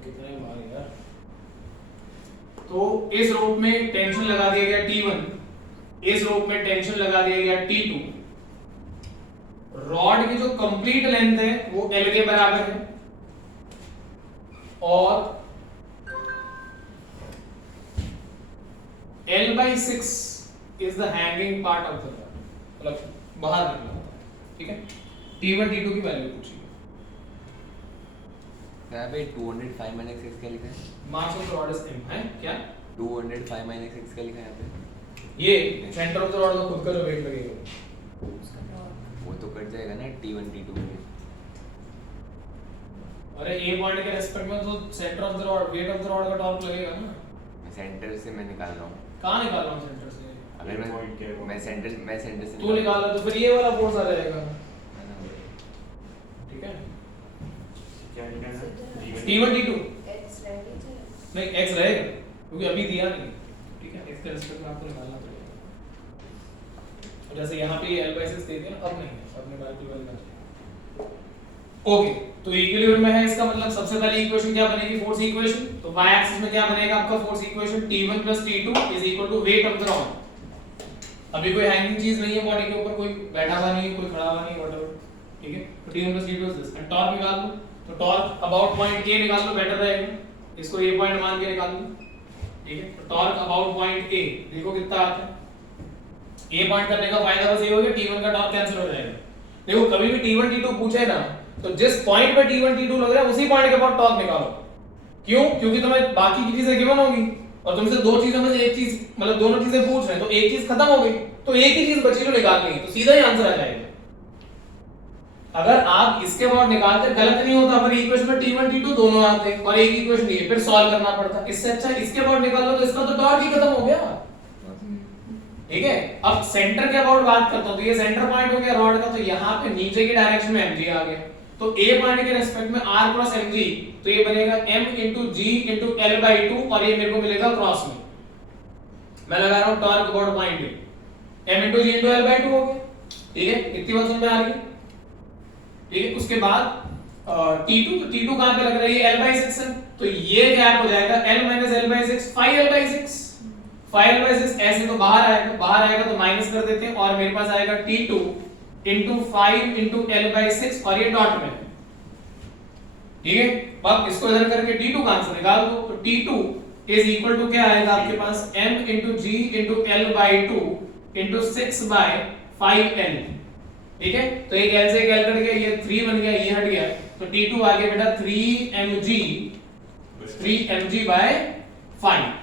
कितने बार यार तो इस रोप में टेंशन लगा दिया गया T1 इस रोप में टेंशन लगा दिया गया T2 रॉड की जो कंप्लीट लेंथ है वो L के बराबर है और L/6 is the hanging part of the rod मतलब बाहर निकला होता है ठीक है T1 T2 की वैल्यू पूछी यहाँ पे 205 - x क्या लिखा है mass of the rod is m है क्या 205 - x क्या लिखा है यहाँ पे ये सेंटर ऑफ द रॉड का खुद का जो वेट लगेगा वो तो कट जाएगा ना t1 t2 में अरे ए पॉइंट के रेस्पेक्ट में तो centre of the rod weight of the rod का टॉर्क लगेगा ना मैं सेंटर से मैं निकाल रहा हूँ कहां निकाल रहा हूं सेंटर से अगर Point क्या है? मैं सेंटर से तू निकाल रहा तो फिर ये वाला फोर्स आ जाएगा है ना? ठीक है क्या लिखा है ना T1 T2 x रहेगी चाहिए नहीं x रहेगा क्योंकि अभी दिया नहीं ठीक है x के रेस्पेक्ट में आपको निकालना पड़ेगा तो जैसे यहाँ पे ये L/6 दे दिया, अब नहीं है, अब मैं डायरेक्टली वैल्यू कर दिया। ओके, तो इक्विलिब्रियम में है, इसका मतलब सबसे पहले इक्वेशन क्या बनेगी, फोर्स इक्वेशन। तो y एक्सिस में क्या बनेगा आपका force equation, T1 + T2 = weight of the rod. अभी कोई हैंगिंग चीज नहीं है बॉडी के ऊपर, कोई बैठा हुआ नहीं है, कोई खड़ा हुआ नहीं है, व्हाटएवर, ठीक है। तो T1 + T2 is this, and torque निकाल लो। तो टॉर्क अबाउट पॉइंट A निकाल लो, बेटर रहेगा, इसको A पॉइंट मान के निकाल लो, ठीक है। तो टॉर्क अबाउट पॉइंट A देखो कितना आता है। A पॉइंट करने का फायदा बस ये हो गया, T1 का टॉर्क कैंसिल हो जाएगा। देखो कभी भी T1 T2 पूछे ना, तो जिस पॉइंट पे T1 T2 लग रहा है उसी पॉइंट के बाद टॉर्क निकालो। क्यों? क्योंकि तुम्हें बाकी की चीजें गिवन होगी और तुमसे दो चीजों में से एक चीज, मतलब दोनों चीजें पूछ रहे हैं, तो एक चीज खत्म हो गई, तो एक ही चीज बची जो निकालनी है, तो सीधा ही आंसर आ जाएगा। अगर आप इसके बाद निकालते गलत नहीं होता, फिर इक्वेशन में T1 T2 दोनों आते और एक इक्वेशन ये फिर सॉल्व करना पड़ता। इससे अच्छा इसके बाद निकाल लो, तो इसका तो टॉर्क ही खत्म हो गया, ठीक है। अब सेंटर के अबाउट बात करता हूं, तो ये सेंटर पॉइंट हो गया रॉड का, तो यहाँ पे नीचे की डायरेक्शन में mg आ गया, तो A पॉइंट के रिस्पेक्ट में r क्रॉस mg, तो ये बनेगा m * g * l/2 और ये मेरे को मिलेगा क्रॉस में, मैं लगा रहा हूं torque about point m * g * l/2 हो गया, ठीक है। इतनी बात समझ में आ रही है, ठीक है। उसके बाद T2, तो T2 कहां पे लग रहा है, ये l/6 है, तो ये गैप हो जाएगा l - l/6 5l/6, 5l/6 ऐसे तो बाहर आएगा तो माइनस कर देते हैं और मेरे पास आएगा T2 * 5 * l/6 और ये डॉट में, ठीक है। अब इसको इधर करके T2 का आंसर निकाल दो, तो T2 = क्या आएगा आपके पास, m * g * l/2 * 6/5l, ठीक है। तो एक l से एक l कट गया, ये 3 बन गया, ये हट गया, तो T2 आ गया बेटा 3mg/5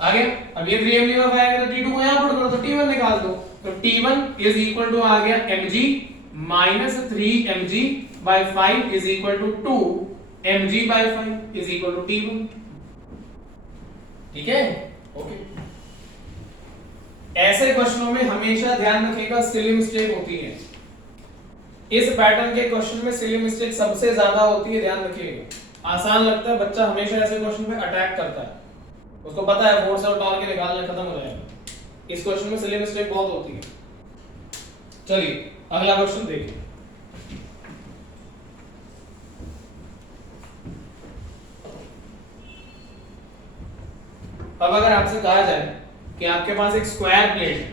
आ गया। अब ये 3mg/5 आएगा, तो T2 को यहां पुट करो, तो T1 निकाल दो, तो T1 = आ गया mg - 3mg/5 = 2mg/5 = T1, ठीक है। ओके, ऐसे क्वेश्चनों में हमेशा ध्यान रखिएगा सिली मिस्टेक होती है। इस पैटर्न के क्वेश्चन में सिली मिस्टेक सबसे ज्यादा होती है, ध्यान रखिएगा। आसान लगता है, बच्चा हमेशा ऐसे क्वेश्चन पे अटैक करता है, उसको पता है फोर्स और टॉर्क के निकालना खत्म हो जाएगा। इस क्वेश्चन में सिली मिस्टेक बहुत होती है। चलिए अगला क्वेश्चन देखिए। अब अगर आपसे कहा जाए कि आपके पास एक स्क्वायर प्लेट है,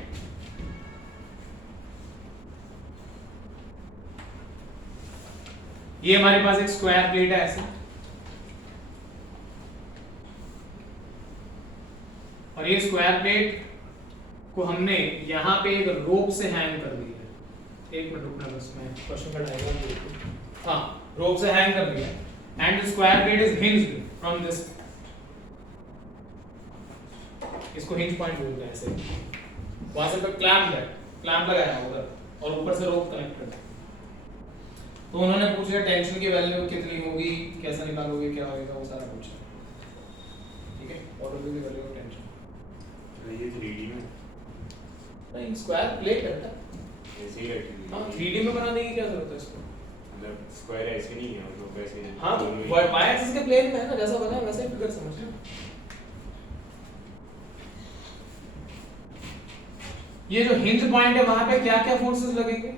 ये हमारे पास एक स्क्वायर प्लेट है ऐसे, और ये स्क्वायर प्लेट को हमने यहां पे एक रोप से हैंग कर दिया है। एक मिनट रुकना बस, मैं क्वेश्चन का डायग्राम देखूं। हाँ, रोप से हैंग कर दिया and the square plate is hinged from this, इसको हिंज पॉइंट बोलते हैं ऐसे। वहां से क्लैंप लगाया है उधर और ऊपर से रोप कनेक्टेड है। तो उन्होंने पूछा टेंशन की वैल्यू कितनी होगी, कैसे निकालोगे, क्या होगा, वो सारा पूछा, ठीक है। और की वैल्यू ऑफ टेंशन ये 3D में नहीं, स्क्वायर प्लेट है बेटा, ऐसे ही रहती है। हां 3D में बनाने की क्या जरूरत है इसको, मतलब स्क्वायर ऐसे नहीं है, मतलब ऐसे नहीं। हां तो वाई एक्सिस के प्लेन में है ना, जैसा बना है वैसे ही फिगर समझना। ये जो हिंज पॉइंट है वहां पे क्या क्या फोर्सेस लगेंगे,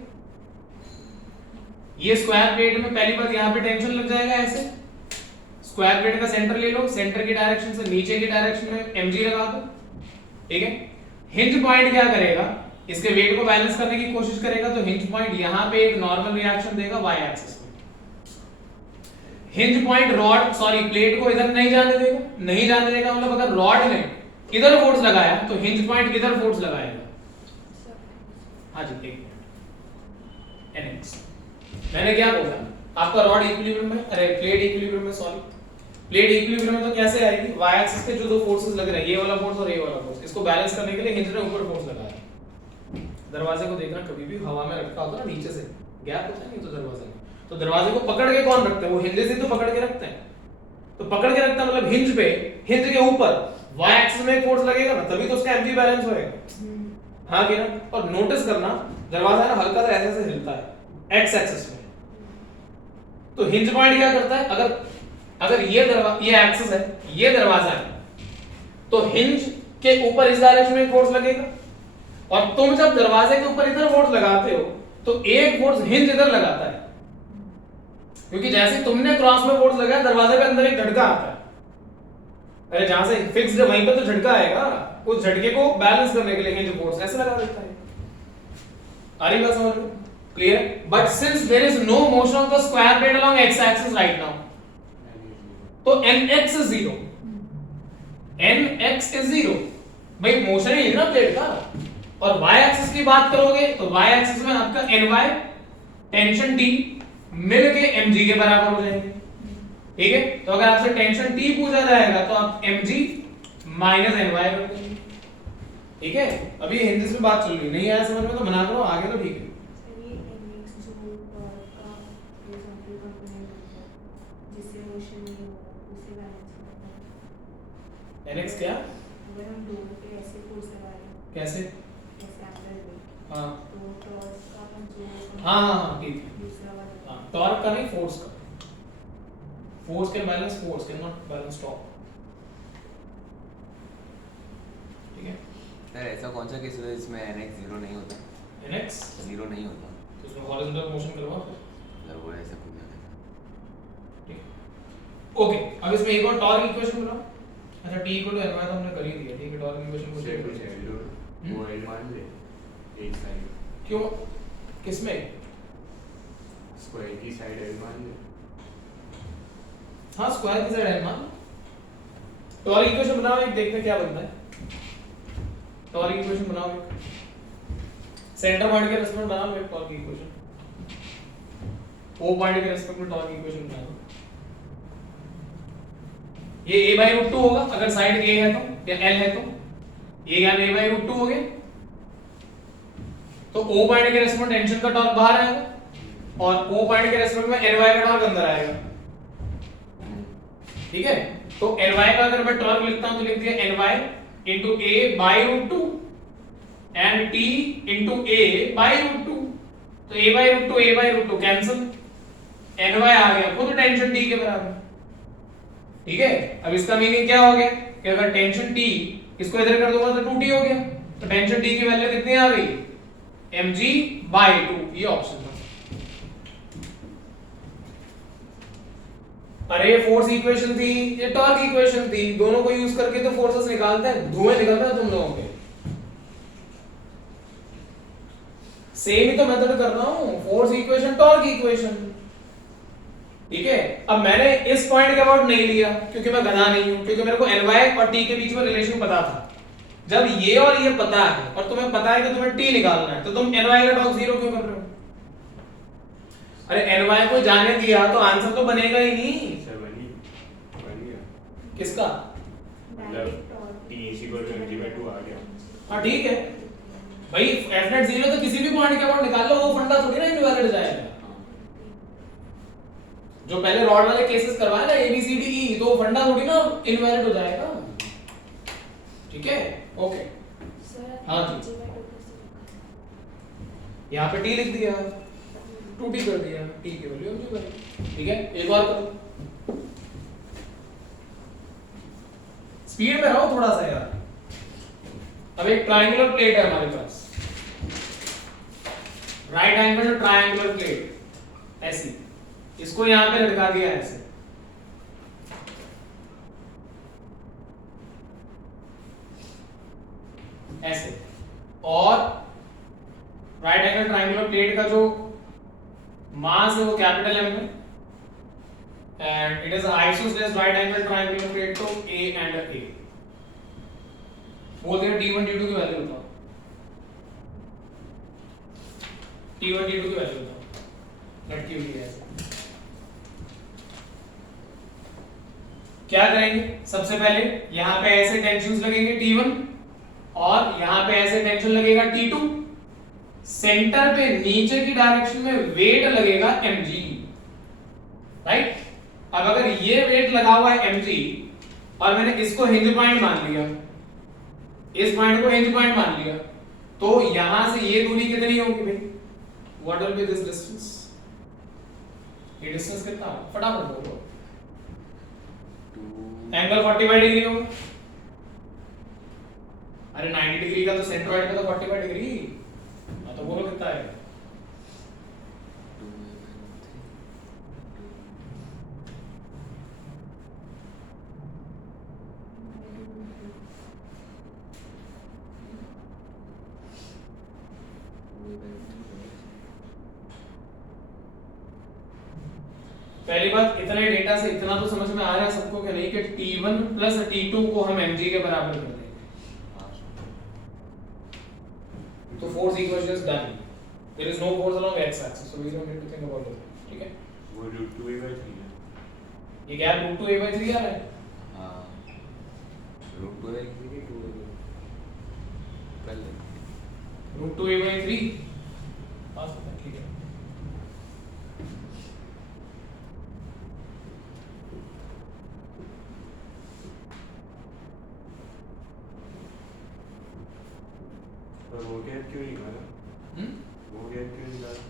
ये स्क्वायर प्लेट में पहली बात यहां पे टेंशन लग जाएगा ऐसे। स्क्वायर प्लेट का सेंटर ले लो, सेंटर की डायरेक्शन से नीचे की डायरेक्शन में mg लगा दो, ठीक है। हिंज पॉइंट क्या करेगा, इसके वेट को बैलेंस करने की कोशिश करेगा, तो हिंज पॉइंट यहां पे एक नॉर्मल रिएक्शन देगा y एक्सिस में। हिंज पॉइंट रॉड प्लेट को इधर नहीं जाने देगा, मतलब अगर रॉड ने इधर फोर्स लगाया तो हिंज पॉइंट इधर फोर्स लगाएगा। हाँ जी, एक मिनट, nx मैंने क्या बोला, आपका रॉड इक्विलिब्रियम में, अरे प्लेट इक्विलिब्रियम में, सॉरी प्लेट इक्विलिब्रियम में, तो कैसे आएगी, y एक्सिस पे जो दो फोर्सेस लग रहे हैं, ये वाला फोर्स और ये वाला फोर्स, इसको बैलेंस करने के लिए हिंज ने ऊपर फोर्स लगाया। दरवाजे को देखना, कभी भी हवा में रखा होता है ना, नीचे से गैप होता है नहीं तो दरवाजे में, तो दरवाजे को पकड़ के कौन रखता है, वो हिंज से तो पकड़ के रखते हैं। तो पकड़ के रखता मतलब हिंज पे, हिंज के ऊपर y एक्सिस में एक फोर्स लगेगा ना, तभी तो उसका mg बैलेंस होएगा। हाँ कि ना। और नोटिस करना दरवाजा ना हल्का सा ऐसे हिलता है x एक्सिस में, तो हिंज पॉइंट क्या करता है, अगर ये एक्सिस है, ये दरवाजा है, तो हिंज के ऊपर इस डायरेक्शन में फोर्स लगेगा और तुम जब दरवाजे के ऊपर इधर फोर्स लगाते हो तो एक फोर्स हिंज इधर लगाता है, क्योंकि जैसे तुमने क्रॉस में फोर्स लगाया दरवाजे पे अंदर एक झटका आता है। अरे जहां से फिक्स्ड है वहीं पे तो झटका आएगा, उस झटके को बैलेंस करने के लिए हिंज फोर्स ऐसे लगा देता है। आ रही बात समझ में? Clear? But since there is no motion of the square plate along X axis right now, तो nx इज 0, nx इज 0, भाई मोशन ही है ना प्लेट का। और y एक्सिस की बात करोगे तो y एक्सिस में आपका ny टेंशन T मिलके mg के बराबर हो जाएंगे। ठीक है, तो अगर आपसे टेंशन T पूछा जाएगा तो आप mg माइनस ny कर देंगे। ठीक है, अभी हिंदी में बात चल रही नहीं आया समझ में तो मना करो, आगे तो ठीक है। ये mx जो टॉर्क का होरिजॉन्टल कंपोनेंट होता है जिससे मोशन नहीं होगा उसे बैलेंस करना है। nx क्या? अगर हम डोर पे ऐसे फोर्स लगा रहे हैं कैसे? ऐसे एंगल में, हाँ तो टॉर्क का अपन जो हाँ ठीक है। दूसरा वाला हाँ, टॉर्क का नहीं, फोर्स का। Force can balance force, can not balance torque. ठीक है, सर ऐसा कौन सा केस होता है जिसमें nx 0 नहीं होता? nx 0 नहीं होता तो इसमें हॉरिजॉन्टल मोशन करवा फिर। मतलब वो ऐसा कुछ नहीं ठीक है, ओके। अब इसमें एक और टॉर्क इक्वेशन बनाओ। अच्छा t इक्वल टू ny तो हमने कर ही दिया। ठीक है, टॉर्क इक्वेशन को चेक कुछ है वो एल मान ले एक साइड क्यों किसमें? स्क्वायर की साइड एल मान ले। हाँ, स्क्वायर की साइड है मान। टॉर्क इक्वेशन बनाओ, एक देखते हैं क्या बनता है। टॉर्क इक्वेशन बनाओ, एक सेंटर पॉइंट के रेस्पेक्ट में बनाओ एक टॉर्क इक्वेशन। ओ पॉइंट के रेस्पेक्ट में टॉर्क इक्वेशन बनाओ। ये a/√2 होगा अगर साइड a है तो, या l है तो। ये यहाँ a/√2 हो गया, तो o पॉइंट के रेस्पेक्ट में टेंशन का टॉर्क बाहर आएगा और o पॉइंट के रेस्पेक्ट में ny का टॉर्क अंदर आएगा। ठीक है, तो ny का अगर मैं टॉर्क लिखता हूं तो लिख दिया ny into a/√2 and t into a/√2। तो a/√2 कैंसिल, ny आ गया खुद टेंशन t के बराबर। ठीक है, अब इसका मीनिंग क्या हो गया कि अगर टेंशन t इसको इधर कर दूंगा तो 2t हो गया, तो टेंशन t की वैल्यू कितनी आ गई? mg/2। ये ऑप्शन था। अरे ये फोर्स इक्वेशन थी, ये टॉर्क इक्वेशन थी, दोनों को यूज करके तो फोर्सेस निकालते हैं, धुएं निकलता है तुम लोगों के। सेम ही तो मेथड कर रहा हूं, फोर्स इक्वेशन टॉर्क इक्वेशन। ठीक है, अब मैंने इस पॉइंट के अबाउट नहीं लिया क्योंकि मैं गधा नहीं हूं, क्योंकि मेरे को ny और t के बीच में रिलेशन पता था। जब ये और ये पता है और तुम्हें पता है कि तुम्हें t निकालना है, तो तुम ny का टॉर्क 0 क्यों कर रहे हो? अरे ny को जाने दिया तो आंसर तो बनेगा ही नहीं। सर बन गया किसका? मतलब t mg/2 आ गया। हाँ ठीक है भाई, f net 0 तो किसी भी पॉइंट के अबाउट निकाल लो, वो फंडा थोड़ी ना इनवैलिड जाएगा। जो पहले रॉड वाले केसेस करवाए ना ABCDE, तो फंडा थोड़ी ना इनवैलिड हो जाएगा। ठीक है, ओके। हाँ जी, यहाँ पे t लिख दिया, 2t कर दिया, t की वैल्यू mg बनी। ठीक है, एक और करो, स्पीड में रहो थोड़ा सा यार। अब एक ट्रायंगुलर प्लेट है हमारे पास, राइट एंगल ट्रायंगुलर प्लेट ऐसी, इसको यहां पे लटका दिया ऐसे। ऐसे, और राइट एंगल ट्रायंगुलर प्लेट का जो मास है वो कैपिटल M है, and it is isosceles right angle triangular plate, तो A एंड A। बोलते हैं D1 D2 की वैल्यू बताओ, T1 T2 की वैल्यू बताओ, लटकी हुई है ऐसे। क्या करेंगे? सबसे पहले यहां पे ऐसे टेंशंस लगेंगे T1 और यहां पे ऐसे टेंशन लगेगा T2, सेंटर पे नीचे की डायरेक्शन में वेट लगेगा mg। राइट, अब अगर ये वेट लगा हुआ है mg और मैंने इसको हिंज पॉइंट मान लिया, इस पॉइंट को हिंज पॉइंट मान लिया, तो यहां से ये दूरी कितनी होगी भाई? What will be this distance? ये डिस्टेंस कितना होगा? फटाफट बोलो। एंगल 45 डिग्री होगा। अरे 90 डिग्री का तो सेंट्रोइड का तो 45 डिग्री। हाँ तो बोलो कितना है? पहली बात, इतने डेटा से इतना तो समझ में आ रहा है सबको कि नहीं कि T1 प्लस T2 को हम mg के बराबर कर देंगे, तो force equation is done. There is no force along x-axis, so we don't need to think about it. ठीक है? वो √2a/3 है। ये क्या √2a/3 आ रहा है? हाँ √2a/3 कर ले √2a/3 आ सकता है, ठीक है। पर वो गैप क्यों निकाला? वो गैप क्यों निकाला?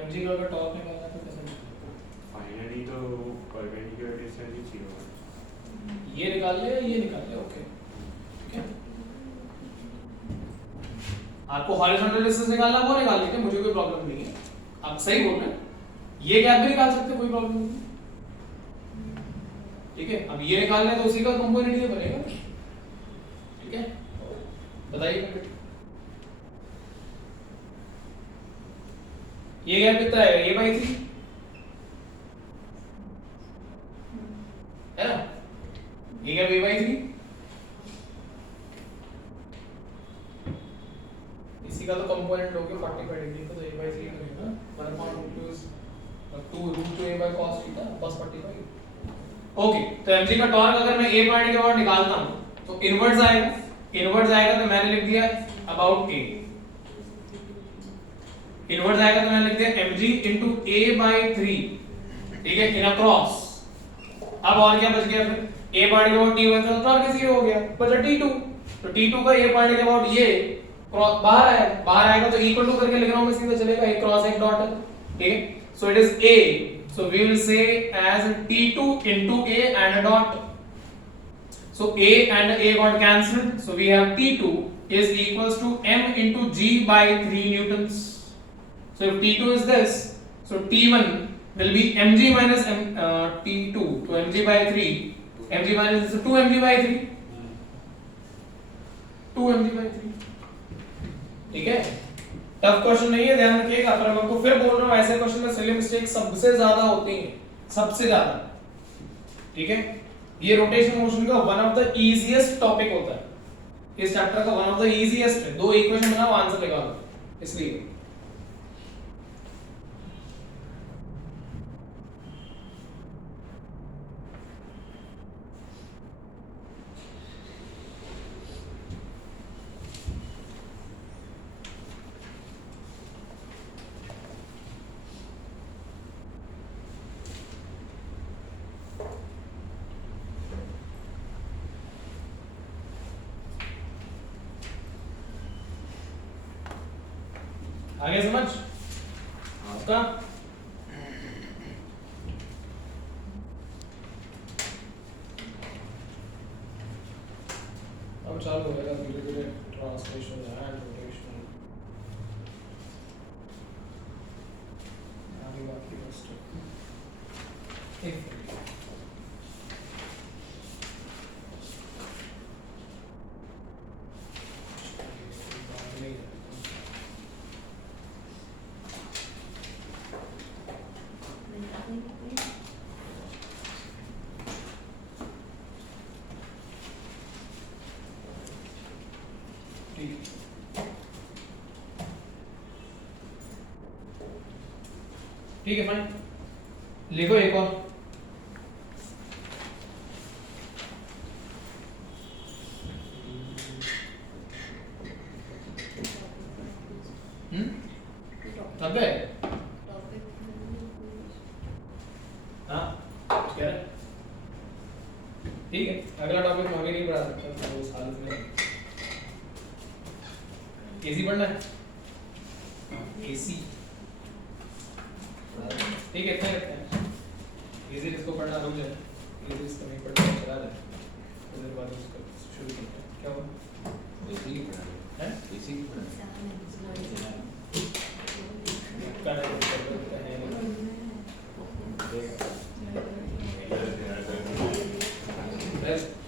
mg का अगर टॉप निकालना तो कैसे निकालेगा? फाइनली तो परपेंडिकुलर डिस्टेंस ही 0 है। ये निकाल ले, ये निकाल ले, ओके, ठीक है। आपको हॉरिजॉन्टल डिस्टेंस निकालना वो निकाल लीजिए, मुझे कोई प्रॉब्लम नहीं है, आप सही बोल रहे हैं। ये गैप भी निकाल सकते हैं, कोई प्रॉब्लम नहीं, ठीक है। अब ये निकाल लें तो उसी का कंपोनेंट ये बनेगा, ठीक है। बताइए ये गैप कितना है? a/3 है ना, ये गैप a/3, इसी का तो कंपोनेंट लोगे 45 डिग्री का, तो a/3 बनेगा 1/2√2a/cos थीटा बस 45। ओके, तो mg का टॉर्क अगर मैं a पॉइंट के बाद निकालता हूं तो इनवर्स आएगा, इनवर्स आएगा तो मैंने लिख दिया अबाउट a, इनवर्स आएगा तो मैंने लिख दिया mg into a/3, ठीक है, इन अक्रॉस। अब और क्या बच गया फिर? a पॉइंट के बाद t1 का टॉर्क 0 हो गया, बचा t2, तो t2 का a पॉइंट के बाद ये क्रॉस बाहर आएगा, बाहर आएगा तो इक्वल टू करके लिख रहा हूं मैं, सीधा चलेगा, a क्रॉस एक डॉट है, ठीक है। So it is a, so we will say as t2 into a and a dot. So a and a got cancelled, so we have t2 is equals to m into g by 3 newtons. So if t2 is this, so t1 will be mg minus t2, so mg by 3, mg minus so 2 mg by 3, 2 mg by 3, ठीक है। Tough question नहीं है, ध्यान रखिएगा, पर मैं आपको फिर बोल रहा हूं ऐसे क्वेश्चन में सिली मिस्टेक सबसे ज्यादा होती है, सबसे ज्यादा, ठीक है। ये रोटेशन मोशन का one of the easiest topic होता है, इस चैप्टर का वन ऑफ द इजीएस्ट है। 2 इक्वेशन बनाओ, आंसर निकालो, इसलिए आगे समझ आपका। अब चालू हो जाएगा धीरे धीरे ट्रांसलेशन एंड रोटेशन, आगे बाकी बस ठीक है, फाइन। लिखो एक और, अब गए हाँ क्या है, ठीक है। अगला टॉपिक मैं अभी नहीं पढ़ा सकता तो उस हालत में एसी पढ़ना है, एसी, ठीक है, इतना ही रखते हैं। इजी जिसको पढ़ना रुक जाए, इजी जिसको नहीं पढ़ना चला जाए, फिर बाद उसको शुरू करते हैं। क्या हुआ इसी की पढ़ा है इसी की पढ़ा कर रहे हैं Yes, yes, yes. Rest.